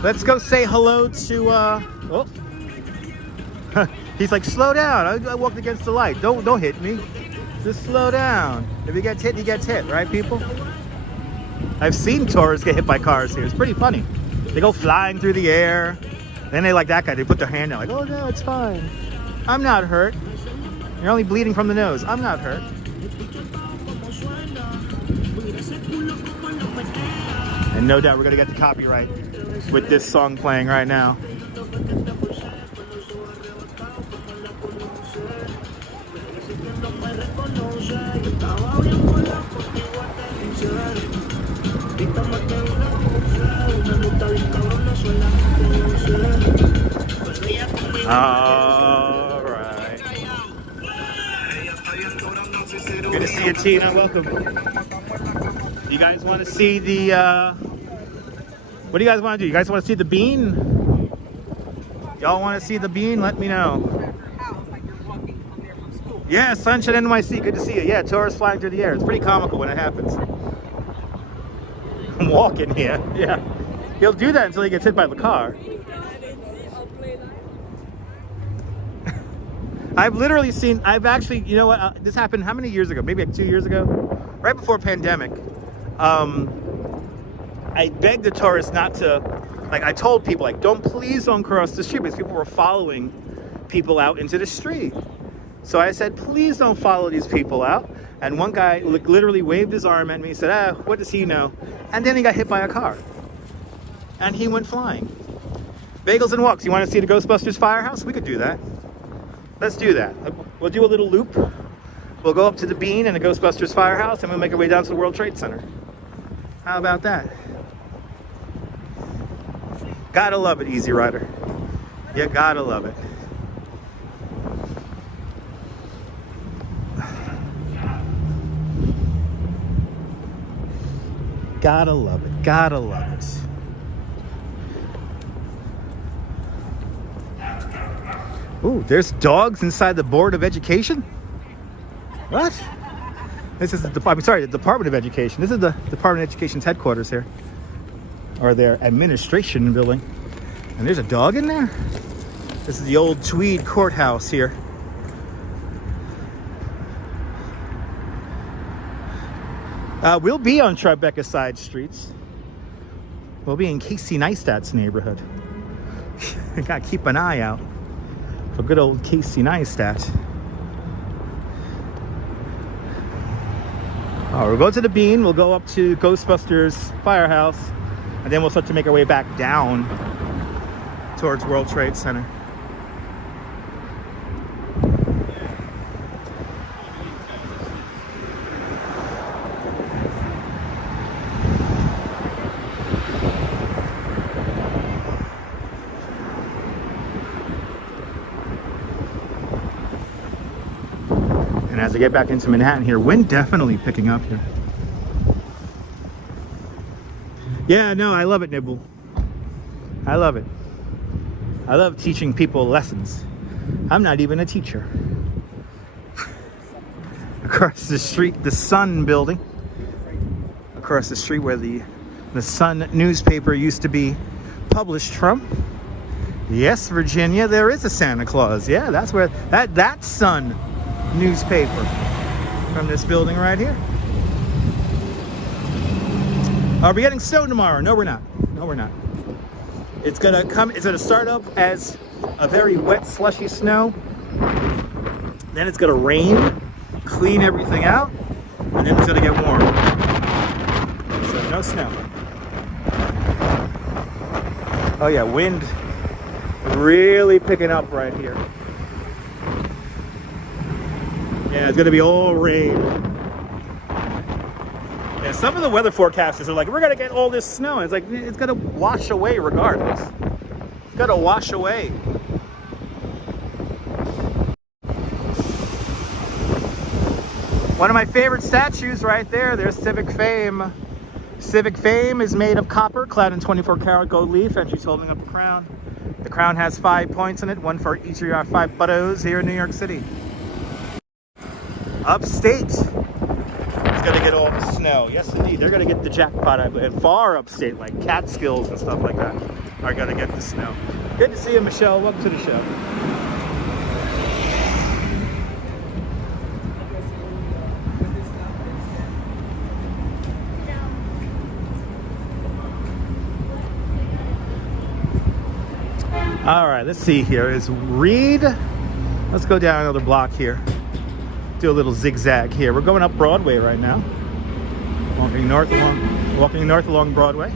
Let's go say hello to, oh. He's like, slow down. I walked against the light. Don't hit me. Just slow down. If he gets hit, he gets hit, right, people? I've seen tourists get hit by cars here. It's pretty funny. They go flying through the air. Then they like that guy. They put their hand out like, oh no, it's fine. I'm not hurt. You're only bleeding from the nose. I'm not hurt. And no doubt we're gonna get the copyright with this song playing right now. All right. Good to see you, Tina. Welcome. You guys want to see the, what do you guys want to do? You guys want to see the bean? Y'all want to see the bean? Let me know. Yeah, Sunshine NYC. Good to see you. Yeah, tourists flying through the air. It's pretty comical when it happens. I'm walking here. Yeah. He'll do that until he gets hit by the car. I've literally seen, I've actually, you know what, this happened how many years ago? Maybe like 2 years ago? Right before pandemic. I begged the tourists not to, like I told people, like, please don't cross the street because people were following people out into the street. So I said, please don't follow these people out. And one guy literally waved his arm at me and said, what does he know? And then he got hit by a car. And he went flying. Bagels and walks. You want to see the Ghostbusters Firehouse? We could do that. Let's do that. We'll do a little loop. We'll go up to the Bean and the Ghostbusters Firehouse, and we'll make our way down to the World Trade Center. How about that? Gotta love it, Easy Rider. You gotta love it. Gotta love it. Gotta love it. Ooh, there's dogs inside the Board of Education? What? This is the the Department of Education. This is the Department of Education's headquarters here. Or their administration building. And there's a dog in there? This is the old Tweed courthouse here. We'll be on Tribeca side streets. We'll be in Casey Neistat's neighborhood. Gotta keep an eye out for good old Casey Neistat. We'll go to the Bean, we'll go up to Ghostbusters Firehouse, and then we'll start to make our way back down towards World Trade Center. And as I get back into Manhattan here, wind definitely picking up here. Yeah, no, I love it, Nibble. I love it. I love teaching people lessons. I'm not even a teacher. Across the street, the Sun building. Across the street where the Sun newspaper used to be published from. Yes, Virginia, there is a Santa Claus. Yeah, that's where that Sun newspaper from this building right here. Are we getting snow tomorrow? No, we're not. No, we're not. It's gonna start up as a very wet, slushy snow. Then it's gonna rain, clean everything out, and then it's gonna get warm. So no snow. Oh yeah, wind really picking up right here. Yeah, it's gonna be all rain. Yeah, some of the weather forecasters are like, we're gonna get all this snow. It's like, it's gonna wash away regardless. It's gonna wash away. One of my favorite statues right there, there's Civic Fame. Civic Fame is made of copper, clad in 24-karat gold leaf, and she's holding up a crown. The crown has 5 points in it, one for each of your 5 photos here in New York City. Upstate. It's gonna get all the snow. Yes, indeed. They're gonna get the jackpot, I believe. And far upstate, like Catskills and stuff like that, are gonna get the snow. Good to see you, Michelle. Welcome to the show. All right, let's see here. Is Reed? Let's go down another block here. Do a little zigzag here. We're going up Broadway right now. Walking north along Broadway.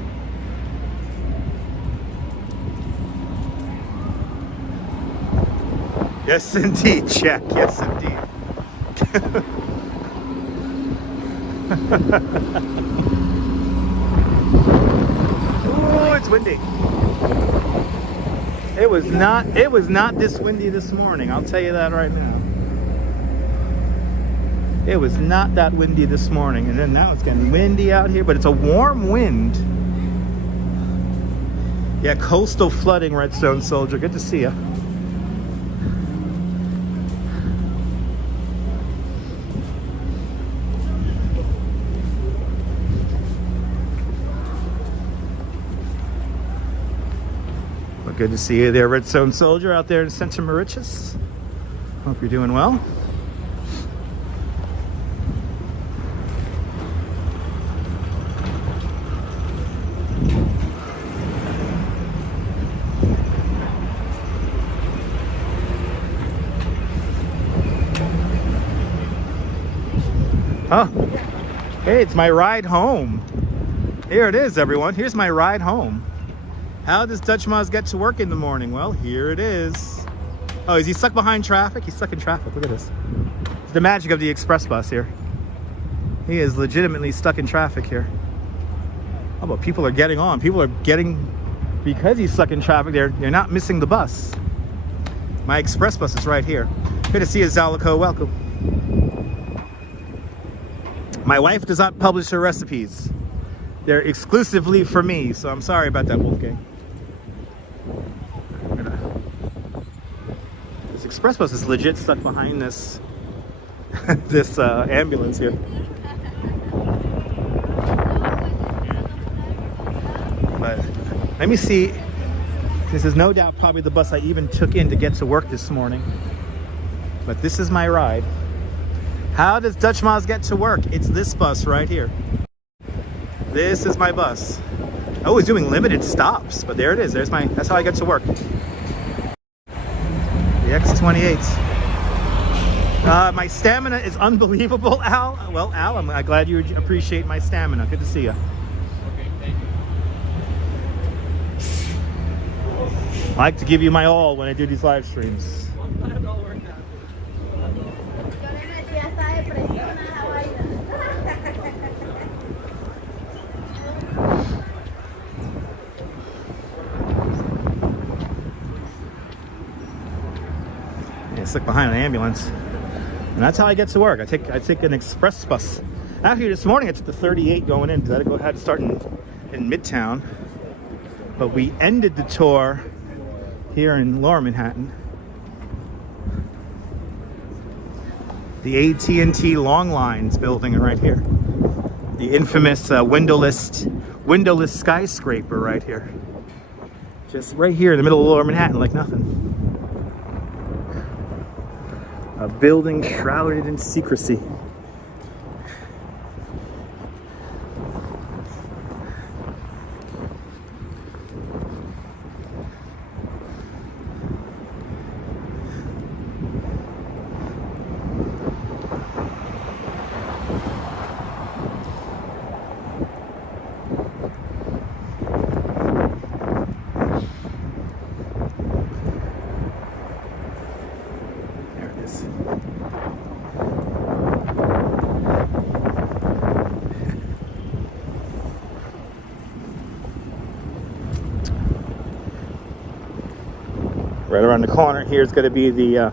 Yes, indeed, Jack. Yes, indeed. Ooh, it's windy. It was not this windy this morning. I'll tell you that right now. It was not that windy this morning, and then now it's getting windy out here, but it's a warm wind. Yeah, coastal flooding, Redstone Soldier. Good to see you. Well, good to see you there, Redstone Soldier, out there in Center Mauritius. Hope you're doing well. Oh, hey, it's my ride home. Here it is, everyone. Here's my ride home. How does Dutch Moz get to work in the morning? Well, here it is. Oh, is he stuck behind traffic? He's stuck in traffic. Look at this. It's the magic of the express bus here. He is legitimately stuck in traffic here. Oh, but people are getting on. People are getting, because he's stuck in traffic, they're not missing the bus. My express bus is right here. Good to see you, Zalico. Welcome. My wife does not publish her recipes. They're exclusively for me, so I'm sorry about that, Wolfgang. This express bus is legit stuck behind this this ambulance here. But let me see. This is no doubt probably the bus I even took in to get to work this morning. But this is my ride. How does Dutch Moz get to work? It's this bus right here. This is my bus. Oh, it's doing limited stops, but there it is. That's how I get to work. The X28. My stamina is unbelievable, Al. Well, Al, I'm glad you appreciate my stamina. Good to see you. Okay, thank you. I like to give you my all when I do these live streams. Stuck behind an ambulance. And that's how I get to work. I take an express bus. Actually, this morning I took the 38 going in because I had to start in Midtown. But we ended the tour here in Lower Manhattan. The AT&T Long Lines building right here. The infamous windowless skyscraper right here. Just right here in the middle of Lower Manhattan, like nothing. A building shrouded in secrecy. Right around the corner here is going to be the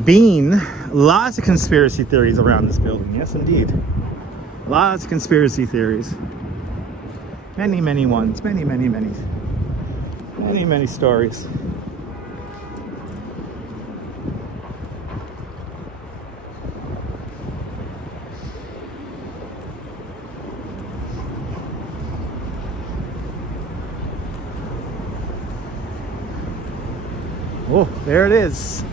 Bean. Lots of conspiracy theories around this building. Yes, indeed. Lots of conspiracy theories. Many, many ones. Many, many, many. Many, many stories. Oh, there it is.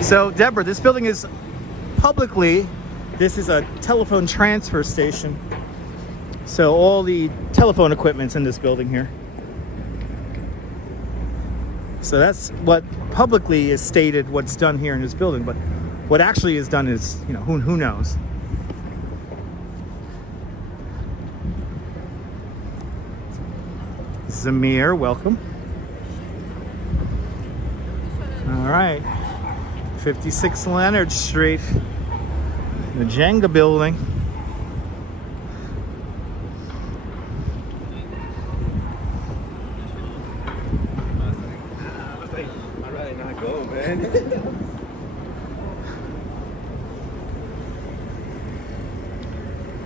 So, Deborah, this building is publicly, this is a telephone transfer station. So all the telephone equipment's in this building here. So that's what publicly is stated, what's done here in this building. But what actually is done is, you know, who knows? Zamir, welcome. All right, 56 Leonard Street, the Jenga building. I'd rather not go, man.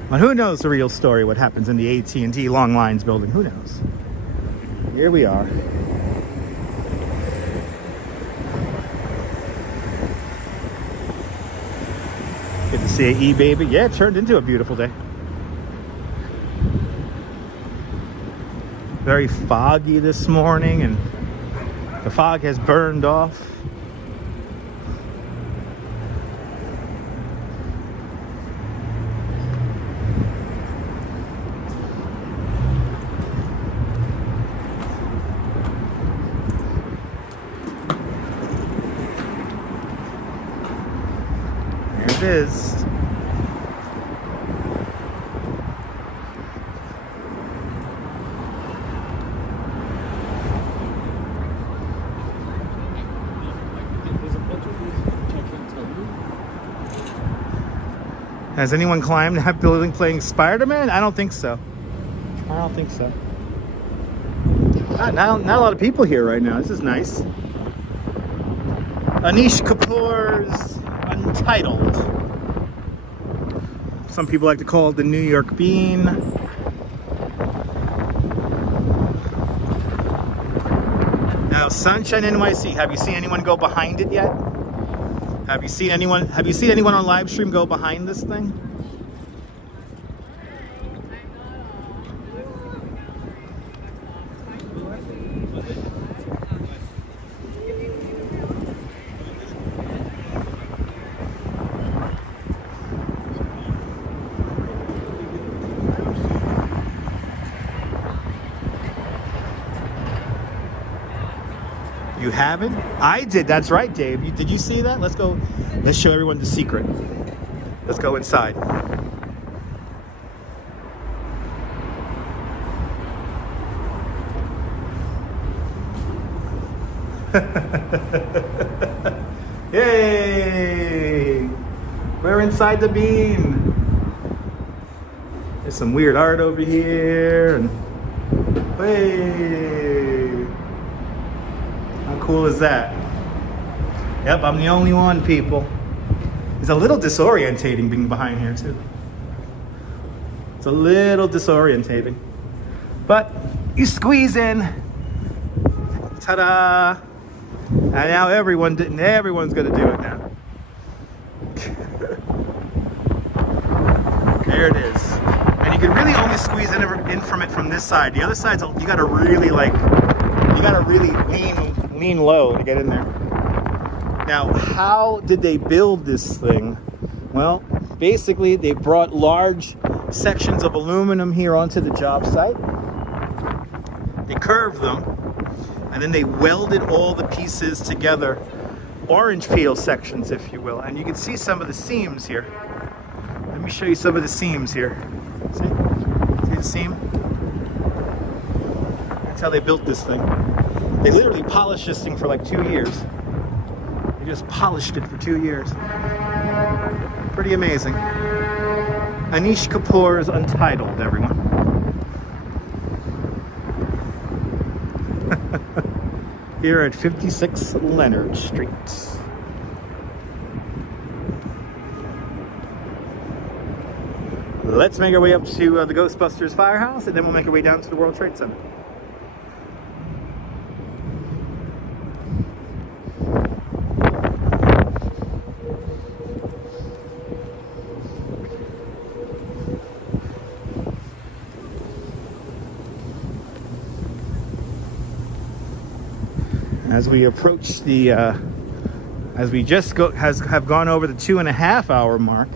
But who knows the real story, what happens in the AT&T Long Lines building? Who knows? Here we are. Good to see you, baby. Yeah, it turned into a beautiful day. Very foggy this morning, and the fog has burned off. There it is. Has anyone climbed that building playing Spider-Man? I don't think so. I don't think so. Not a lot of people here right now. This is nice. Anish Kapoor's Untitled. Some people like to call it the New York Bean. Now, Sunshine NYC. Have you seen anyone go behind it yet? Have you seen anyone on live stream go behind this thing? You haven't? I did. That's right, Dave. Did you see that? Let's go. Let's show everyone the secret. Let's go inside. Yay! We're inside the Bean. There's some weird art over here, and Hey! How cool is that? Yep, I'm the only one, people. It's a little disorientating being behind here, too. It's a little disorientating. But you squeeze in. Ta-da! And now everyone's going to do it now. There it is. And you can really only squeeze in from it from this side. The other side's, you gotta really lean low to get in there. Now, how did they build this thing? Well, basically they brought large sections of aluminum here onto the job site. They curved them, and then they welded all the pieces together. Orange peel sections, if you will. And you can see some of the seams here. Let me show you some of the seams here. See the seam? That's how they built this thing. They literally polished this thing for like 2 years. They just polished it for 2 years. Pretty amazing. Anish Kapoor's Untitled, everyone. Here at 56 Leonard Street. Let's make our way up to the Ghostbusters Firehouse, and then we'll make our way down to the World Trade Center. As we approach the, as we just have gone over the 2.5 hour mark,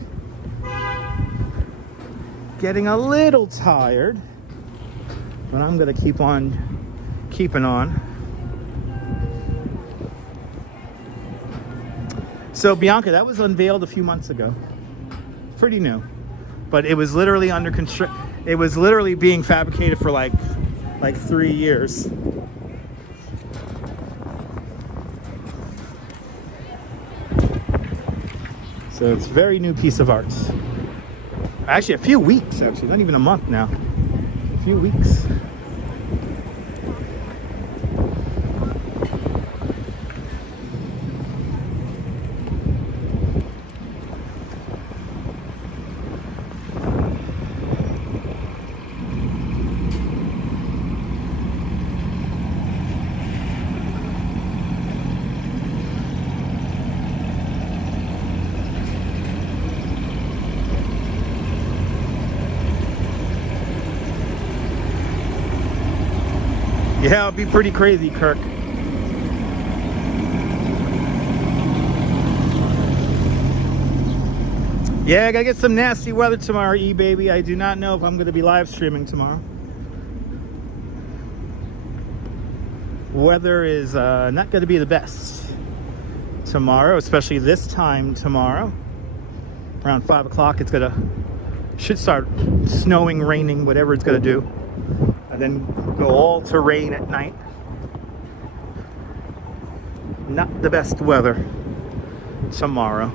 getting a little tired, but I'm gonna keep on keeping on. So Bianca, that was unveiled a few months ago. Pretty new, but it was literally under construction. It was literally being fabricated for like 3 years. So it's a very new piece of art. Actually, a few weeks, actually. Not even a month now. A few weeks. Yeah, it'll be pretty crazy, Kirk. Yeah, I gotta get some nasty weather tomorrow, baby. I do not know if I'm gonna be live streaming tomorrow. Weather is not gonna be the best tomorrow, especially this time tomorrow. Around 5 o'clock, should start snowing, raining, whatever it's gonna do. And then go all to rain at night. Not the best weather tomorrow.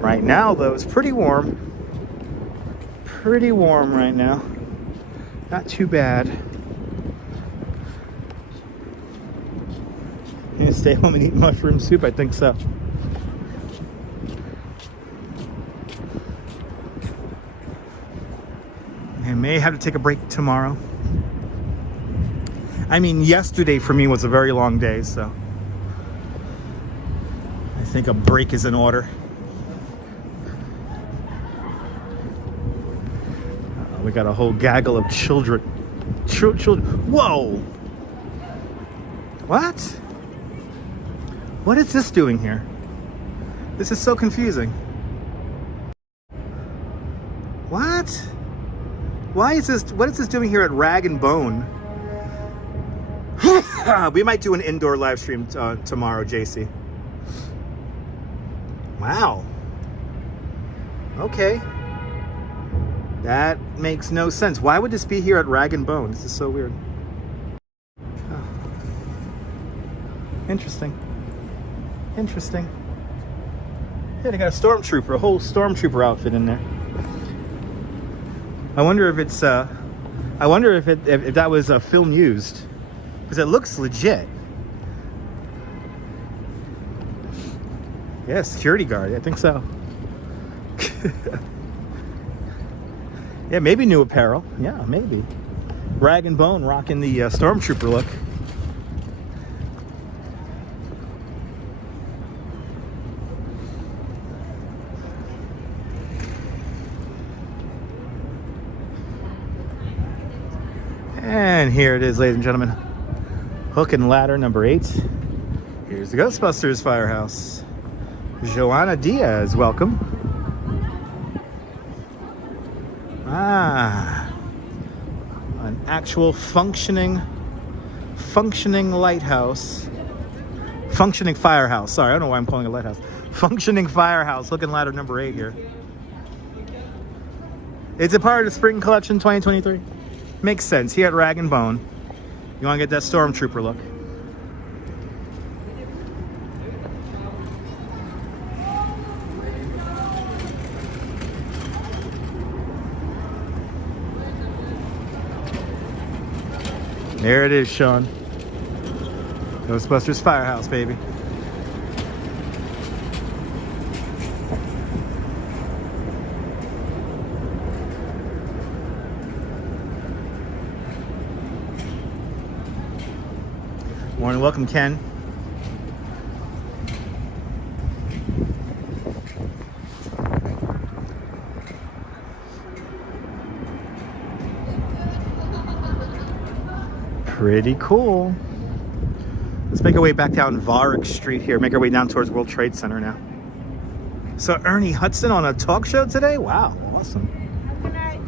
Right now, though, it's pretty warm. Pretty warm right now. Not too bad. I'm gonna stay home and eat mushroom soup? I think so. I may have to take a break tomorrow. I mean, yesterday for me was a very long day, so I think a break is in order. We got a whole gaggle of children. Children. Whoa! What? What is this doing here? This is so confusing. What? Why is this? What is this doing here at Rag and Bone? We might do an indoor live stream tomorrow, JC. Wow. Okay. That makes no sense. Why would this be here at Rag and Bone? This is so weird. Oh. Interesting. Interesting. Yeah, they got a stormtrooper, a whole stormtrooper outfit in there. I wonder if it's I wonder if that was a film used, because it looks legit. Yeah, security guard. I think so. Yeah, maybe new apparel. Yeah, maybe. Rag and Bone rocking the Stormtrooper look. And here it is, ladies and gentlemen. Hook and ladder number 8. Here's the Ghostbusters Firehouse. Joanna Diaz, welcome. Ah, an actual functioning lighthouse. Functioning firehouse. Sorry, I don't know why I'm calling it a lighthouse. Functioning firehouse. Hook and ladder number 8 here. It's a part of the Spring Collection 2023. Makes sense. Here at Rag and Bone, you want to get that Stormtrooper look. There it is, Sean. Ghostbusters Firehouse, baby. Morning, welcome, Ken. Pretty cool. Let's make our way back down Varick Street here. Make our way down towards World Trade Center now. So Ernie Hudson on a talk show today? Wow, awesome. Good night.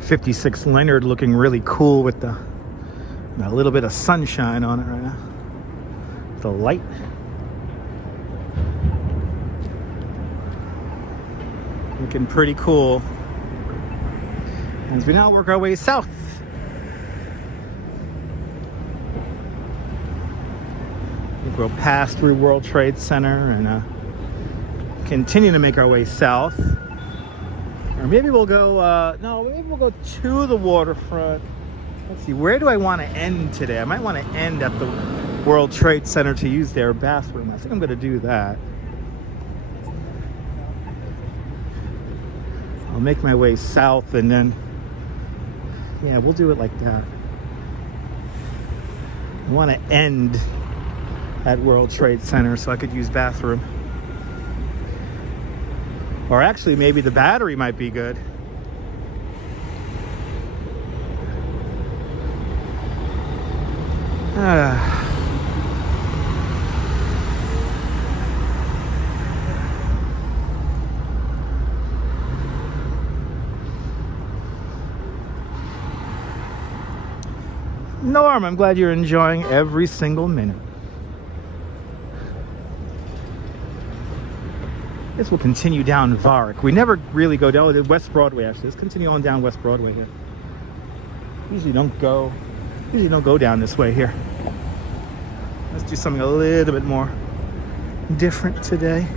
'56 Leonard looking really cool with a little bit of sunshine on it right now. The light. Looking pretty cool. As we now work our way south. We'll pass through World Trade Center and continue to make our way south. Or maybe we'll go, no, maybe we'll go to the waterfront. Let's see, where do I want to end today? I might want to end at the World Trade Center to use their bathroom. I think I'm going to do that. I'll make my way south and then, yeah, we'll do it like that. I want to end at World Trade Center so I could use bathroom. Or actually, maybe the Battery might be good. Norm, I'm glad you're enjoying every single minute. This will continue down Varick. We never really go down West Broadway, actually. Let's continue on down West Broadway here. Usually don't go down this way here. Let's do something a little bit more different today.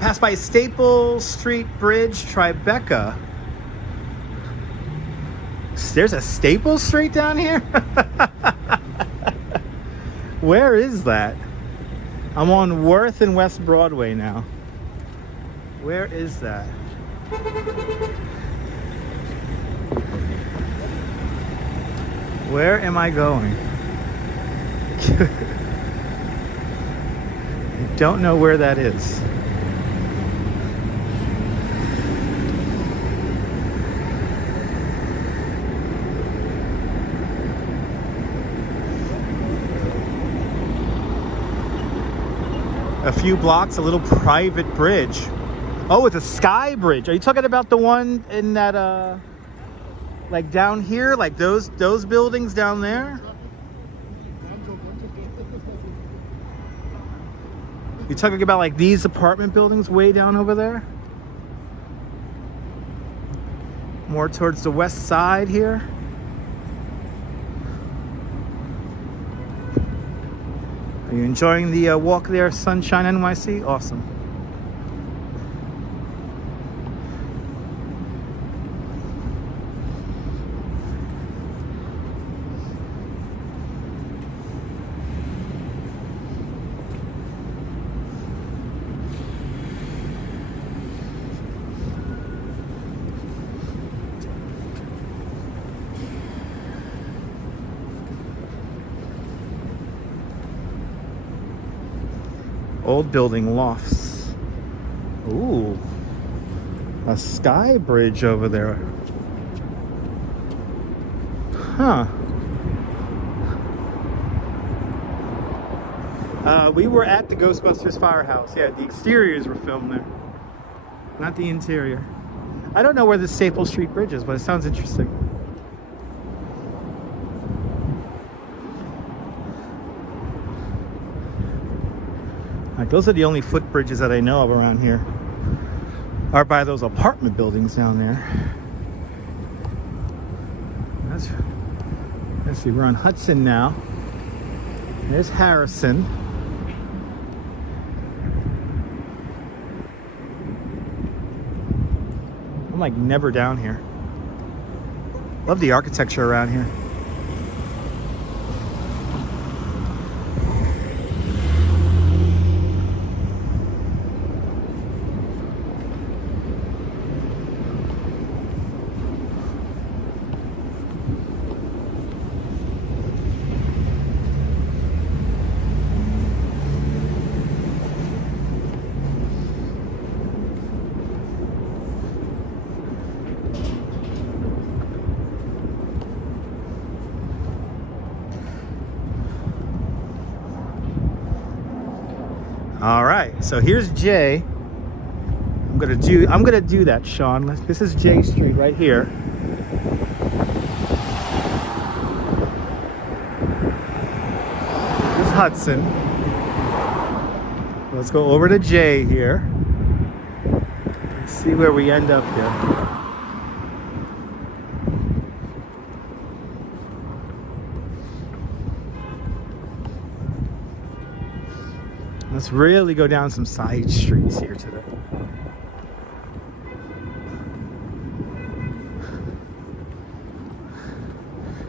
Pass by Staples Street Bridge, Tribeca. There's a Staples Street down here? Where is that? I'm on Worth and West Broadway now. Where is that? Where am I going? I don't know where that is. A few blocks, a little private bridge. Oh, it's a Skybridge. Are you talking about the one in that, like down here, like those buildings down there? You talking about like these apartment buildings way down over there? More towards the west side here. Are you enjoying the walk there, Sunshine NYC? Awesome. Old building lofts. Ooh, a sky bridge over there. Huh. We were at the Ghostbusters Firehouse. Yeah, the exteriors were filmed there, not the interior. I don't know where the Staple Street Bridge is, but it sounds interesting. Like, those are the only footbridges that I know of around here. Are by those apartment buildings down there. Let's see, we're on Hudson now. There's Harrison. I'm like never down here. Love the architecture around here. All right, so here's J. I'm gonna do that, Sean. This is J Street right here. This is Hudson. Let's go over to J here. Let's see where we end up here. Let's really go down some side streets here today.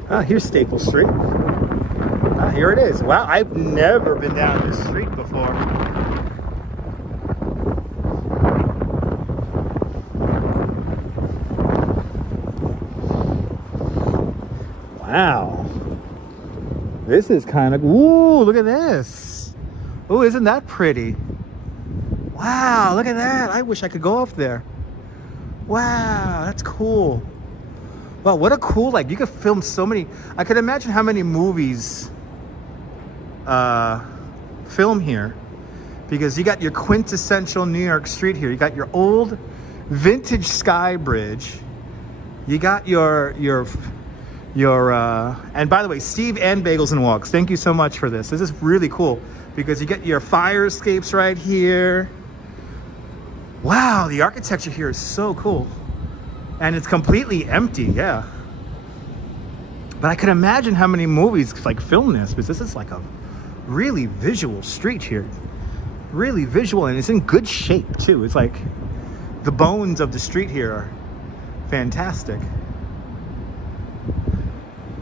Ah, here's Staple Street. Ah, here it is. Wow, I've never been down this street before. Wow. This is kind of, ooh, look at this. Oh, isn't that pretty? Wow, look at that. I wish I could go up there. Wow, that's cool. Wow, what a cool, like, you could film so many. I could imagine how many movies film here. Because you got your quintessential New York street here. You got your old vintage Sky Bridge. You got your and by the way, Steve and Bagels and Walks, thank you so much for this. This is really cool. Because you get your fire escapes right here. Wow, the architecture here is so cool. And it's completely empty, yeah. But I can imagine how many movies like film this, because this is like a really visual street here. Really visual, and it's in good shape too. It's like the bones of the street here are fantastic.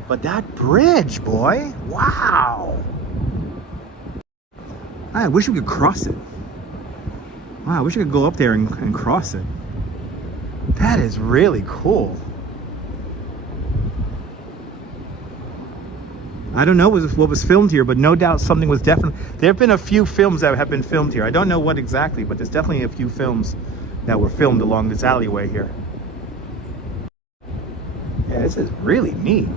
But that bridge, boy, wow. I wish we could cross it. Wow, I wish I could go up there and cross it. That is really cool. I don't know what was filmed here, but no doubt something was definitely... There have been a few films that have been filmed here. I don't know what exactly, but there's definitely a few films that were filmed along this alleyway here. Yeah, this is really neat.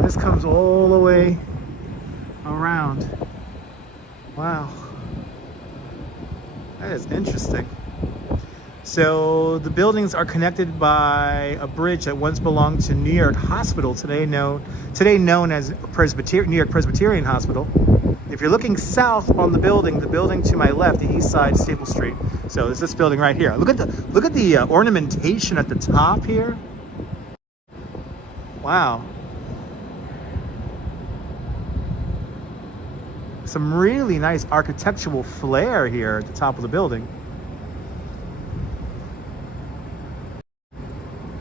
This comes all the way around. Wow. That is interesting. So the buildings are connected by a bridge that once belonged to New York Hospital, today known as New York Presbyterian Hospital. If you're looking south on the building to my left, the east side, Staple Street. So there's this building right here. Look at the ornamentation at the top here. Wow. Some really nice architectural flair here at the top of the building.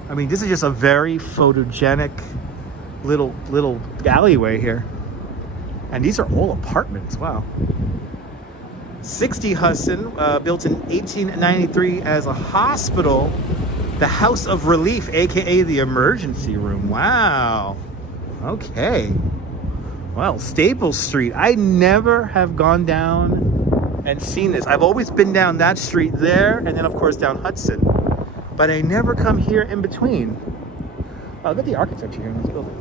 I mean, this is just a very photogenic little alleyway here. And these are all apartments, wow. 60 Hudson, built in 1893 as a hospital. The House of Relief, AKA the emergency room, wow. Okay. Well, Staple Street, I never have gone down and seen this. I've always been down that street there, and then of course down Hudson. But I never come here in between. Oh, look at the architecture here in this building.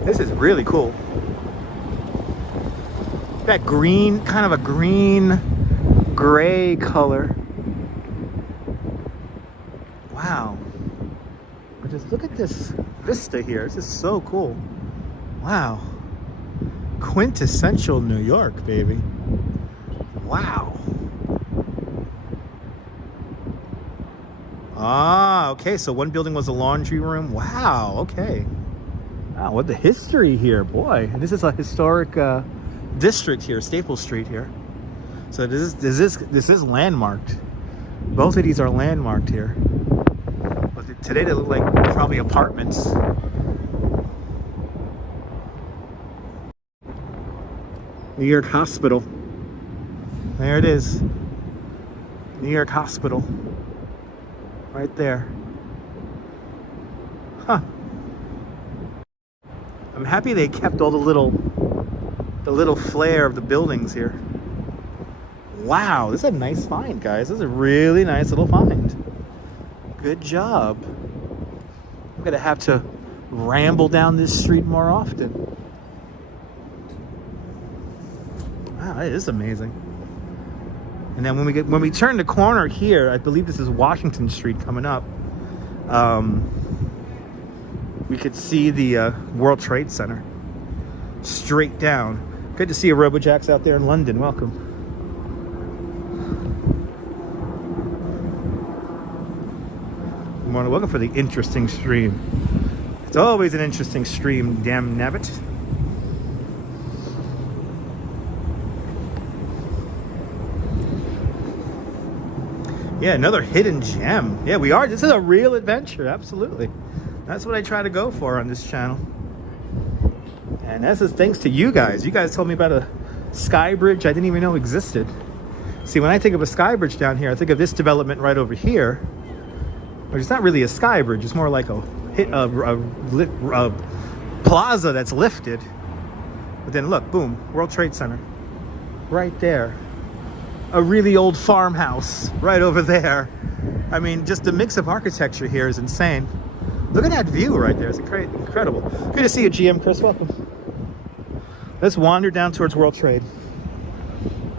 This is really cool. That green, kind of a green gray color. Wow. But just look at this vista here. This is so cool. Wow. Quintessential New York, baby. Wow. Ah, okay, so one building was a laundry room. Wow, okay. Wow, what the history here, boy. And this is a historic district here, Staple Street here. So this is landmarked. Both of these are landmarked here. But today they look like probably apartments. New York Hospital. There it is. New York Hospital. Right there. Huh. I'm happy they kept all the little flair of the buildings here. Wow, this is a nice find, guys. This is a really nice little find. Good job. I'm gonna have to ramble down this street more often. Wow, it is amazing. And then when we turn the corner here, I believe this is Washington Street coming up. We could see the World Trade Center straight down. Good to see you, Robojacks out there in London. Welcome. Good morning. Welcome for the interesting stream. It's always an interesting stream, damn nabbit. Yeah, another hidden gem. Yeah, we are. This is a real adventure. Absolutely. That's what I try to go for on this channel. And this is thanks to you guys. You guys told me about a Skybridge I didn't even know existed. See, when I think of a Skybridge down here, I think of this development right over here, which is not really a Skybridge. It's more like a plaza that's lifted. But then look, boom, World Trade Center. Right there. A really old farmhouse right over there. I mean, just the mix of architecture here is insane. Look at that view right there. It's incredible. Good to see you, GM Chris. Welcome. Let's wander down towards World Trade.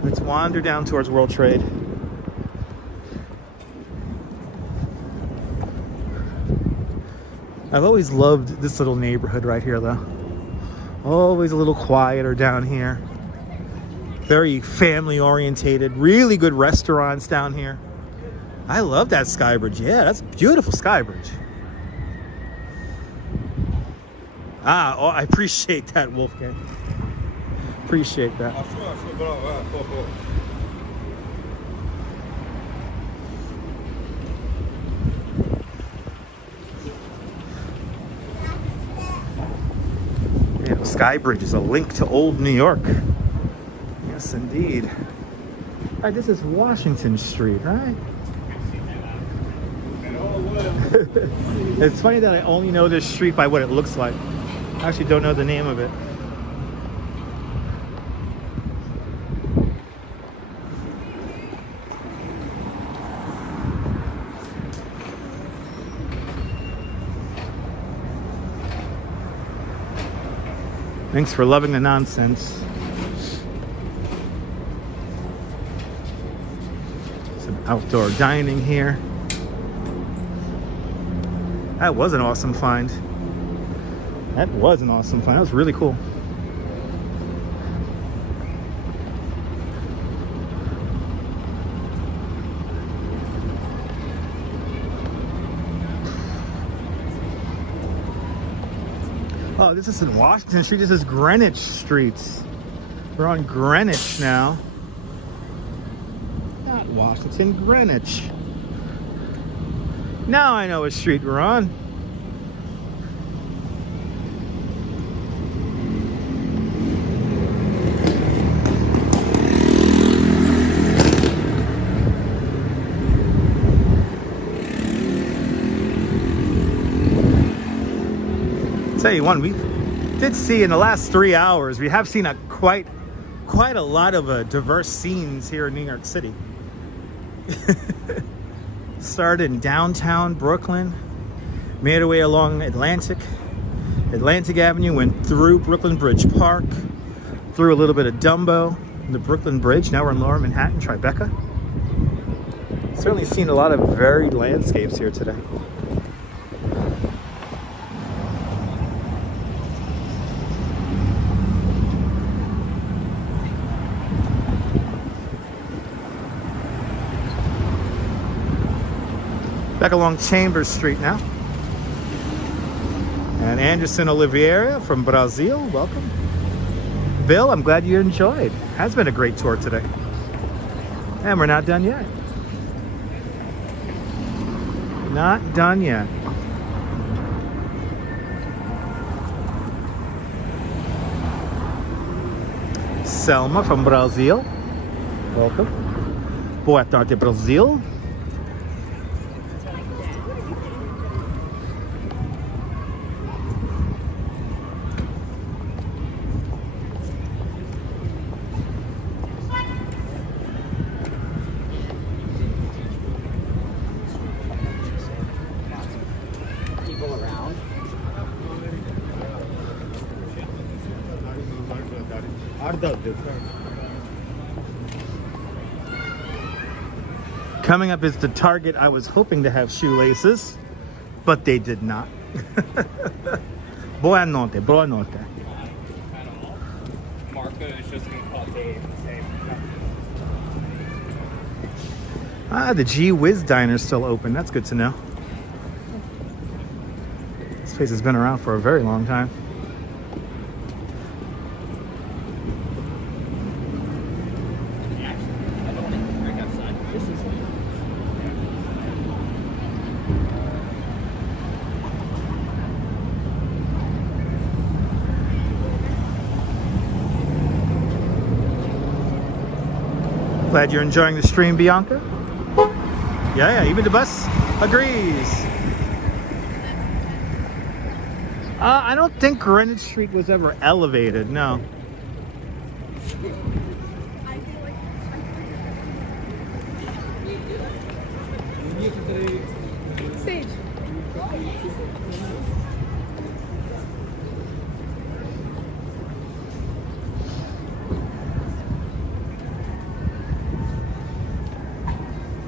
Let's wander down towards World Trade. I've always loved this little neighborhood right here, though. Always a little quieter down here. Very family orientated, really good restaurants down here. I love that Skybridge. Yeah, that's a beautiful Skybridge. Ah, oh, I appreciate that, Wolfgang. Appreciate that. Skybridge is a link to old New York. Yes, indeed. All right, this is Washington Street, right? It's funny that I only know this street by what it looks like. I actually don't know the name of it. Thanks for loving the nonsense. Some outdoor dining here. That was an awesome find. That was an awesome find. That was really cool. Oh, this isn't Washington Street. This is Greenwich Street. We're on Greenwich now. Not Washington, Greenwich. Now I know what street we're on. Tell you one, we did see in the last 3 hours, we have seen quite a lot of diverse scenes here in New York City. Started in downtown Brooklyn, made our way along Atlantic Avenue, went through Brooklyn Bridge Park, through a little bit of Dumbo, the Brooklyn Bridge. Now we're in Lower Manhattan, Tribeca. Certainly seen a lot of varied landscapes here today. Back along Chambers Street now. And Anderson Oliveira from Brazil, welcome. Bill, I'm glad you enjoyed. Has been a great tour today. And we're not done yet. Not done yet. Selma from Brazil, welcome. Boa tarde, Brazil. Coming up is the Target. I was hoping to have shoelaces, but they did not. Boa notte, boa notte. Marco is just going to call Dave and say, Ah, the Gee Whiz Diner's still open. That's good to know. This place has been around for a very long time. Glad you're enjoying the stream, Bianca. Yeah, even the bus agrees. I don't think Greenwich Street was ever elevated, no. Sage.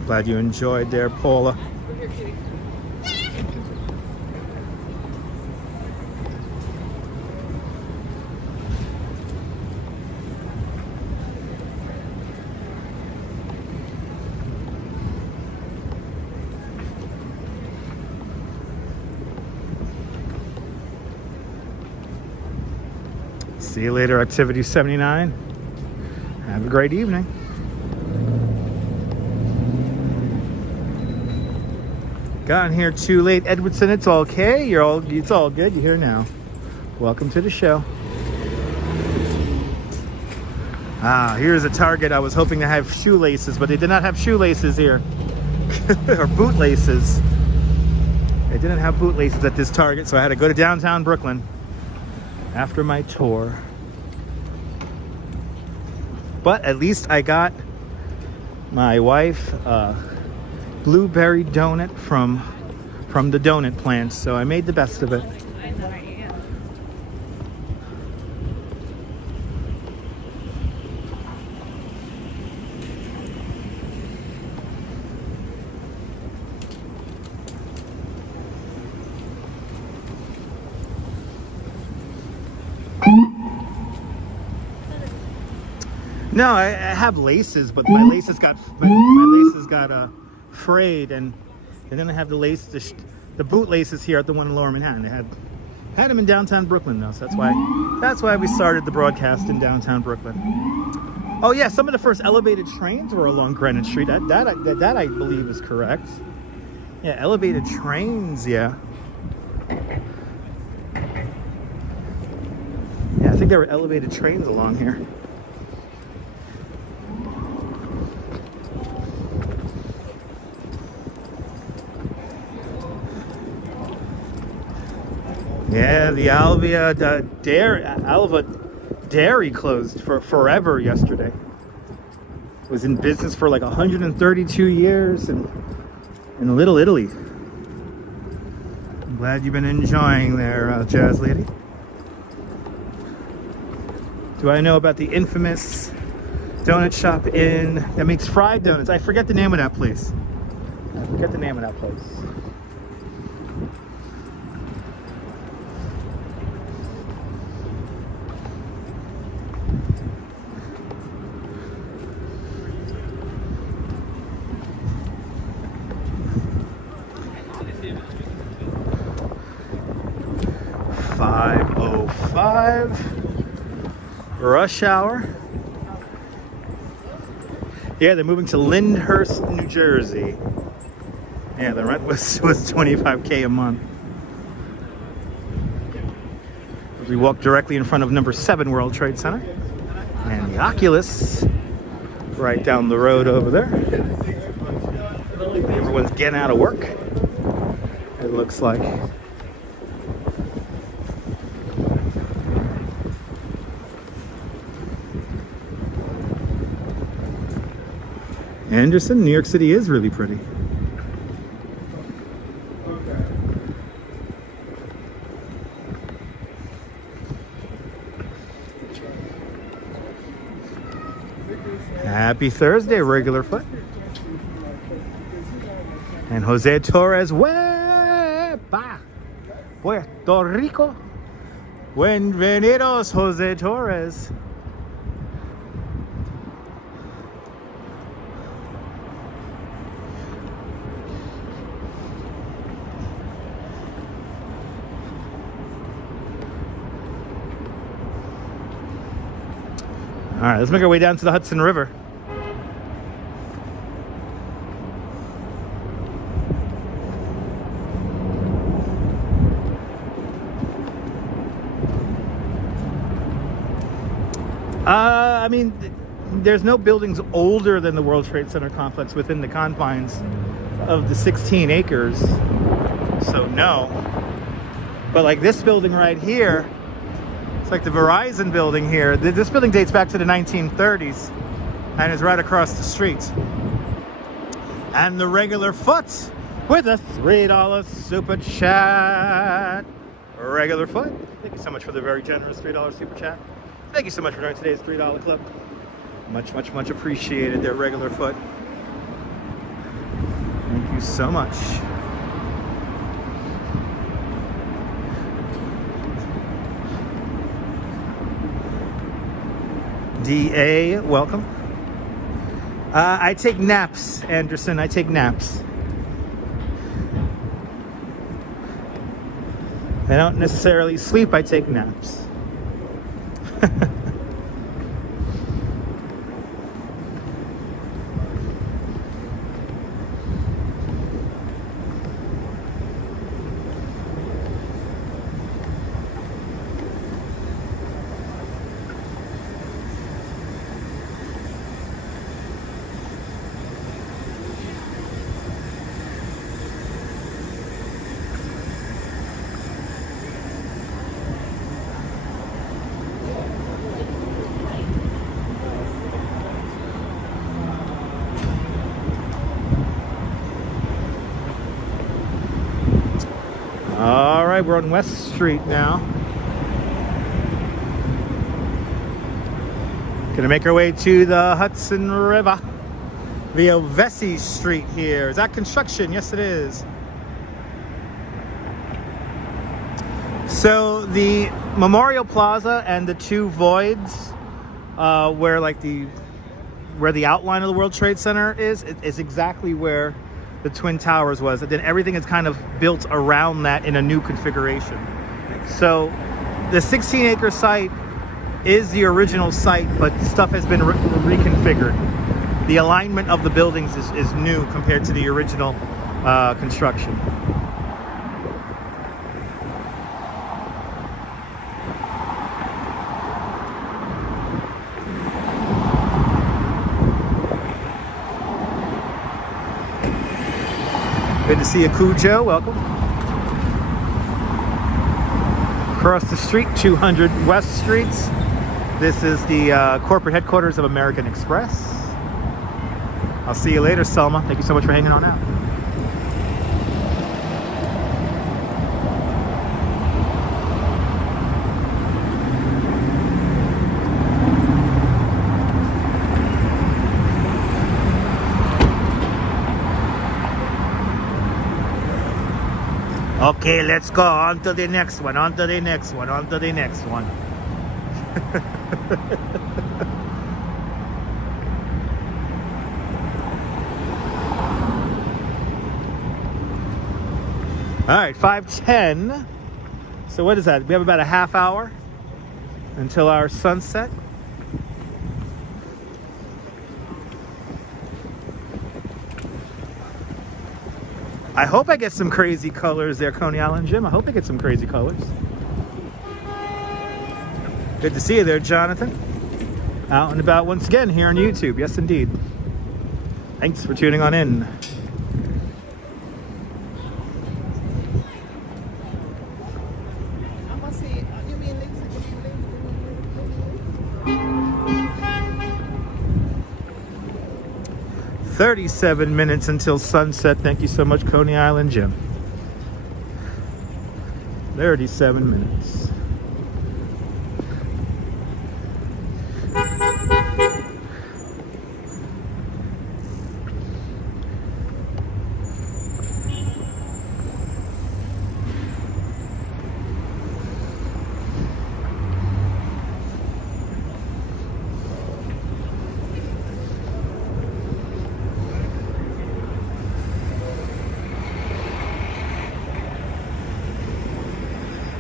Glad you enjoyed there, Paula. See you later, Activity 79. Have a great evening. Got here too late, Edwardson. It's okay. It's all good. You're here now. Welcome to the show. Ah, here's a Target. I was hoping to have shoelaces, but they did not have shoelaces here. Or bootlaces. They didn't have bootlaces at this Target, so I had to go to downtown Brooklyn after my tour. But at least I got my wife a blueberry donut from the donut plant, so I made the best of it. No, I have laces, but my laces got frayed, and then I have the lace, the boot laces here at the one in Lower Manhattan. They had them in downtown Brooklyn though, so that's why we started the broadcast in downtown Brooklyn. Oh yeah, some of the first elevated trains were along Greenwich Street. That I believe is correct. Yeah, elevated trains. Yeah. Yeah, I think there were elevated trains along here. Yeah, the Alva Dairy closed for forever yesterday. It was in business for like 132 years in Little Italy. I'm glad you've been enjoying there, Jazz Lady. Do I know about the infamous donut shop that makes fried donuts? I forget the name of that place. 5:05, rush hour. Yeah, they're moving to Lyndhurst, New Jersey. Yeah, the rent was $25K a month. We walked directly in front of number 7 World Trade Center, and the Oculus right down the road over there. Everyone's getting out of work, it looks like. Anderson, New York City is really pretty. Happy Thursday, regular foot. And Jose Torres, Huepa, Puerto Rico. Bienvenidos, Jose Torres. All right, let's make our way down to the Hudson River. I mean, there's no buildings older than the World Trade Center complex within the confines of the 16 acres. So no. But like this building right here, it's like the Verizon building here. This building dates back to the 1930s and is right across the street. And the regular foot with a $3 super chat. Regular foot, thank you so much for the very generous $3 super chat. Thank you so much for joining today's $3 club. Much, much, much appreciated there, regular foot. Thank you so much. DA, welcome. I take naps, Anderson. I take naps. I don't necessarily sleep, I take naps. All right, we're on West Street now. Gonna make our way to the Hudson River via Vesey Street here. Is that construction? Yes, it is. So the Memorial Plaza and the two voids, where the outline of the World Trade Center is exactly where the Twin Towers was. And then everything is kind of built around that in a new configuration. So the 16-acre site is the original site, but stuff has been reconfigured. The alignment of the buildings is new compared to the original construction. Good to see you, Cujo. Welcome. Across the street, 200 West Streets. This is the corporate headquarters of American Express. I'll see you later, Selma. Thank you so much for hanging on out. Okay, let's go on to the next one, on to the next one, on to the next one. All right, 5:10. So what is that? We have about a half hour until our sunset. I hope I get some crazy colors there, Coney Island Jim. I hope I get some crazy colors. Good to see you there, Jonathan. Out and about once again here on YouTube. Yes, indeed. Thanks for tuning on in. $37 minutes until sunset. Thank you so much, Coney Island Jim. 37 minutes.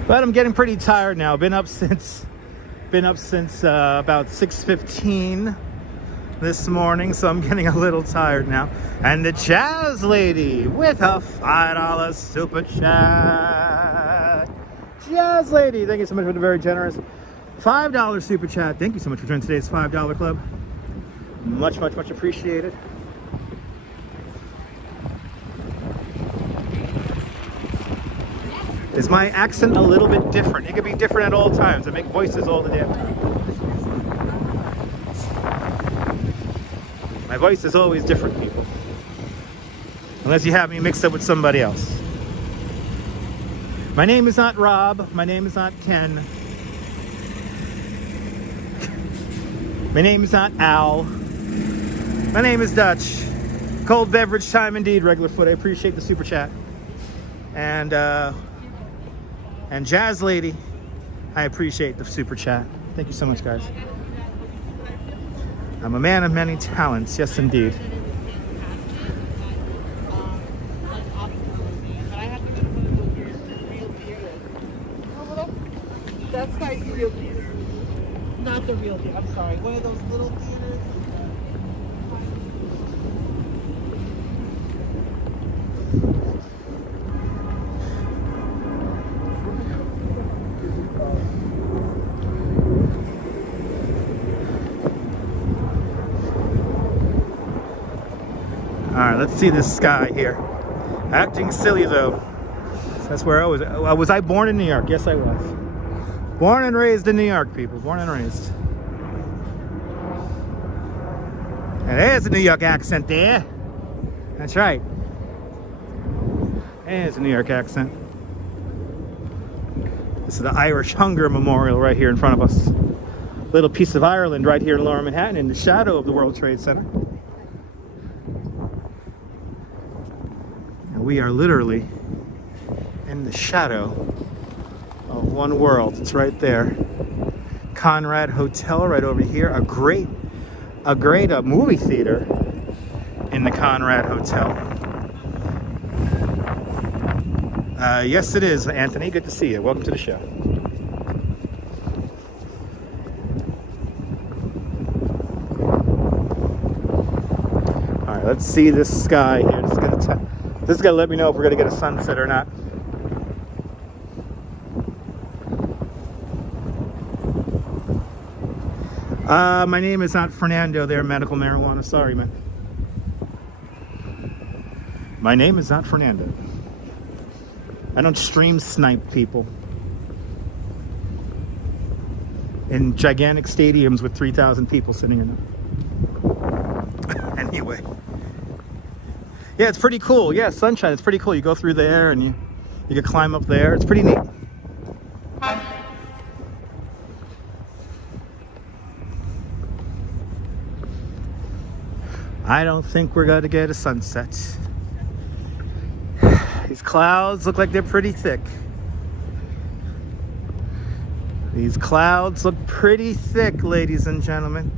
But I'm getting pretty tired now. Been up since about 6:15 this morning, so I'm getting a little tired now. And the Jazz Lady with a $5 super chat. Jazz Lady, thank you so much for the very generous $5 super chat. Thank you so much for joining today's $5 club. Much, much, much appreciated. Is my accent a little bit different? It could be different at all times. I make voices all the damn time. My voice is always different, people. Unless you have me mixed up with somebody else. My name is not Rob. My name is not Ken. My name is not Al. My name is Dutch. Cold beverage time indeed, regular foot. I appreciate the super chat. And Jazz Lady, I appreciate the super chat. Thank you so much, guys. I'm a man of many talents, yes indeed. That's like real theater. Not the real theater, I'm sorry. One of those little theaters. All right, let's see this sky here. Acting silly though. That's where I was. Was I born in New York? Yes, I was. Born and raised in New York, people. Born and raised. And there's a New York accent there. That's right. There's a New York accent. This is the Irish Hunger Memorial right here in front of us. Little piece of Ireland right here in Lower Manhattan in the shadow of the World Trade Center. And we are literally in the shadow of one world. It's right there. Conrad Hotel right over here. A great movie theater in the Conrad Hotel. Yes, it is, Anthony. Good to see you. Welcome to the show. All right, let's see this sky here. This is gonna let me know if we're gonna get a sunset or not. My name is not Fernando there, medical marijuana. Sorry, man. My name is not Fernando. I don't stream snipe people in gigantic stadiums with 3,000 people sitting in them. Anyway. Yeah, it's pretty cool. Yeah, sunshine. It's pretty cool. You go through there and you can climb up there. It's pretty neat. I don't think we're going to get a sunset. These clouds look like they're pretty thick. These clouds look pretty thick, ladies and gentlemen.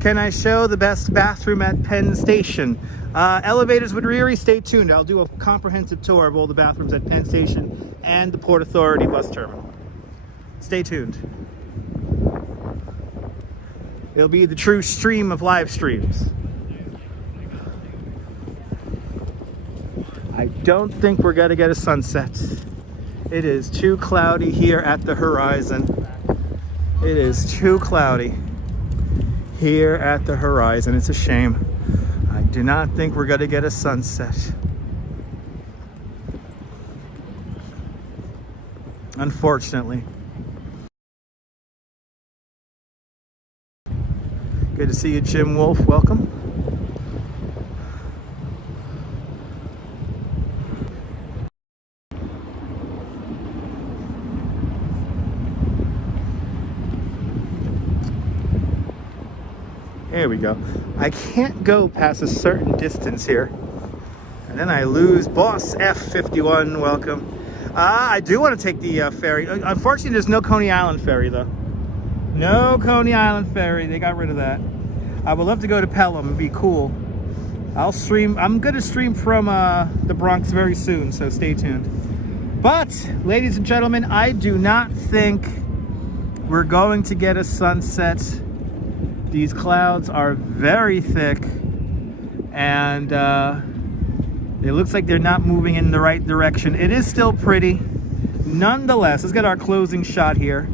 Can I show the best bathroom at Penn Station? Elevators with Riri, stay tuned. I'll do a comprehensive tour of all the bathrooms at Penn Station and the Port Authority bus terminal. Stay tuned. It'll be the true stream of live streams. I don't think we're going to get a sunset. It is too cloudy here at the horizon. It is too cloudy here at the horizon. It's a shame. I do not think we're going to get a sunset. Unfortunately. Good to see you, Jim Wolf. Welcome. There we go. I can't go past a certain distance here. And then I lose Boss F51, welcome. I do want to take the ferry. Unfortunately, there's no Coney Island ferry, though. No Coney Island ferry. They got rid of that. I would love to go to Pelham. It'd be cool. I'll stream. I'm going to stream from the Bronx very soon, so stay tuned. But, ladies and gentlemen, I do not think we're going to get a sunset. These clouds are very thick, and it looks like they're not moving in the right direction. It is still pretty. Nonetheless, let's get our closing shot here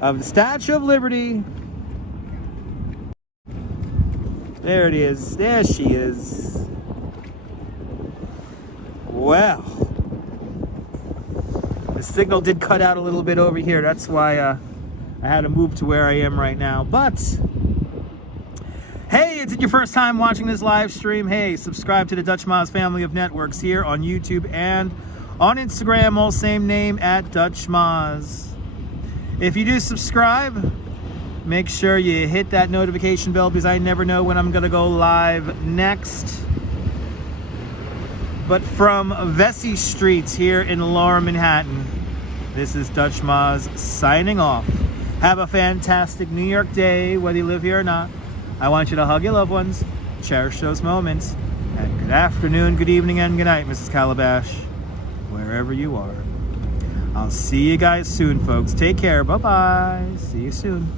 of the Statue of Liberty. There it is. There she is. Well, the signal did cut out a little bit over here. That's why I had to move to where I am right now. But hey, is it your first time watching this live stream? Hey, subscribe to the Dutch Moz family of networks here on YouTube and on Instagram, all same name at Dutch Moz. If you do subscribe, make sure you hit that notification bell because I never know when I'm gonna go live next. But from Vesey Street here in Lower Manhattan, this is Dutch Moz signing off. Have a fantastic New York day, whether you live here or not. I want you to hug your loved ones, cherish those moments, and good afternoon, good evening, and good night, Mrs. Calabash, wherever you are. I'll see you guys soon, folks. Take care. Bye-bye. See you soon.